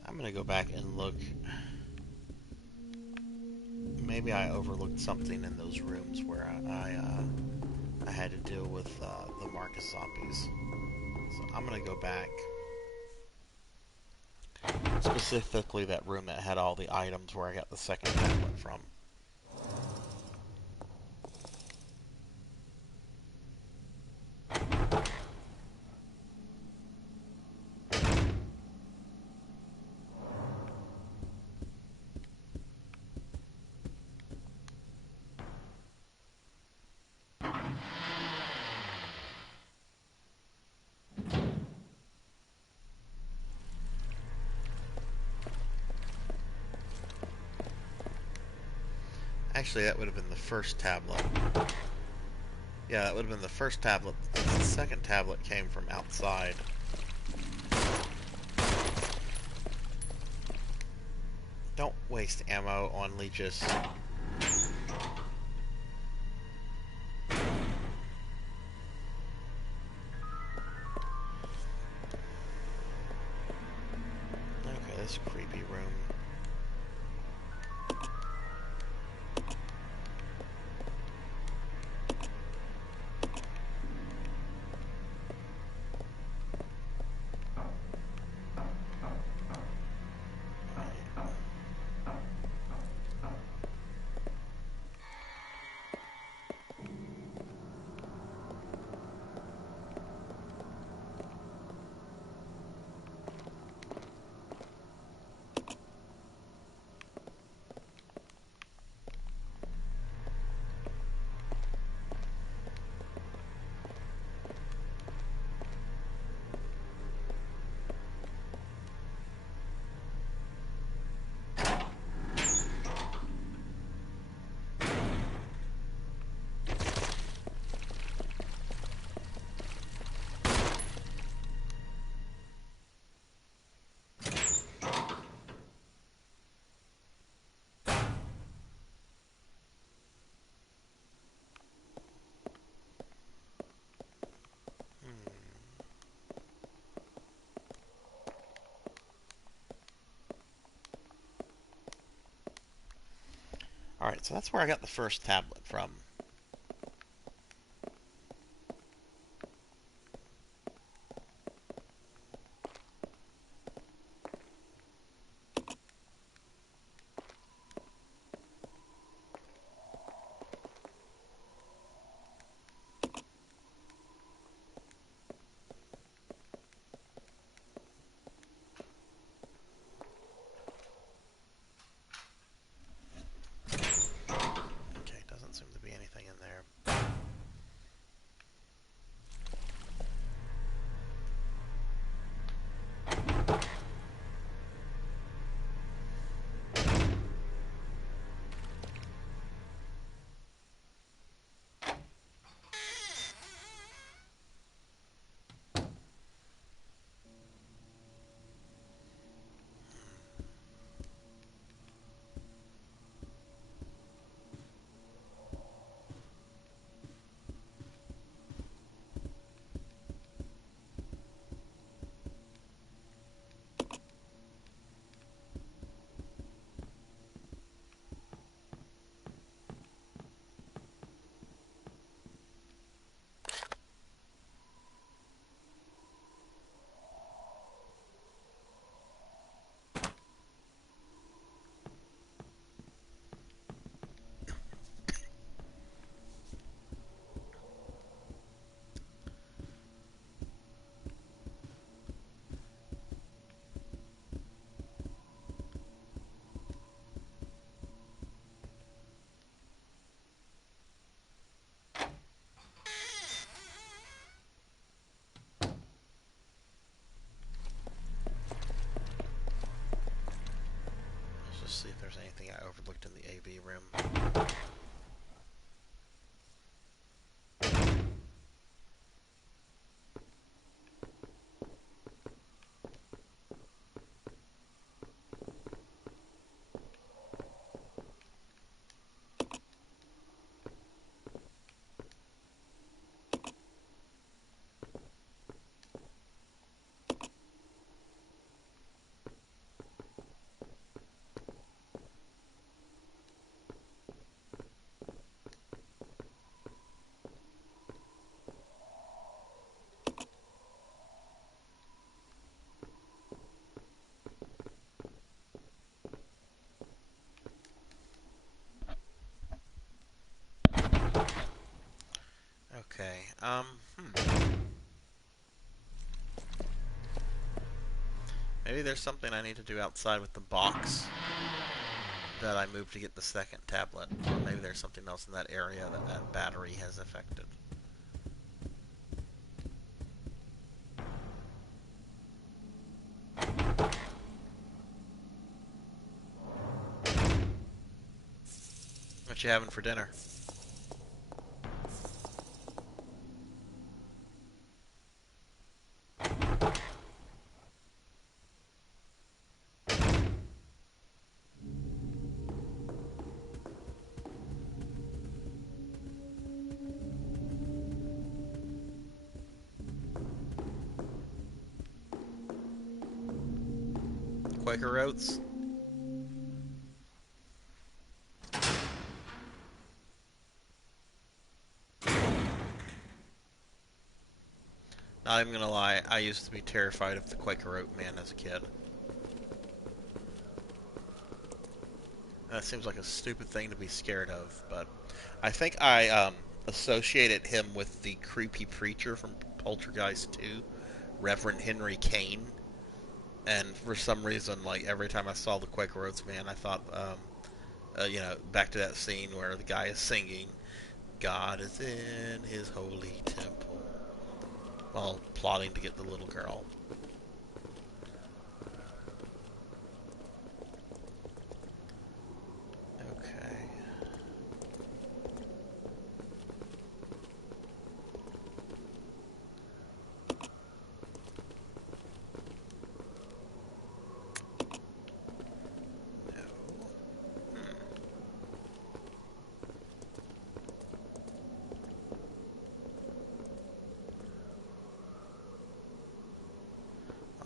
I'm going to go back and look. Maybe I overlooked something in those rooms where I had to deal with the Marcus zombies. So I'm going to go back. Specifically that room that had all the items where I got the second tablet from. Actually, that would have been the first tablet. Yeah, that would have been the first tablet. The second tablet came from outside. Don't waste ammo on leeches. Okay, this creepy room. Alright, so that's where I got the first tablet from. Okay, doesn't seem to be anything in there. Let's just see if there's anything I overlooked in the AV room. Okay, maybe there's something I need to do outside with the box that I moved to get the second tablet. Or maybe there's something else in that area that that battery has affected. What you having for dinner? Quaker oats? Not even gonna lie, I used to be terrified of the Quaker Oat Man as a kid. That seems like a stupid thing to be scared of, but I think I associated him with the creepy preacher from Poltergeist 2, Reverend Henry Kane. And for some reason, like every time I saw the Quaker Oats Man, I thought, you know, back to that scene where the guy is singing, "God is in His holy temple," while plotting to get the little girl. Okay.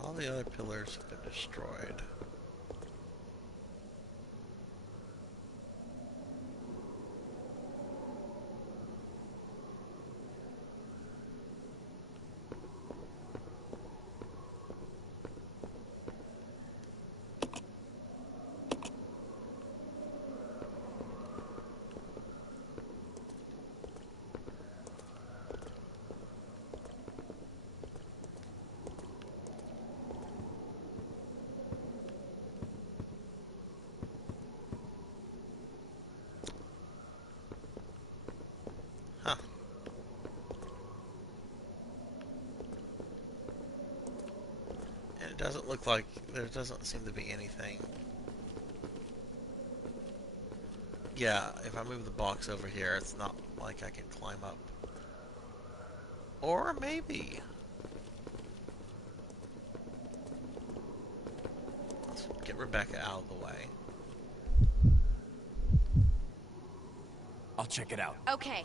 All the other pillars have been destroyed. Huh. And it doesn't look like there doesn't seem to be anything. Yeah, if I move the box over here, it's not like I can climb up. Or maybe. Let's get Rebecca out of the way. I'll check it out. Okay.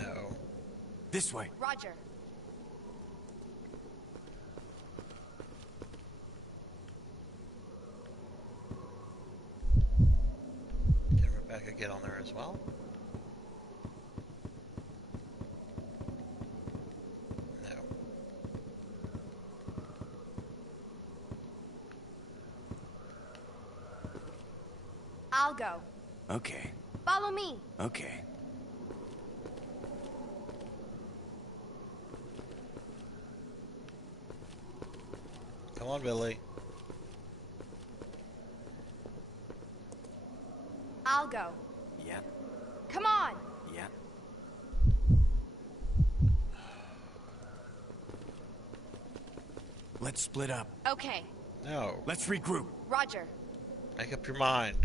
No. This way. Roger. Can Rebecca get on there as well? No. I'll go. Okay. Follow me. Okay. Come on, Billy. I'll go. Yep. Come on. Yep. Let's split up. Okay. No. Let's regroup. Roger. Make up your mind.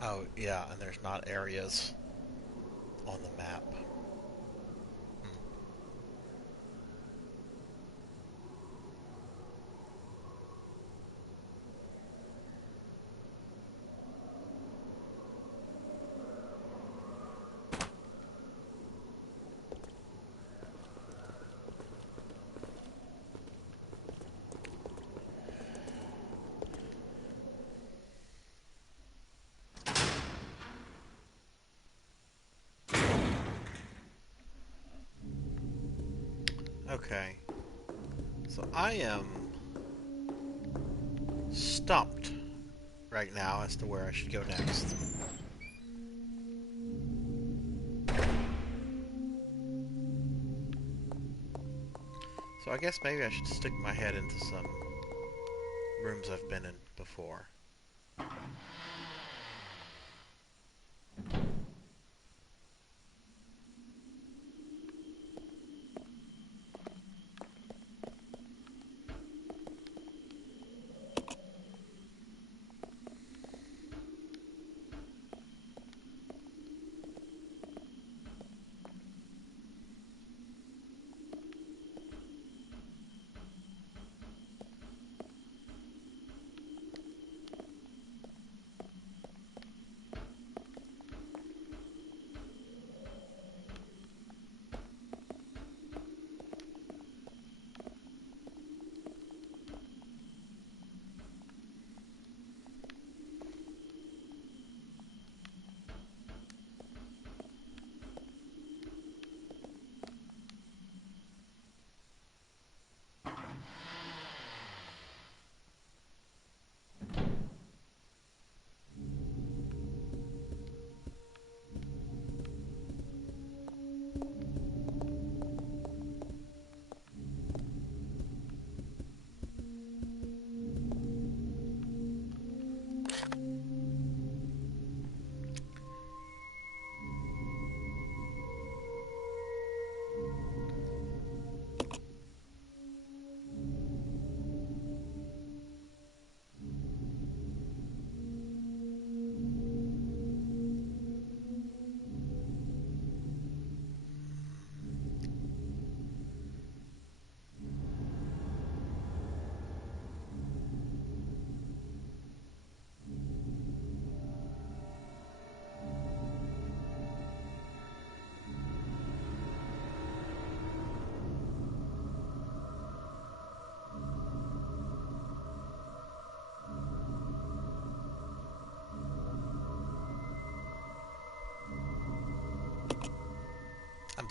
Oh, yeah, and there's not areas on the map. Okay. So I am stumped right now as to where I should go next. So I guess maybe I should stick my head into some rooms I've been in before.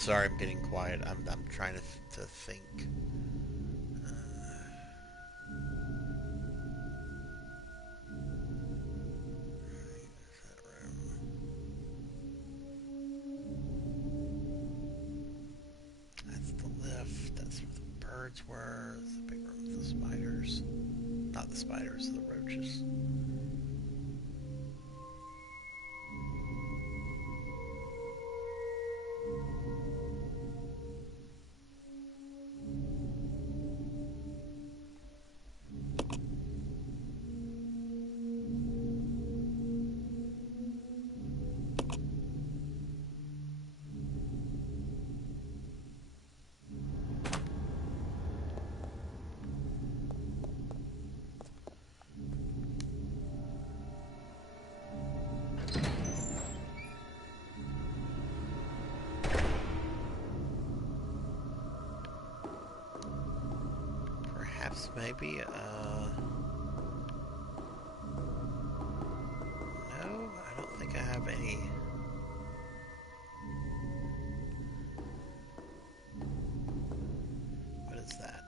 sorry, I'm getting quiet. I'm trying to think. That room. That's the lift. That's where the birds were. The big room with the spiders. Not the spiders, the roaches. Perhaps, maybe, no, I don't think I have any. What is that?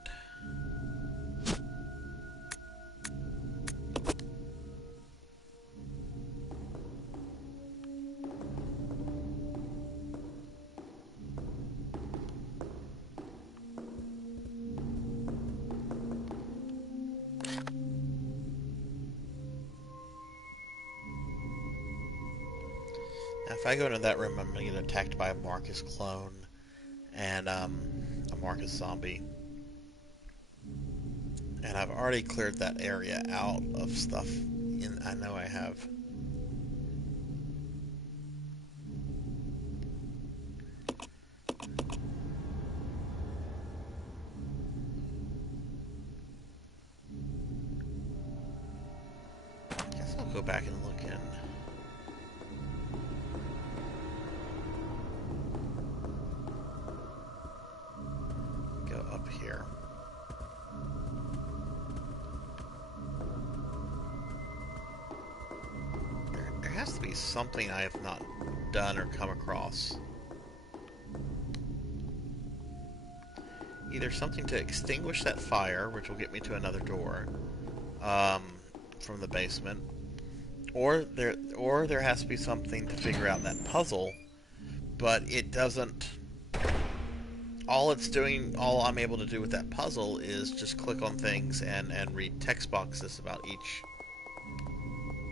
Now, if I go into that room, I'm gonna get attacked by a Marcus clone and a Marcus zombie. And I've already cleared that area out of stuff. I know I have. Guess I'll go back and look in. Go up here. There has to be something I have not done or come across. Either something to extinguish that fire, which will get me to another door from the basement, or there has to be something to figure out that puzzle, but it doesn't. All it's doing, all I'm able to do with that puzzle is just click on things and read text boxes about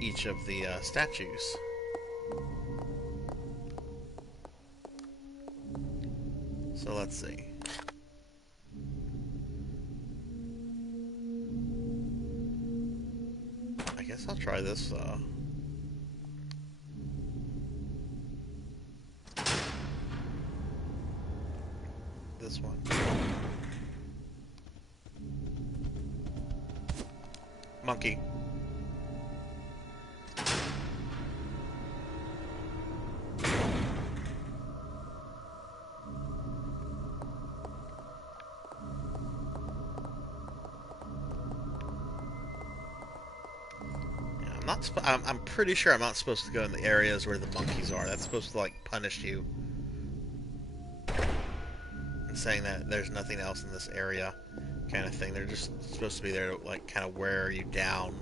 each of the statues. So let's see. I guess I'll try this. This one. Monkey. I'm pretty sure I'm not supposed to go in the areas where the monkeys are. That's supposed to, like, punish you. And saying that there's nothing else in this area, kind of thing. They're just supposed to be there to, like, kind of wear you down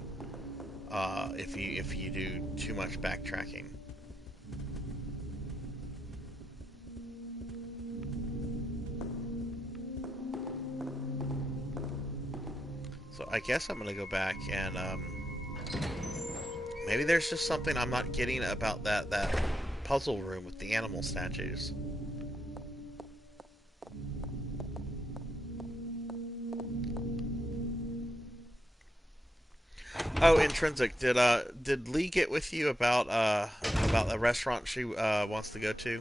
if you do too much backtracking. So I guess I'm gonna go back and maybe there's just something I'm not getting about that puzzle room with the animal statues. Oh, Intrinsic, did Lee get with you about the restaurant she wants to go to?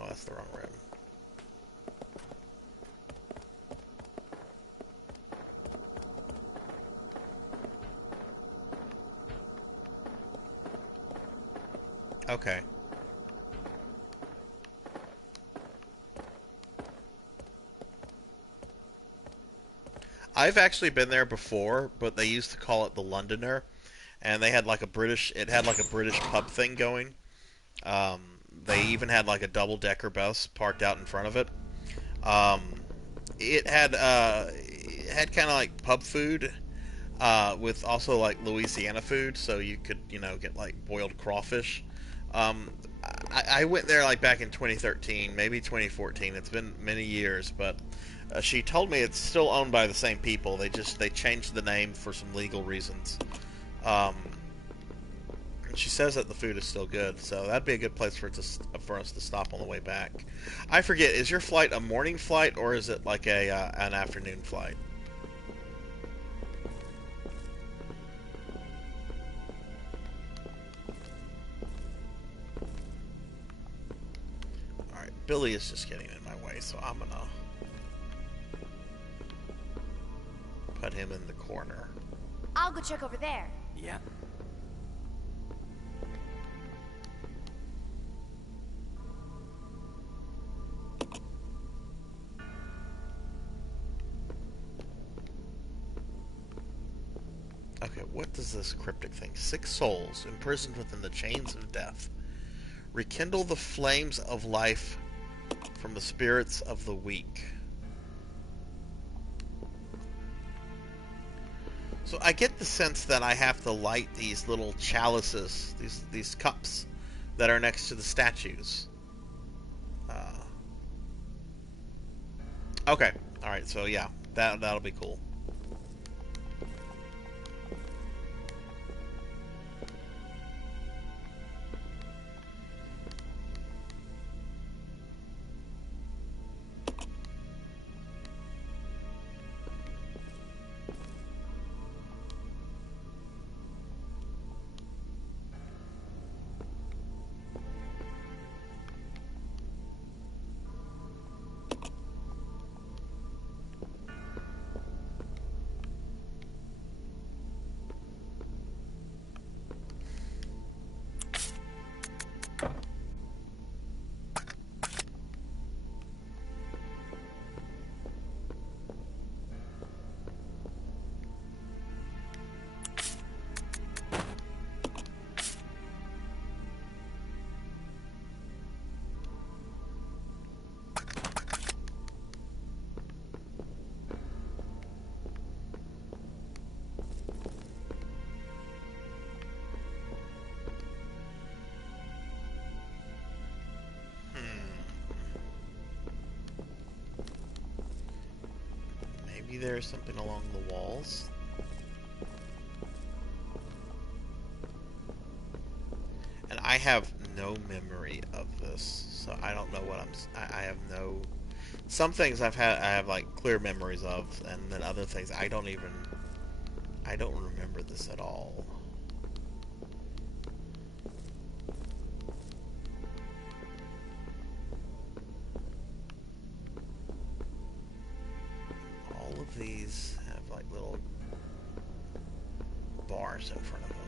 Oh, that's the wrong room. Okay. I've actually been there before, but they used to call it the Londoner, and they had like a British. It had like a British pub thing going. They even had like a double-decker bus parked out in front of it. Um, it had kind of like pub food, with also like Louisiana food, so you could get like boiled crawfish. Um, I went there like back in 2013, maybe 2014. It's been many years, but she told me it's still owned by the same people. They changed the name for some legal reasons. Um, she says that the food is still good, so that'd be a good place for us to stop on the way back. I forget, is your flight a morning flight or is it like a an afternoon flight? All right, Billy is just getting in my way, so I'm gonna put him in the corner. I'll go check over there. Yeah. Okay, what does this cryptic thing? 6 souls imprisoned within the chains of death. Rekindle the flames of life from the spirits of the weak. So I get the sense that I have to light these little chalices, these cups that are next to the statues. Okay, all right. So yeah, that'll be cool. Maybe there's something along the walls. And I have no memory of this, so I don't know what I have no. Some things I have like clear memories of, and then other things I don't remember this at all. All of these have like little bars in front of them.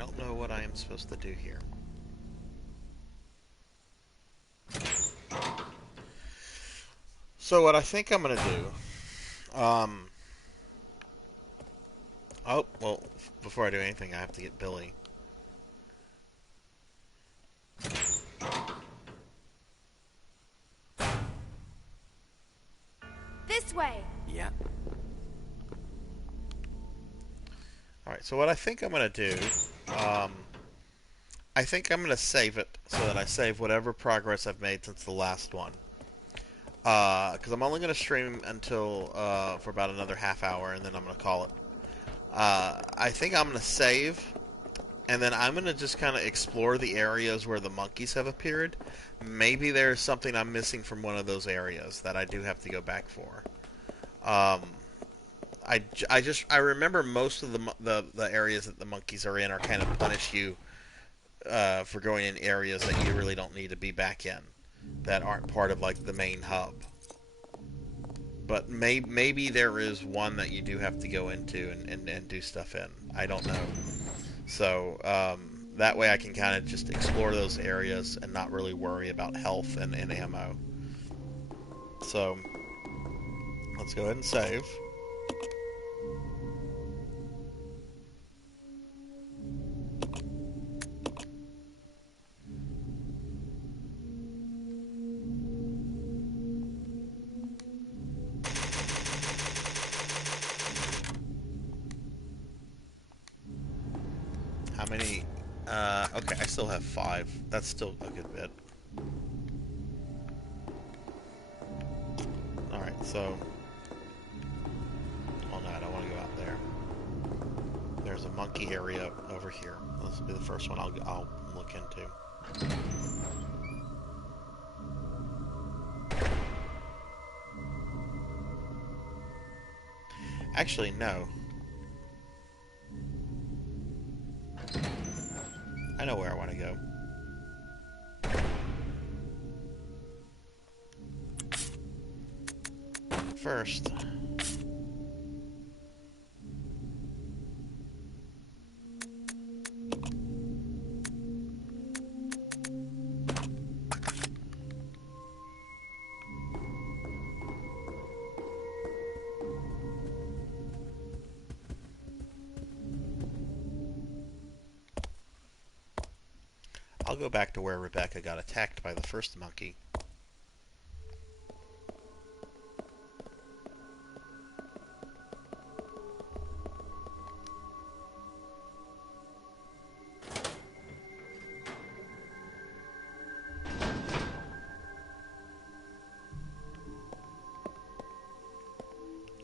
don't know what I am supposed to do here. So what I think I'm going to do... oh, well, before I do anything, I have to get Billy. This way. Yeah. Alright, so what I think I'm going to do, I think I'm going to save it so that I save whatever progress I've made since the last one. Because I'm only going to stream until, for about another half hour, and then I'm going to call it. I think I'm going to save, and then I'm going to just kind of explore the areas where the monkeys have appeared. Maybe there's something I'm missing from one of those areas that I do have to go back for. I remember most of the areas that the monkeys are in are kind of punish you for going in areas that you really don't need to be back in, that aren't part of like the main hub. But maybe there is one that you do have to go into and do stuff in. I don't know. So that way I can kind of just explore those areas and not really worry about health and ammo. So let's go ahead and save. How many? Okay, I still have 5. That's still a good bit. Alright, so... oh no, I don't want to go out there. There's a monkey area over here. This will be the first one I'll look into. Actually, no. I know where I want to go. First... I'll go back to where Rebecca got attacked by the first monkey.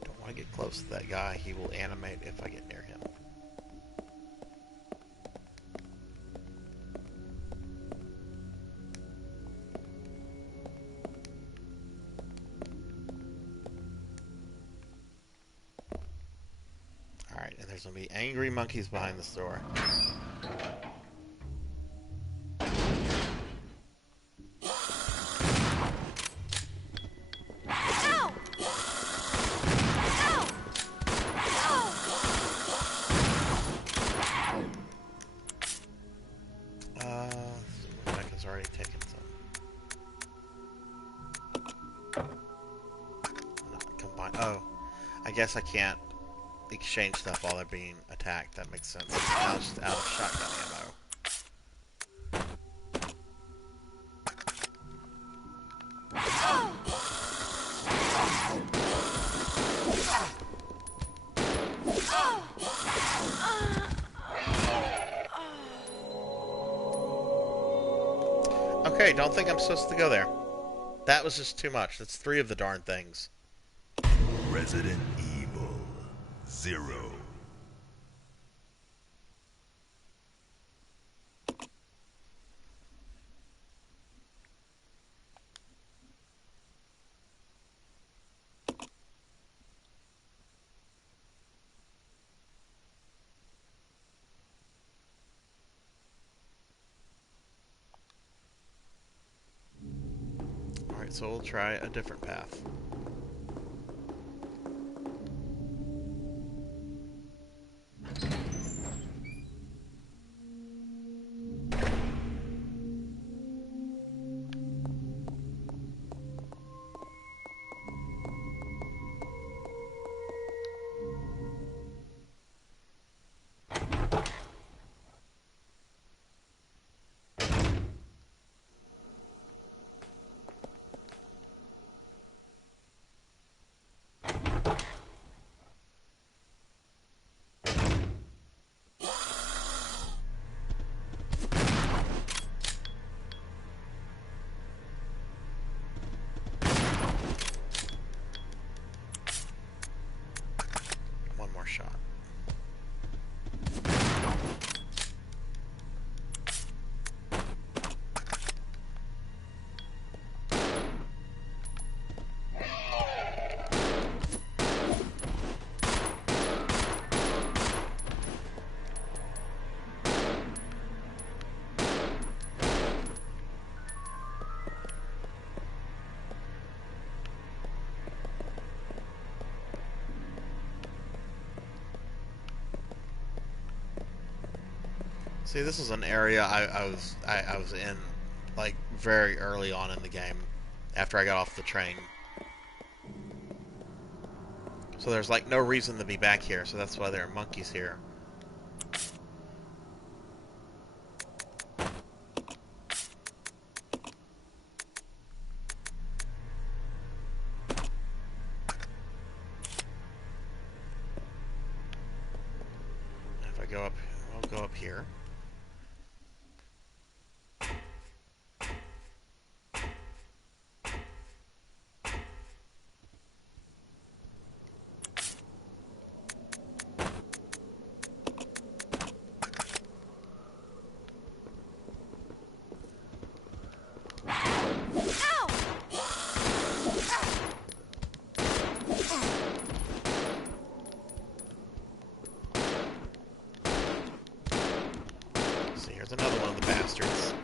Don't want to get close to that guy. He will animate if I get near him. Alright, and there's going to be angry monkeys behind this door. Rebecca's already taken some. Not combine. Oh, I guess I can't exchange stuff while they're being attacked. That makes sense. Now I'm just out of shotgun ammo. Okay, don't think I'm supposed to go there. That was just too much. That's 3 of the darn things. Resident Evil 0. Alright, so we'll try a different path. shot. See, this is an area I was in, like, very early on in the game, after I got off the train. So there's, like, no reason to be back here, so that's why there are monkeys here. If I go up, I'll go up here. See, here's another one of the bastards.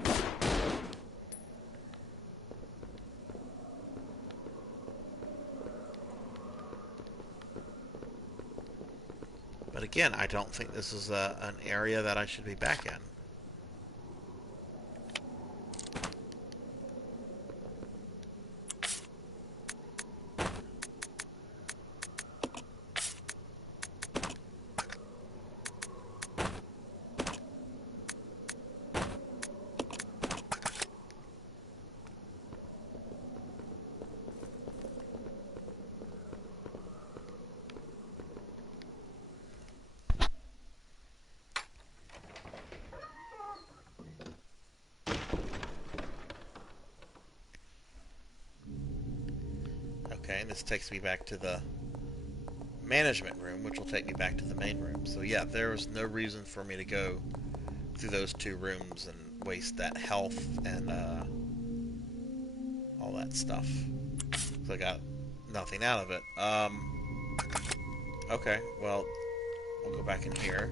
But again, I don't think this is an area that I should be back in. Okay, and this takes me back to the management room, which will take me back to the main room. So yeah, there was no reason for me to go through those two rooms and waste that health and all that stuff. So I got nothing out of it. Okay, well, we'll go back in here.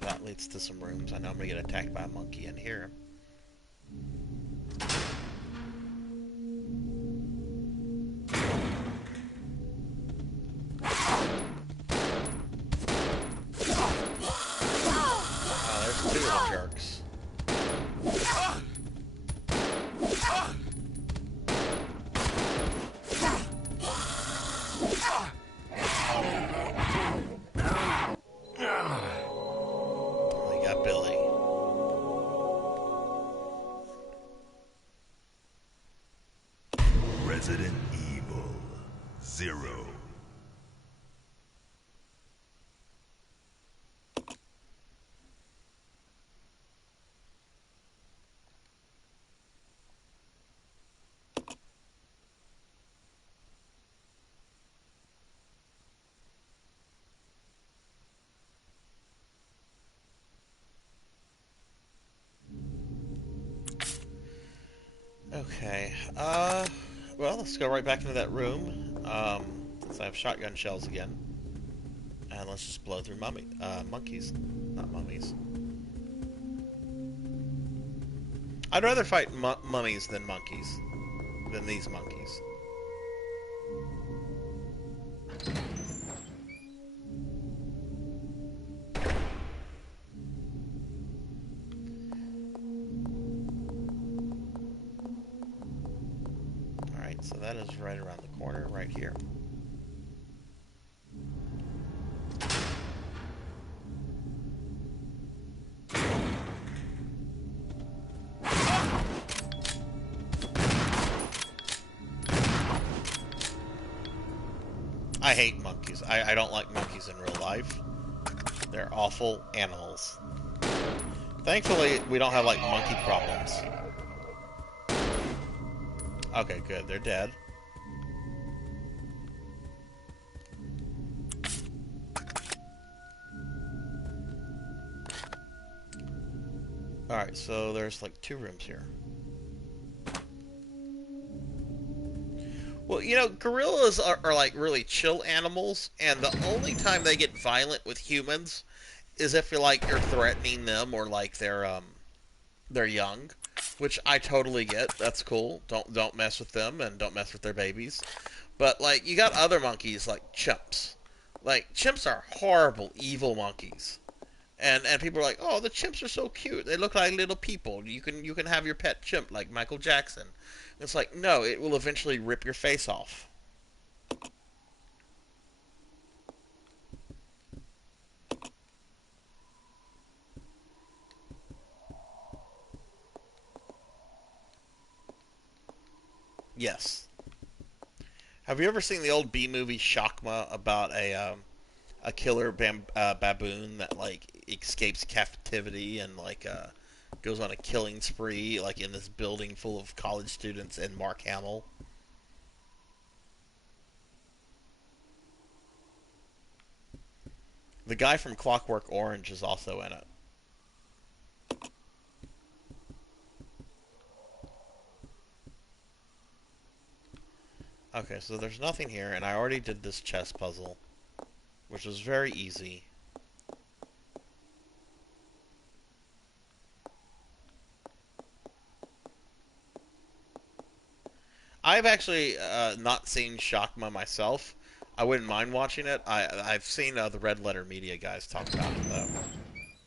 That leads to some rooms. I know I'm going to get attacked by a monkey in here. There's two little jerks. We got Billy. Resident Evil 0. Okay, well, let's go right back into that room, since I have shotgun shells again. And let's just blow through monkeys. Not mummies. I'd rather fight mummies than monkeys. Than these monkeys. Alright, so that is right around the corner, right here. I hate monkeys. I don't like monkeys in real life. They're awful animals. Thankfully, we don't have, like, monkey problems. Okay, good. They're dead. Alright, so there's like 2 rooms here. Well, you know, gorillas are like really chill animals, and the only time they get violent with humans is if you're threatening them or like they're young, which I totally get. That's cool. Don't mess with them and don't mess with their babies. But like you got other monkeys like chimps. Like chimps are horrible, evil monkeys. And people are like, "Oh, the chimps are so cute. They look like little people. You can have your pet chimp like Michael Jackson." And it's like, "No, it will eventually rip your face off." Yes. Have you ever seen the old B movie Shockma about a killer baboon that like escapes captivity and like goes on a killing spree like in this building full of college students and Mark Hamill? The guy from Clockwork Orange is also in it. Okay, so there's nothing here, and I already did this chess puzzle, which was very easy. I've actually not seen Shockma myself. I wouldn't mind watching it. I've seen the Red Letter Media guys talk about it though,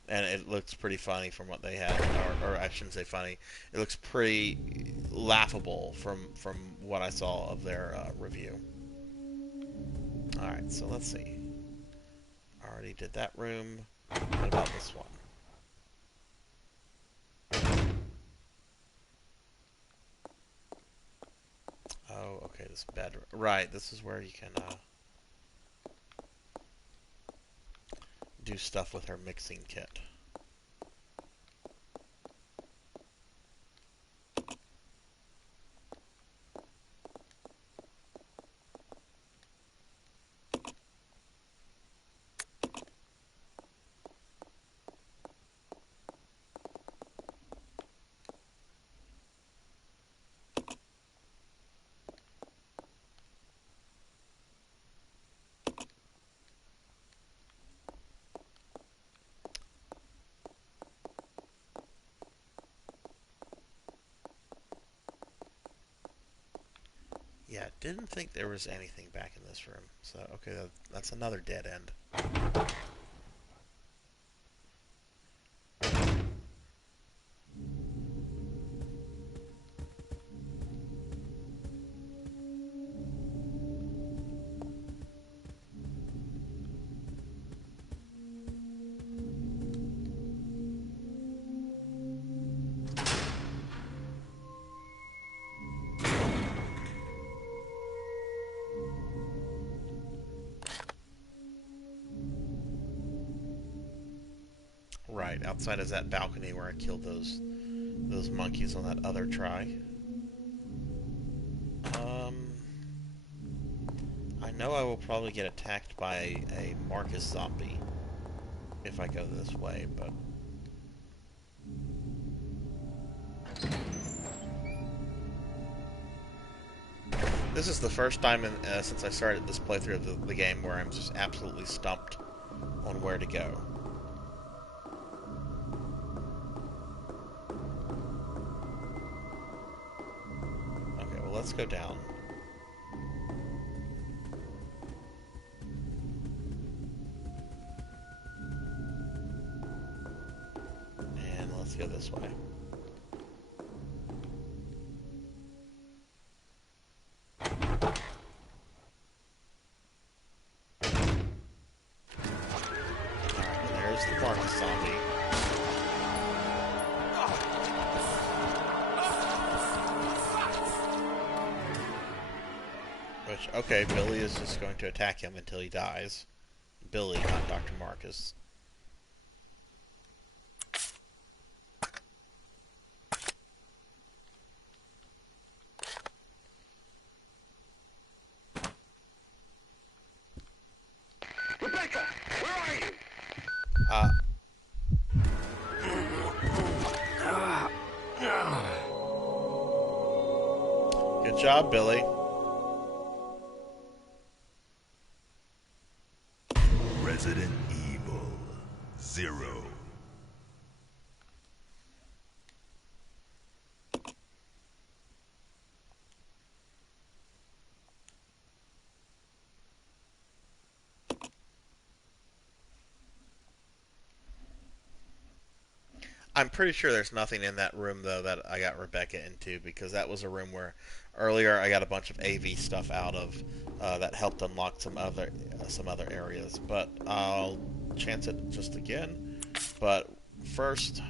and it looks pretty funny from what they had, or I shouldn't say funny. It looks pretty laughable from what I saw of their review. All right, so let's see. I already did that room. What about this one? Oh, okay, this bedroom. Right, this is where you can do stuff with her mixing kit. Yeah, didn't think there was anything back in this room. So, okay, that's another dead end. Right, outside is that balcony where I killed those monkeys on that other try. Um, I know I will probably get attacked by a Marcus zombie if I go this way, but this is the first time since I started this playthrough of the game where I'm just absolutely stumped on where to go. Okay, well let's go down. And let's go this way. Marcus zombie. Which, okay, Billy is just going to attack him until he dies. Billy, not Dr. Marcus. Rebecca, where are you? job, Billy. Resident Evil 0. I'm pretty sure there's nothing in that room though that I got Rebecca into, because that was a room where earlier I got a bunch of AV stuff out of that helped unlock some other areas. But I'll chance it just again. But first,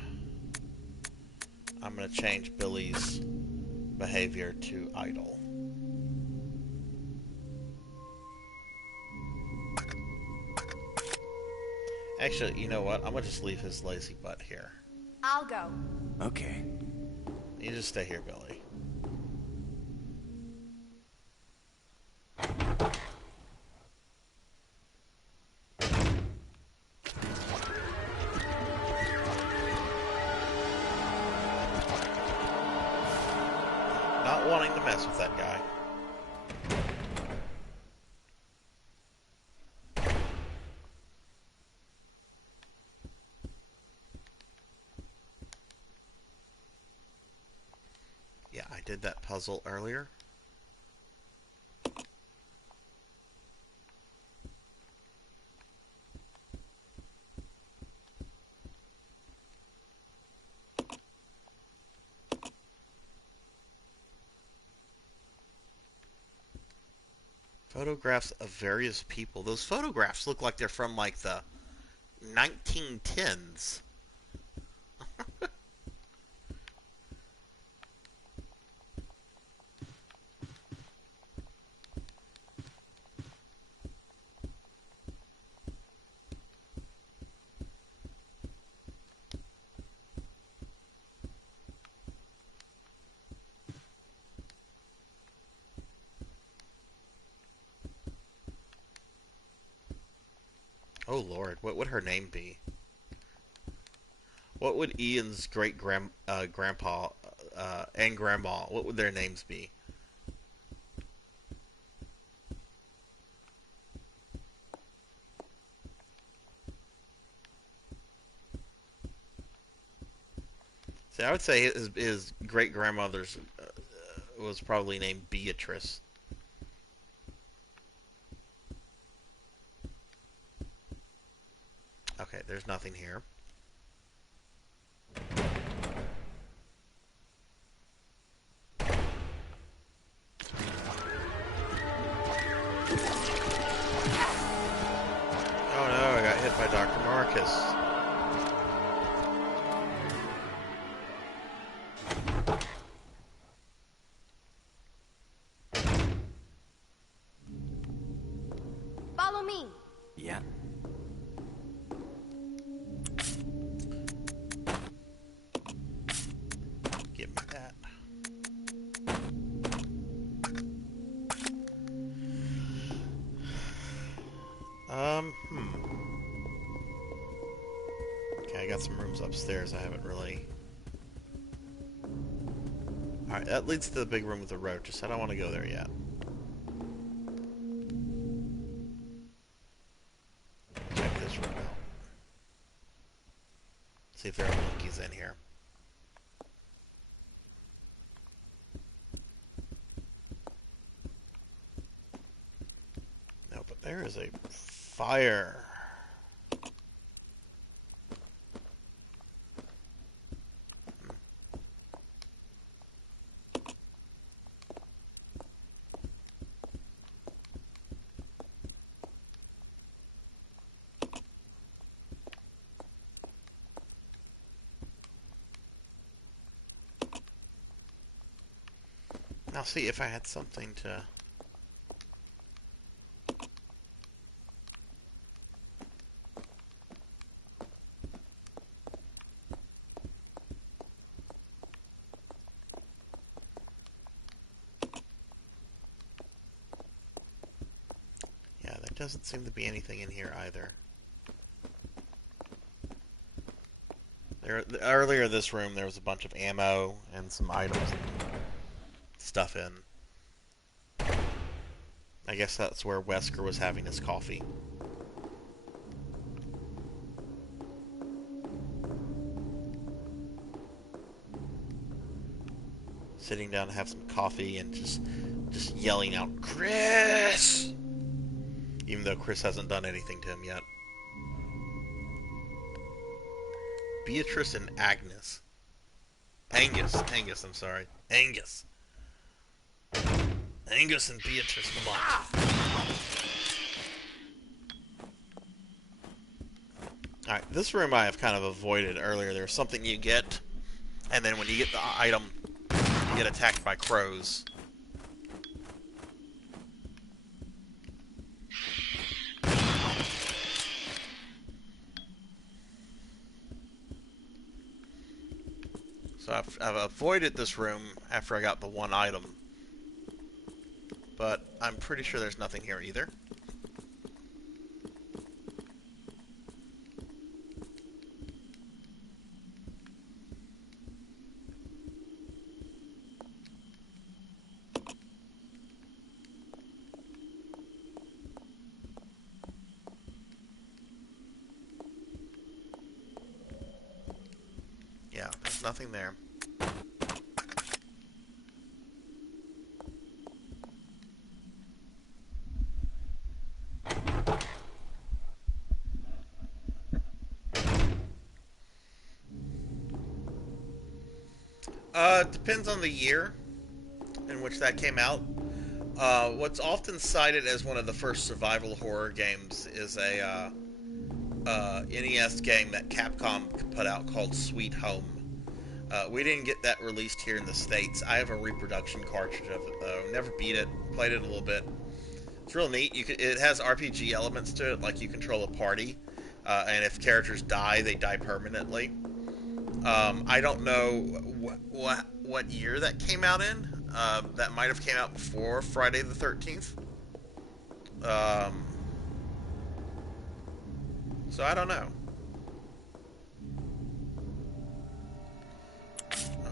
I'm gonna change Billy's behavior to idle. Actually, you know what? I'm gonna just leave his lazy butt here. I'll go. Okay. You just stay here, Billy. Not wanting to mess with that guy. Yeah, I did that puzzle earlier. Photographs of various people. Those photographs look like they're from like the 1910s. Oh Lord, what would her name be? What would Ian's grandpa and grandma, what would their names be? See, I would say his great grandmother's was probably named Beatrice. Okay, there's nothing here. Oh no, I got hit by Dr. Marcus. Follow me. Yeah. Give me that. Okay, I got some rooms upstairs I haven't really... Alright, that leads to the big room with the road. Just I don't want to go there yet. Check this room out. See if there are monkeys in here. No, but there is a fire. Now see if I had something to... Yeah, there doesn't seem to be anything in here either. Earlier this room there was a bunch of ammo and some items and stuff in. I guess that's where Wesker was having his coffee. Sitting down to have some coffee and just yelling out, "Chris!" Even though Chris hasn't done anything to him yet. Beatrice and Agnes. Angus, I'm sorry. Angus and Beatrice Mott. Alright, this room I have kind of avoided earlier. There's something you get, and then when you get the item, you get attacked by crows. So I've avoided this room after I got the one item. But I'm pretty sure there's nothing here either. Yeah, there's nothing there. Depends on the year in which that came out. What's often cited as one of the first survival horror games is a NES game that Capcom put out called Sweet Home. We didn't get that released here in the States. I have a reproduction cartridge of it, though. Never beat it. Played it a little bit. It's real neat. It has RPG elements to it, like you control a party, and if characters die, they die permanently. I don't know what year that came out in. That might have came out before Friday the 13th. So I don't know.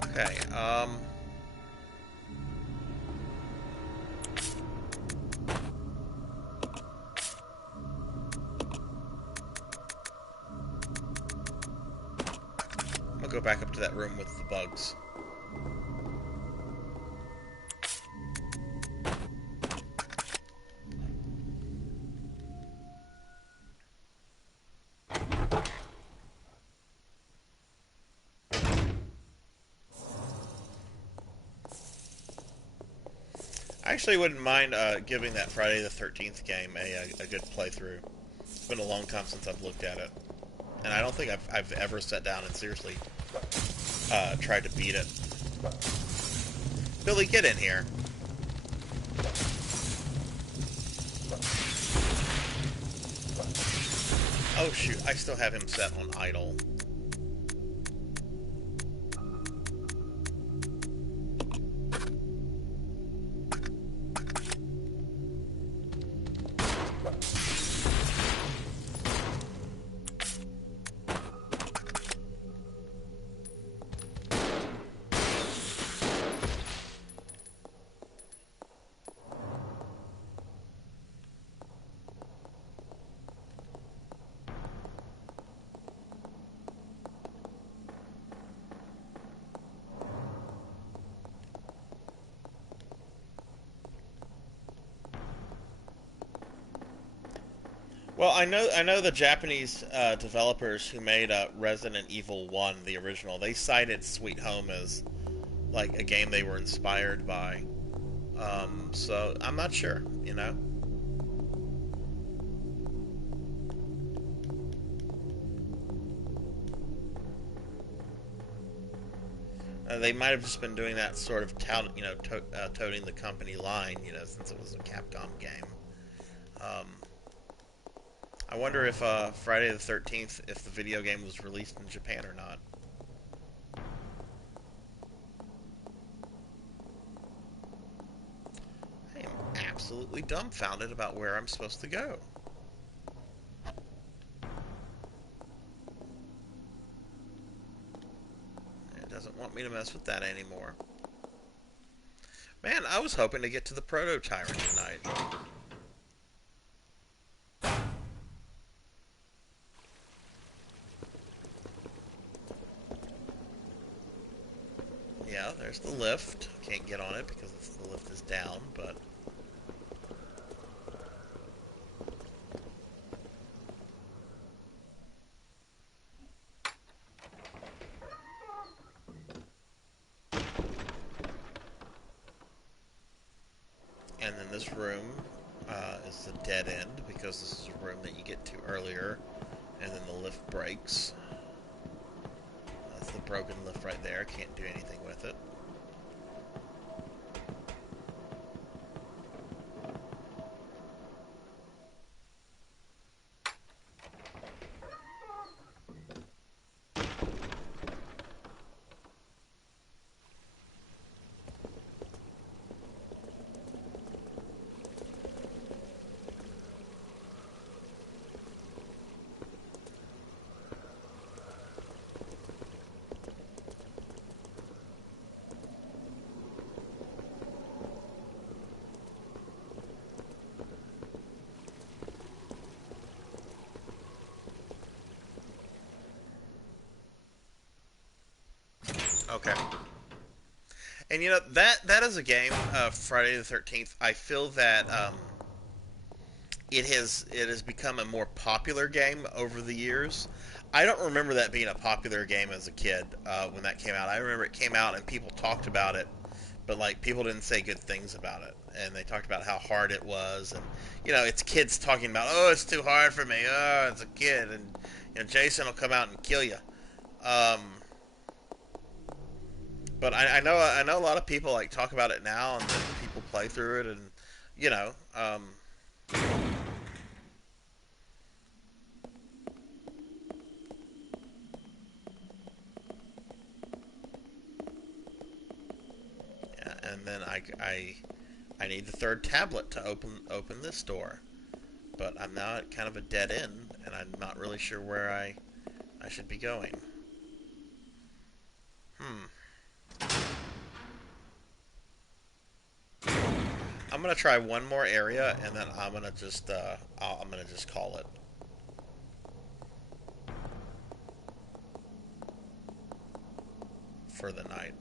Okay, I'll go back up to that room with the bugs. I actually wouldn't mind giving that Friday the 13th game a good playthrough. It's been a long time since I've looked at it. And I don't think I've ever sat down and seriously tried to beat it. Billy, get in here. Oh shoot, I still have him set on idle. Well, I know the Japanese developers who made Resident Evil 1, the original, they cited Sweet Home as like a game they were inspired by. So I'm not sure, you know. They might have just been doing that sort of toting the company line, you know, since it was a Capcom game. I wonder if Friday the 13th, if the video game was released in Japan or not. I am absolutely dumbfounded about where I'm supposed to go. It doesn't want me to mess with that anymore. Man, I was hoping to get to the Proto-Tyrant tonight. Yeah, there's the lift. Can't get on it because the lift is down, but... And then this room is the dead end, because this is a room that you get to earlier, and then the lift breaks. That's the broken lift right there. Can't do anything with it. Okay. And you know, that is a game, Friday the 13th. I feel that it has become a more popular game over the years. I don't remember that being a popular game as a kid when that came out. I remember it came out and people talked about it, but like people didn't say good things about it, and they talked about how hard it was, and you know, it's kids talking about, oh, it's too hard for me, oh, it's a kid, and you know, Jason will come out and kill you. Um, but I know a lot of people like talk about it now, and people play through it, and you know, yeah, and then I need the third tablet to open this door, but I'm now at kind of a dead end, and I'm not really sure where I should be going. I'm gonna try one more area, and then I'm gonna just call it for the night.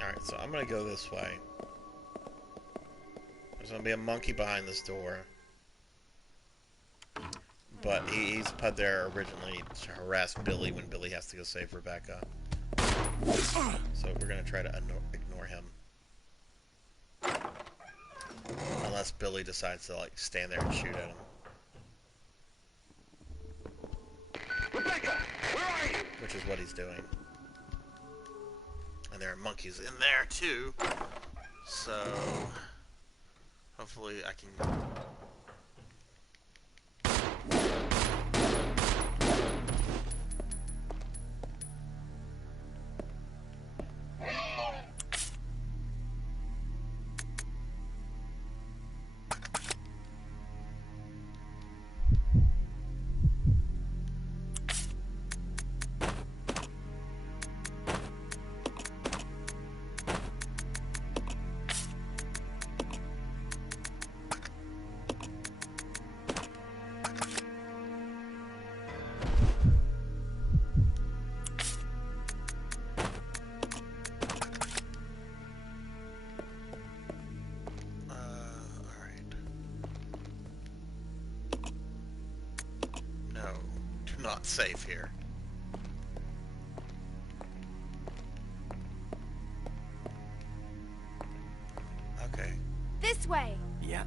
Alright, so I'm gonna go this way. There's gonna be a monkey behind this door. But he's put there originally to harass Billy when Billy has to go save Rebecca. So we're gonna try to ignore him. Unless Billy decides to like stand there and shoot at him. Rebecca, where are you? Which is what he's doing. And there are monkeys in there too. So hopefully I can... not safe here. Okay. This way. Yeah.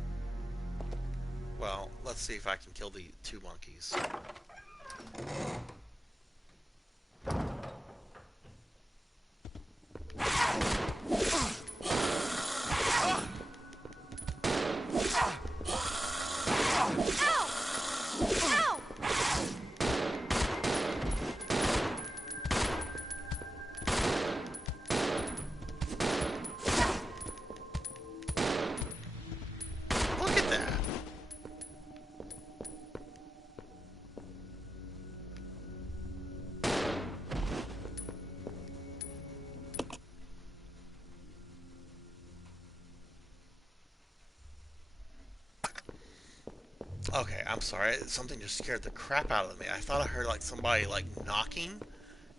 Well, let's see if I can kill the two monkeys. Okay, I'm sorry. Something just scared the crap out of me. I thought I heard like somebody like knocking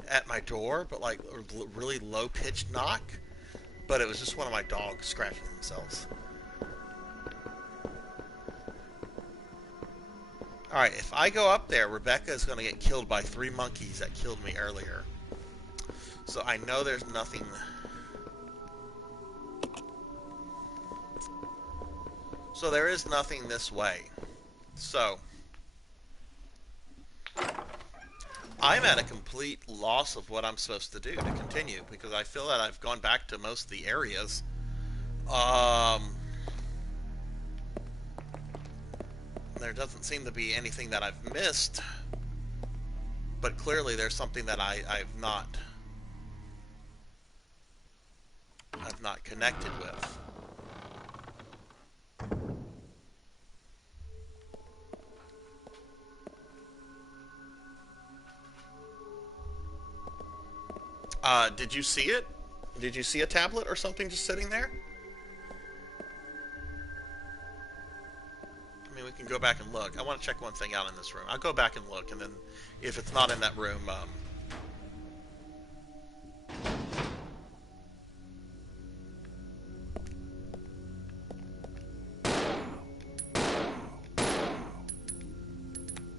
at my door, but like a really low pitched knock. But it was just one of my dogs scratching themselves. Alright, if I go up there, Rebecca is going to get killed by 3 monkeys that killed me earlier. So I know there's nothing. So there is nothing this way. So I'm at a complete loss of what I'm supposed to do to continue, because I feel that I've gone back to most of the areas. There doesn't seem to be anything that I've missed, but clearly there's something that I've not connected with. Did you see it? Did you see a tablet or something just sitting there? I mean, we can go back and look. I want to check one thing out in this room. I'll go back and look, and then if it's not in that room,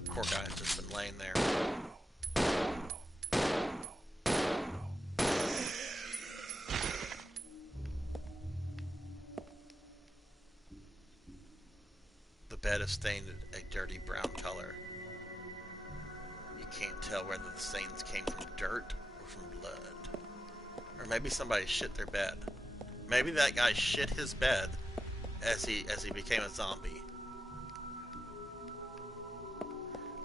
poor guy has just been laying there. The bed is stained a dirty brown color. You can't tell whether the stains came from dirt or from blood. Or maybe somebody shit their bed. Maybe that guy shit his bed as he became a zombie.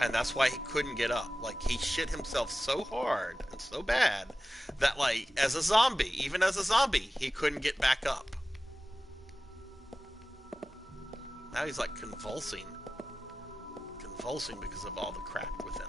And that's why he couldn't get up. Like, he shit himself so hard and so bad that, like, as a zombie, even as a zombie, he couldn't get back up. Now he's, like, convulsing. Convulsing because of all the crap within him.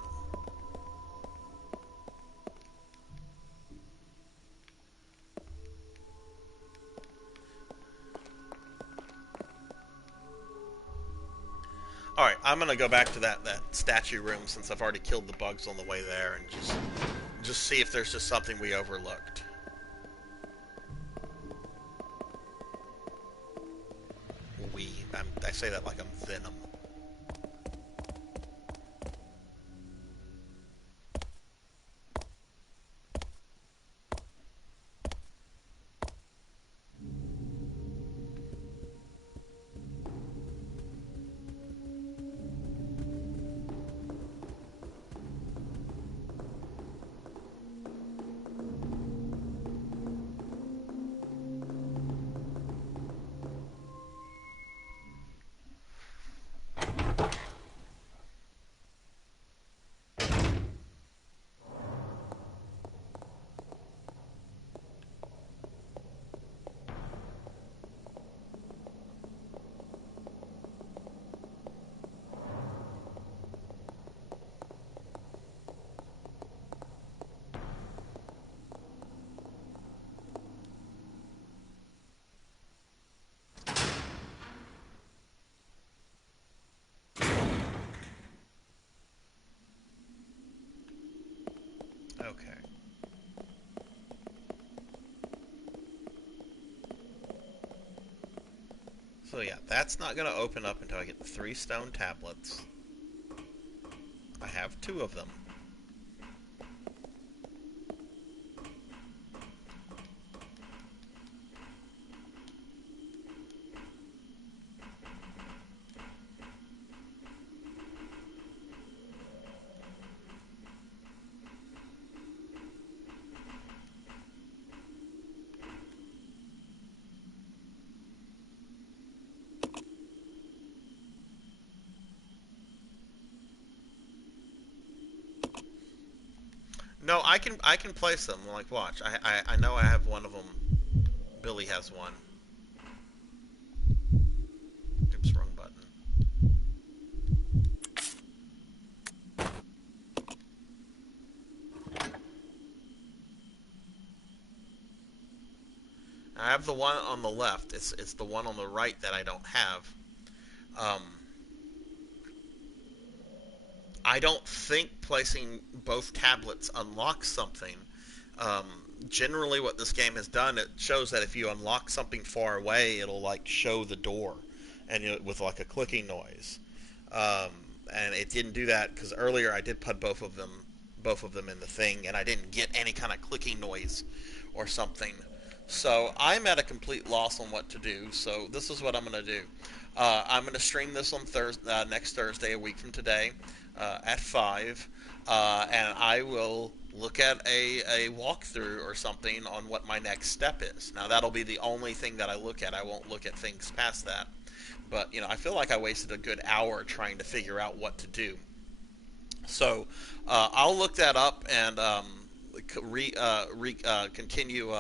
Alright, I'm gonna go back to that statue room since I've already killed the bugs on the way there and just see if there's just something we overlooked. I say that like I'm Venom. Okay. So yeah, that's not going to open up until I get the 3 stone tablets. I have 2 of them. No, I can place them. Like, watch. I know I have one of them. Billy has one. Oops, wrong button. I have the one on the left. It's the one on the right that I don't have. I don't think placing both tablets unlocks something. Um, Generally, what this game has done, it shows that if you unlock something far away, it'll like show the door, and with like a clicking noise. Um, and it didn't do that because earlier I did put both of them in the thing, and I didn't get any kind of clicking noise or something. So I'm at a complete loss on what to do. So this is what I'm going to do. I'm going to stream this on next Thursday, a week from today, at 5, and I will look at a walkthrough or something on what my next step is. Now that'll be the only thing that I look at. I won't look at things past that. But I feel like I wasted a good hour trying to figure out what to do. So I'll look that up and continue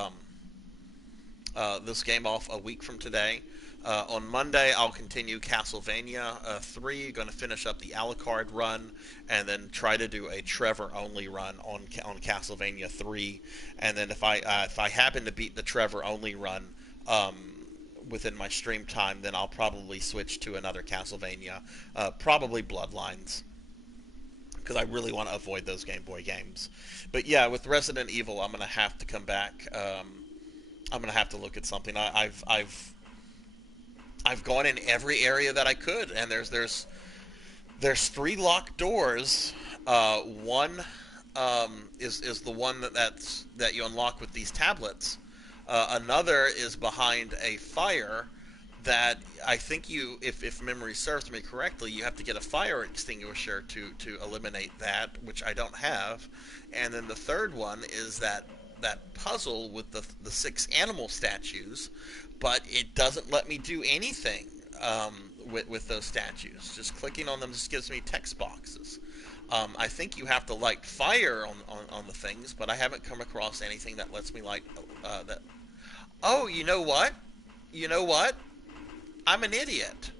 this game off a week from today. On Monday, I'll continue Castlevania 3, going to finish up the Alucard run, and then try to do a Trevor-only run on Castlevania 3. And then if I happen to beat the Trevor-only run within my stream time, then I'll probably switch to another Castlevania, probably Bloodlines, because I really want to avoid those Game Boy games. But yeah, with Resident Evil, I'm going to have to come back. I'm going to have to look at something. I've gone in every area that I could, and there's 3 locked doors. One is the one that you unlock with these tablets. Another is behind a fire that I think if memory serves me correctly, you have to get a fire extinguisher to eliminate that, which I don't have. And then the third one is that puzzle with the 6 animal statues, but it doesn't let me do anything with those statues. Just clicking on them just gives me text boxes. I think you have to light fire on the things, but I haven't come across anything that lets me light that. Oh, you know what? You know what? I'm an idiot.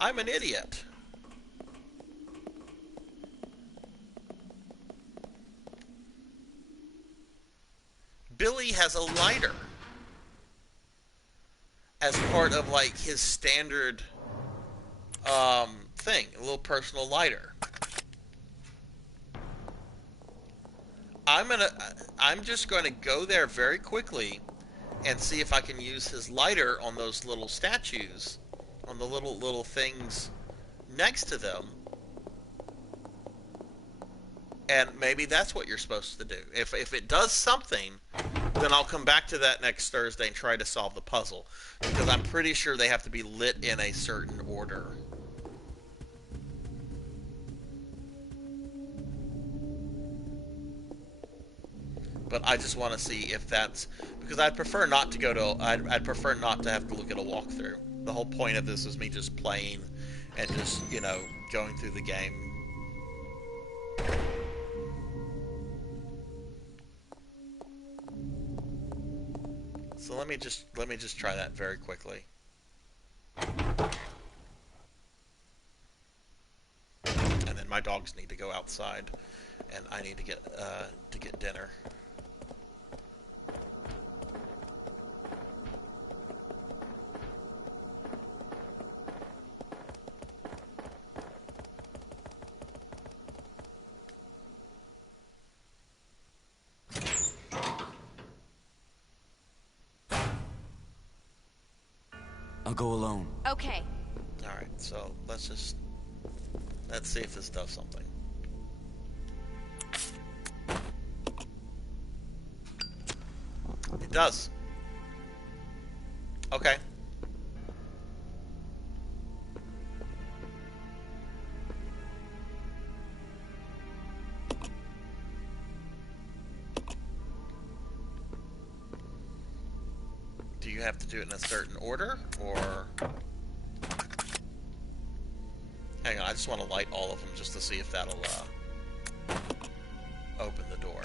I'm an idiot. Billy has a lighter as part of like his standard thing, a little personal lighter. I'm just going to go there very quickly and see if I can use his lighter on those little statues, on the little things next to them. And maybe that's what you're supposed to do. If it does something, then I'll come back to that next Thursday and try to solve the puzzle, because I'm pretty sure they have to be lit in a certain order. But I just want to see if that's, because I'd prefer not to I'd prefer not to have to look at a walkthrough. The whole point of this is me just playing and just, going through the game. So let me just try that very quickly. And then my dogs need to go outside, and I need to get dinner. I'll go alone. Okay. Alright, so let's see if this does something. It does. Okay. Do you have to do it in a certain order, or... Hang on, I just want to light all of them just to see if that'll open the door.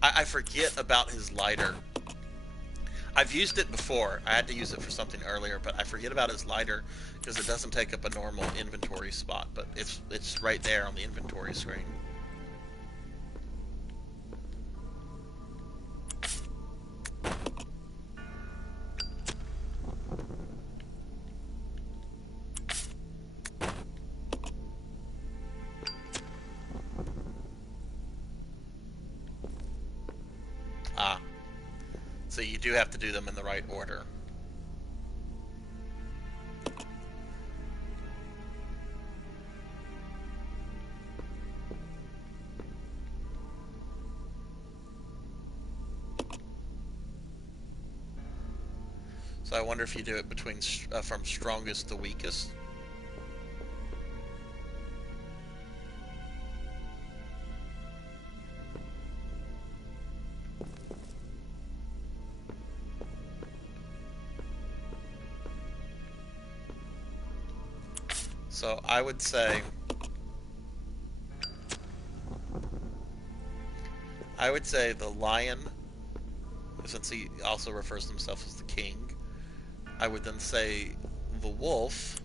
I forget about his lighter. I've used it before. I had to use it for something earlier, but I forget about his lighter because it doesn't take up a normal inventory spot, but it's right there on the inventory screen. do have to do them in the right order. So I wonder if you do it between from strongest to weakest. So I would say the lion, since he also refers to himself as the king. I would then say the wolf.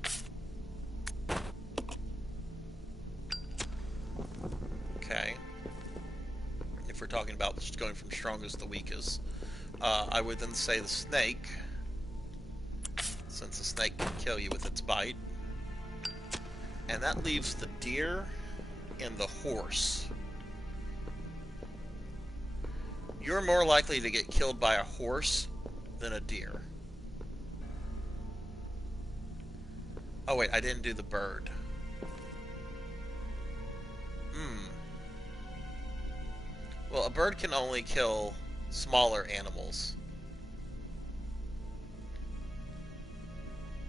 Okay. If we're talking about just going from strongest to weakest. I would then say the snake, since the snake can kill you with its bite. And that leaves the deer and the horse. You're more likely to get killed by a horse than a deer. Oh wait, I didn't do the bird. Well, a bird can only kill smaller animals.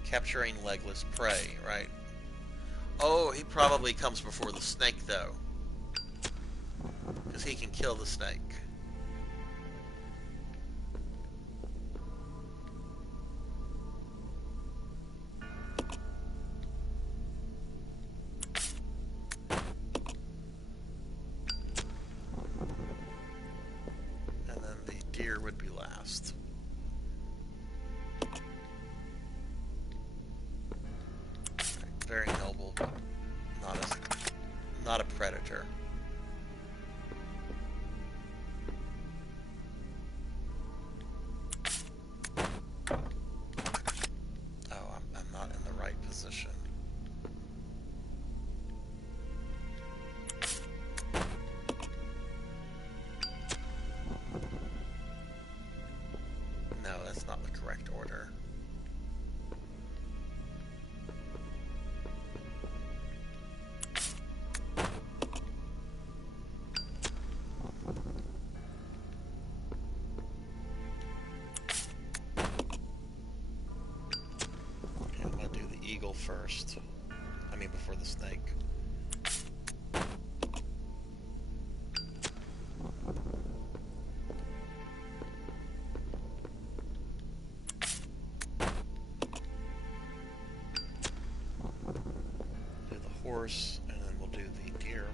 Capturing legless prey, right? Oh, he probably comes before the snake, though. Because he can kill the snake. And then the deer would be last. Very noble. Not a predator. Oh, I'm not in the right position. No, that's not the correct order. First. I mean, before the snake. Do the horse, and then we'll do the deer.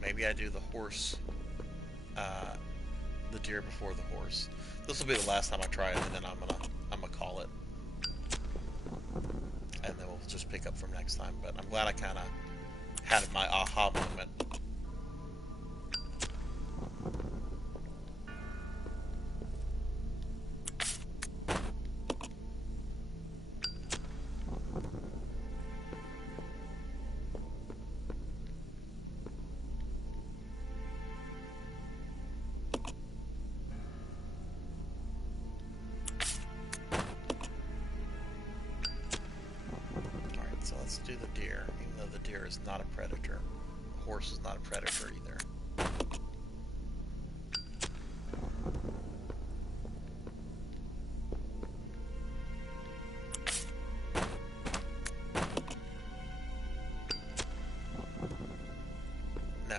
Maybe I do the horse, the deer before the horse. This will be the last time I try it, and then I'm gonna call it, and then we'll just pick up from next time. But I'm glad I kind of had my aha moment. So let's do the deer, even though the deer is not a predator. The horse is not a predator either. No.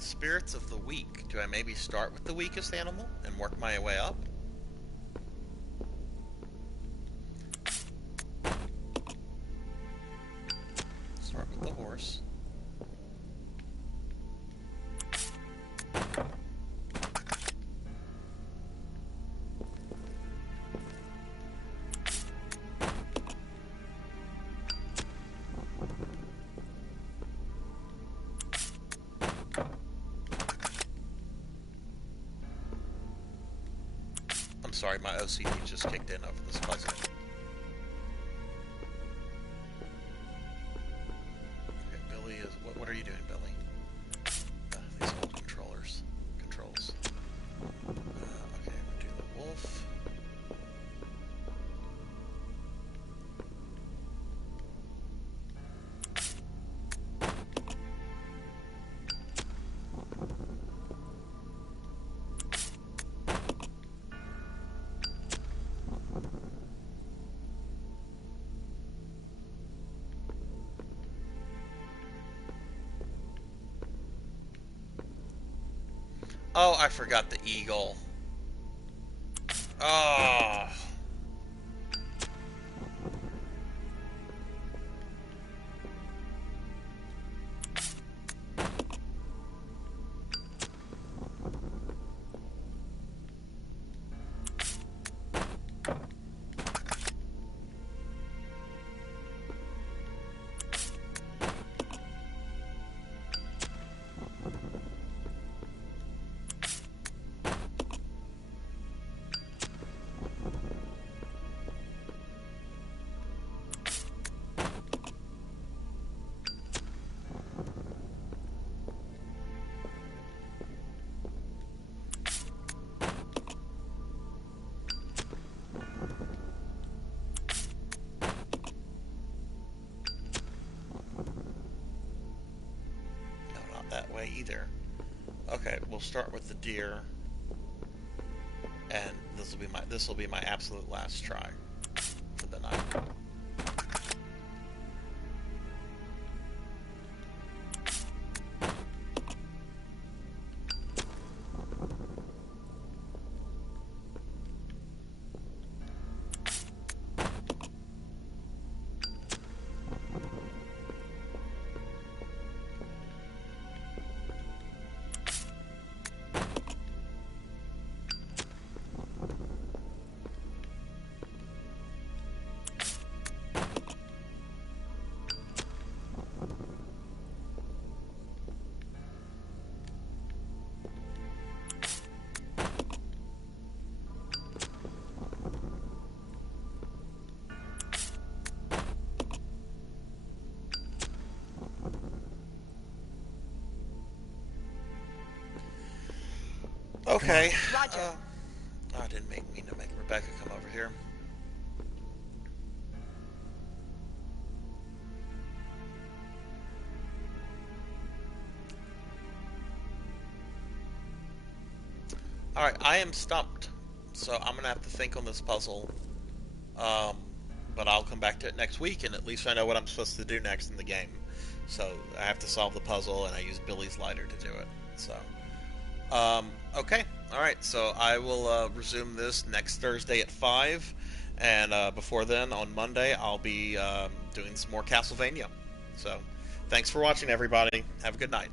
Spirits of the weak. Do I maybe start with the weakest animal and work my way up? with the horse. I'm sorry, my OCD just kicked in over this puzzle. Okay, Billy is... What are you doing, Billy? These old controls. Okay, we'll do the wolf. Oh, I forgot the eagle. Oh. That way either. Okay, we'll start with the deer, and this will be my absolute last try for the night. Okay. Roger. I didn't mean to make Rebecca come over here. Alright, I am stumped. So I'm gonna have to think on this puzzle. But I'll come back to it next week, and at least I know what I'm supposed to do next in the game. So I have to solve the puzzle, and I use Billy's lighter to do it. So, okay. Alright, so I will resume this next Thursday at 5. And before then, on Monday, I'll be doing some more Castlevania. So, thanks for watching, everybody. Have a good night.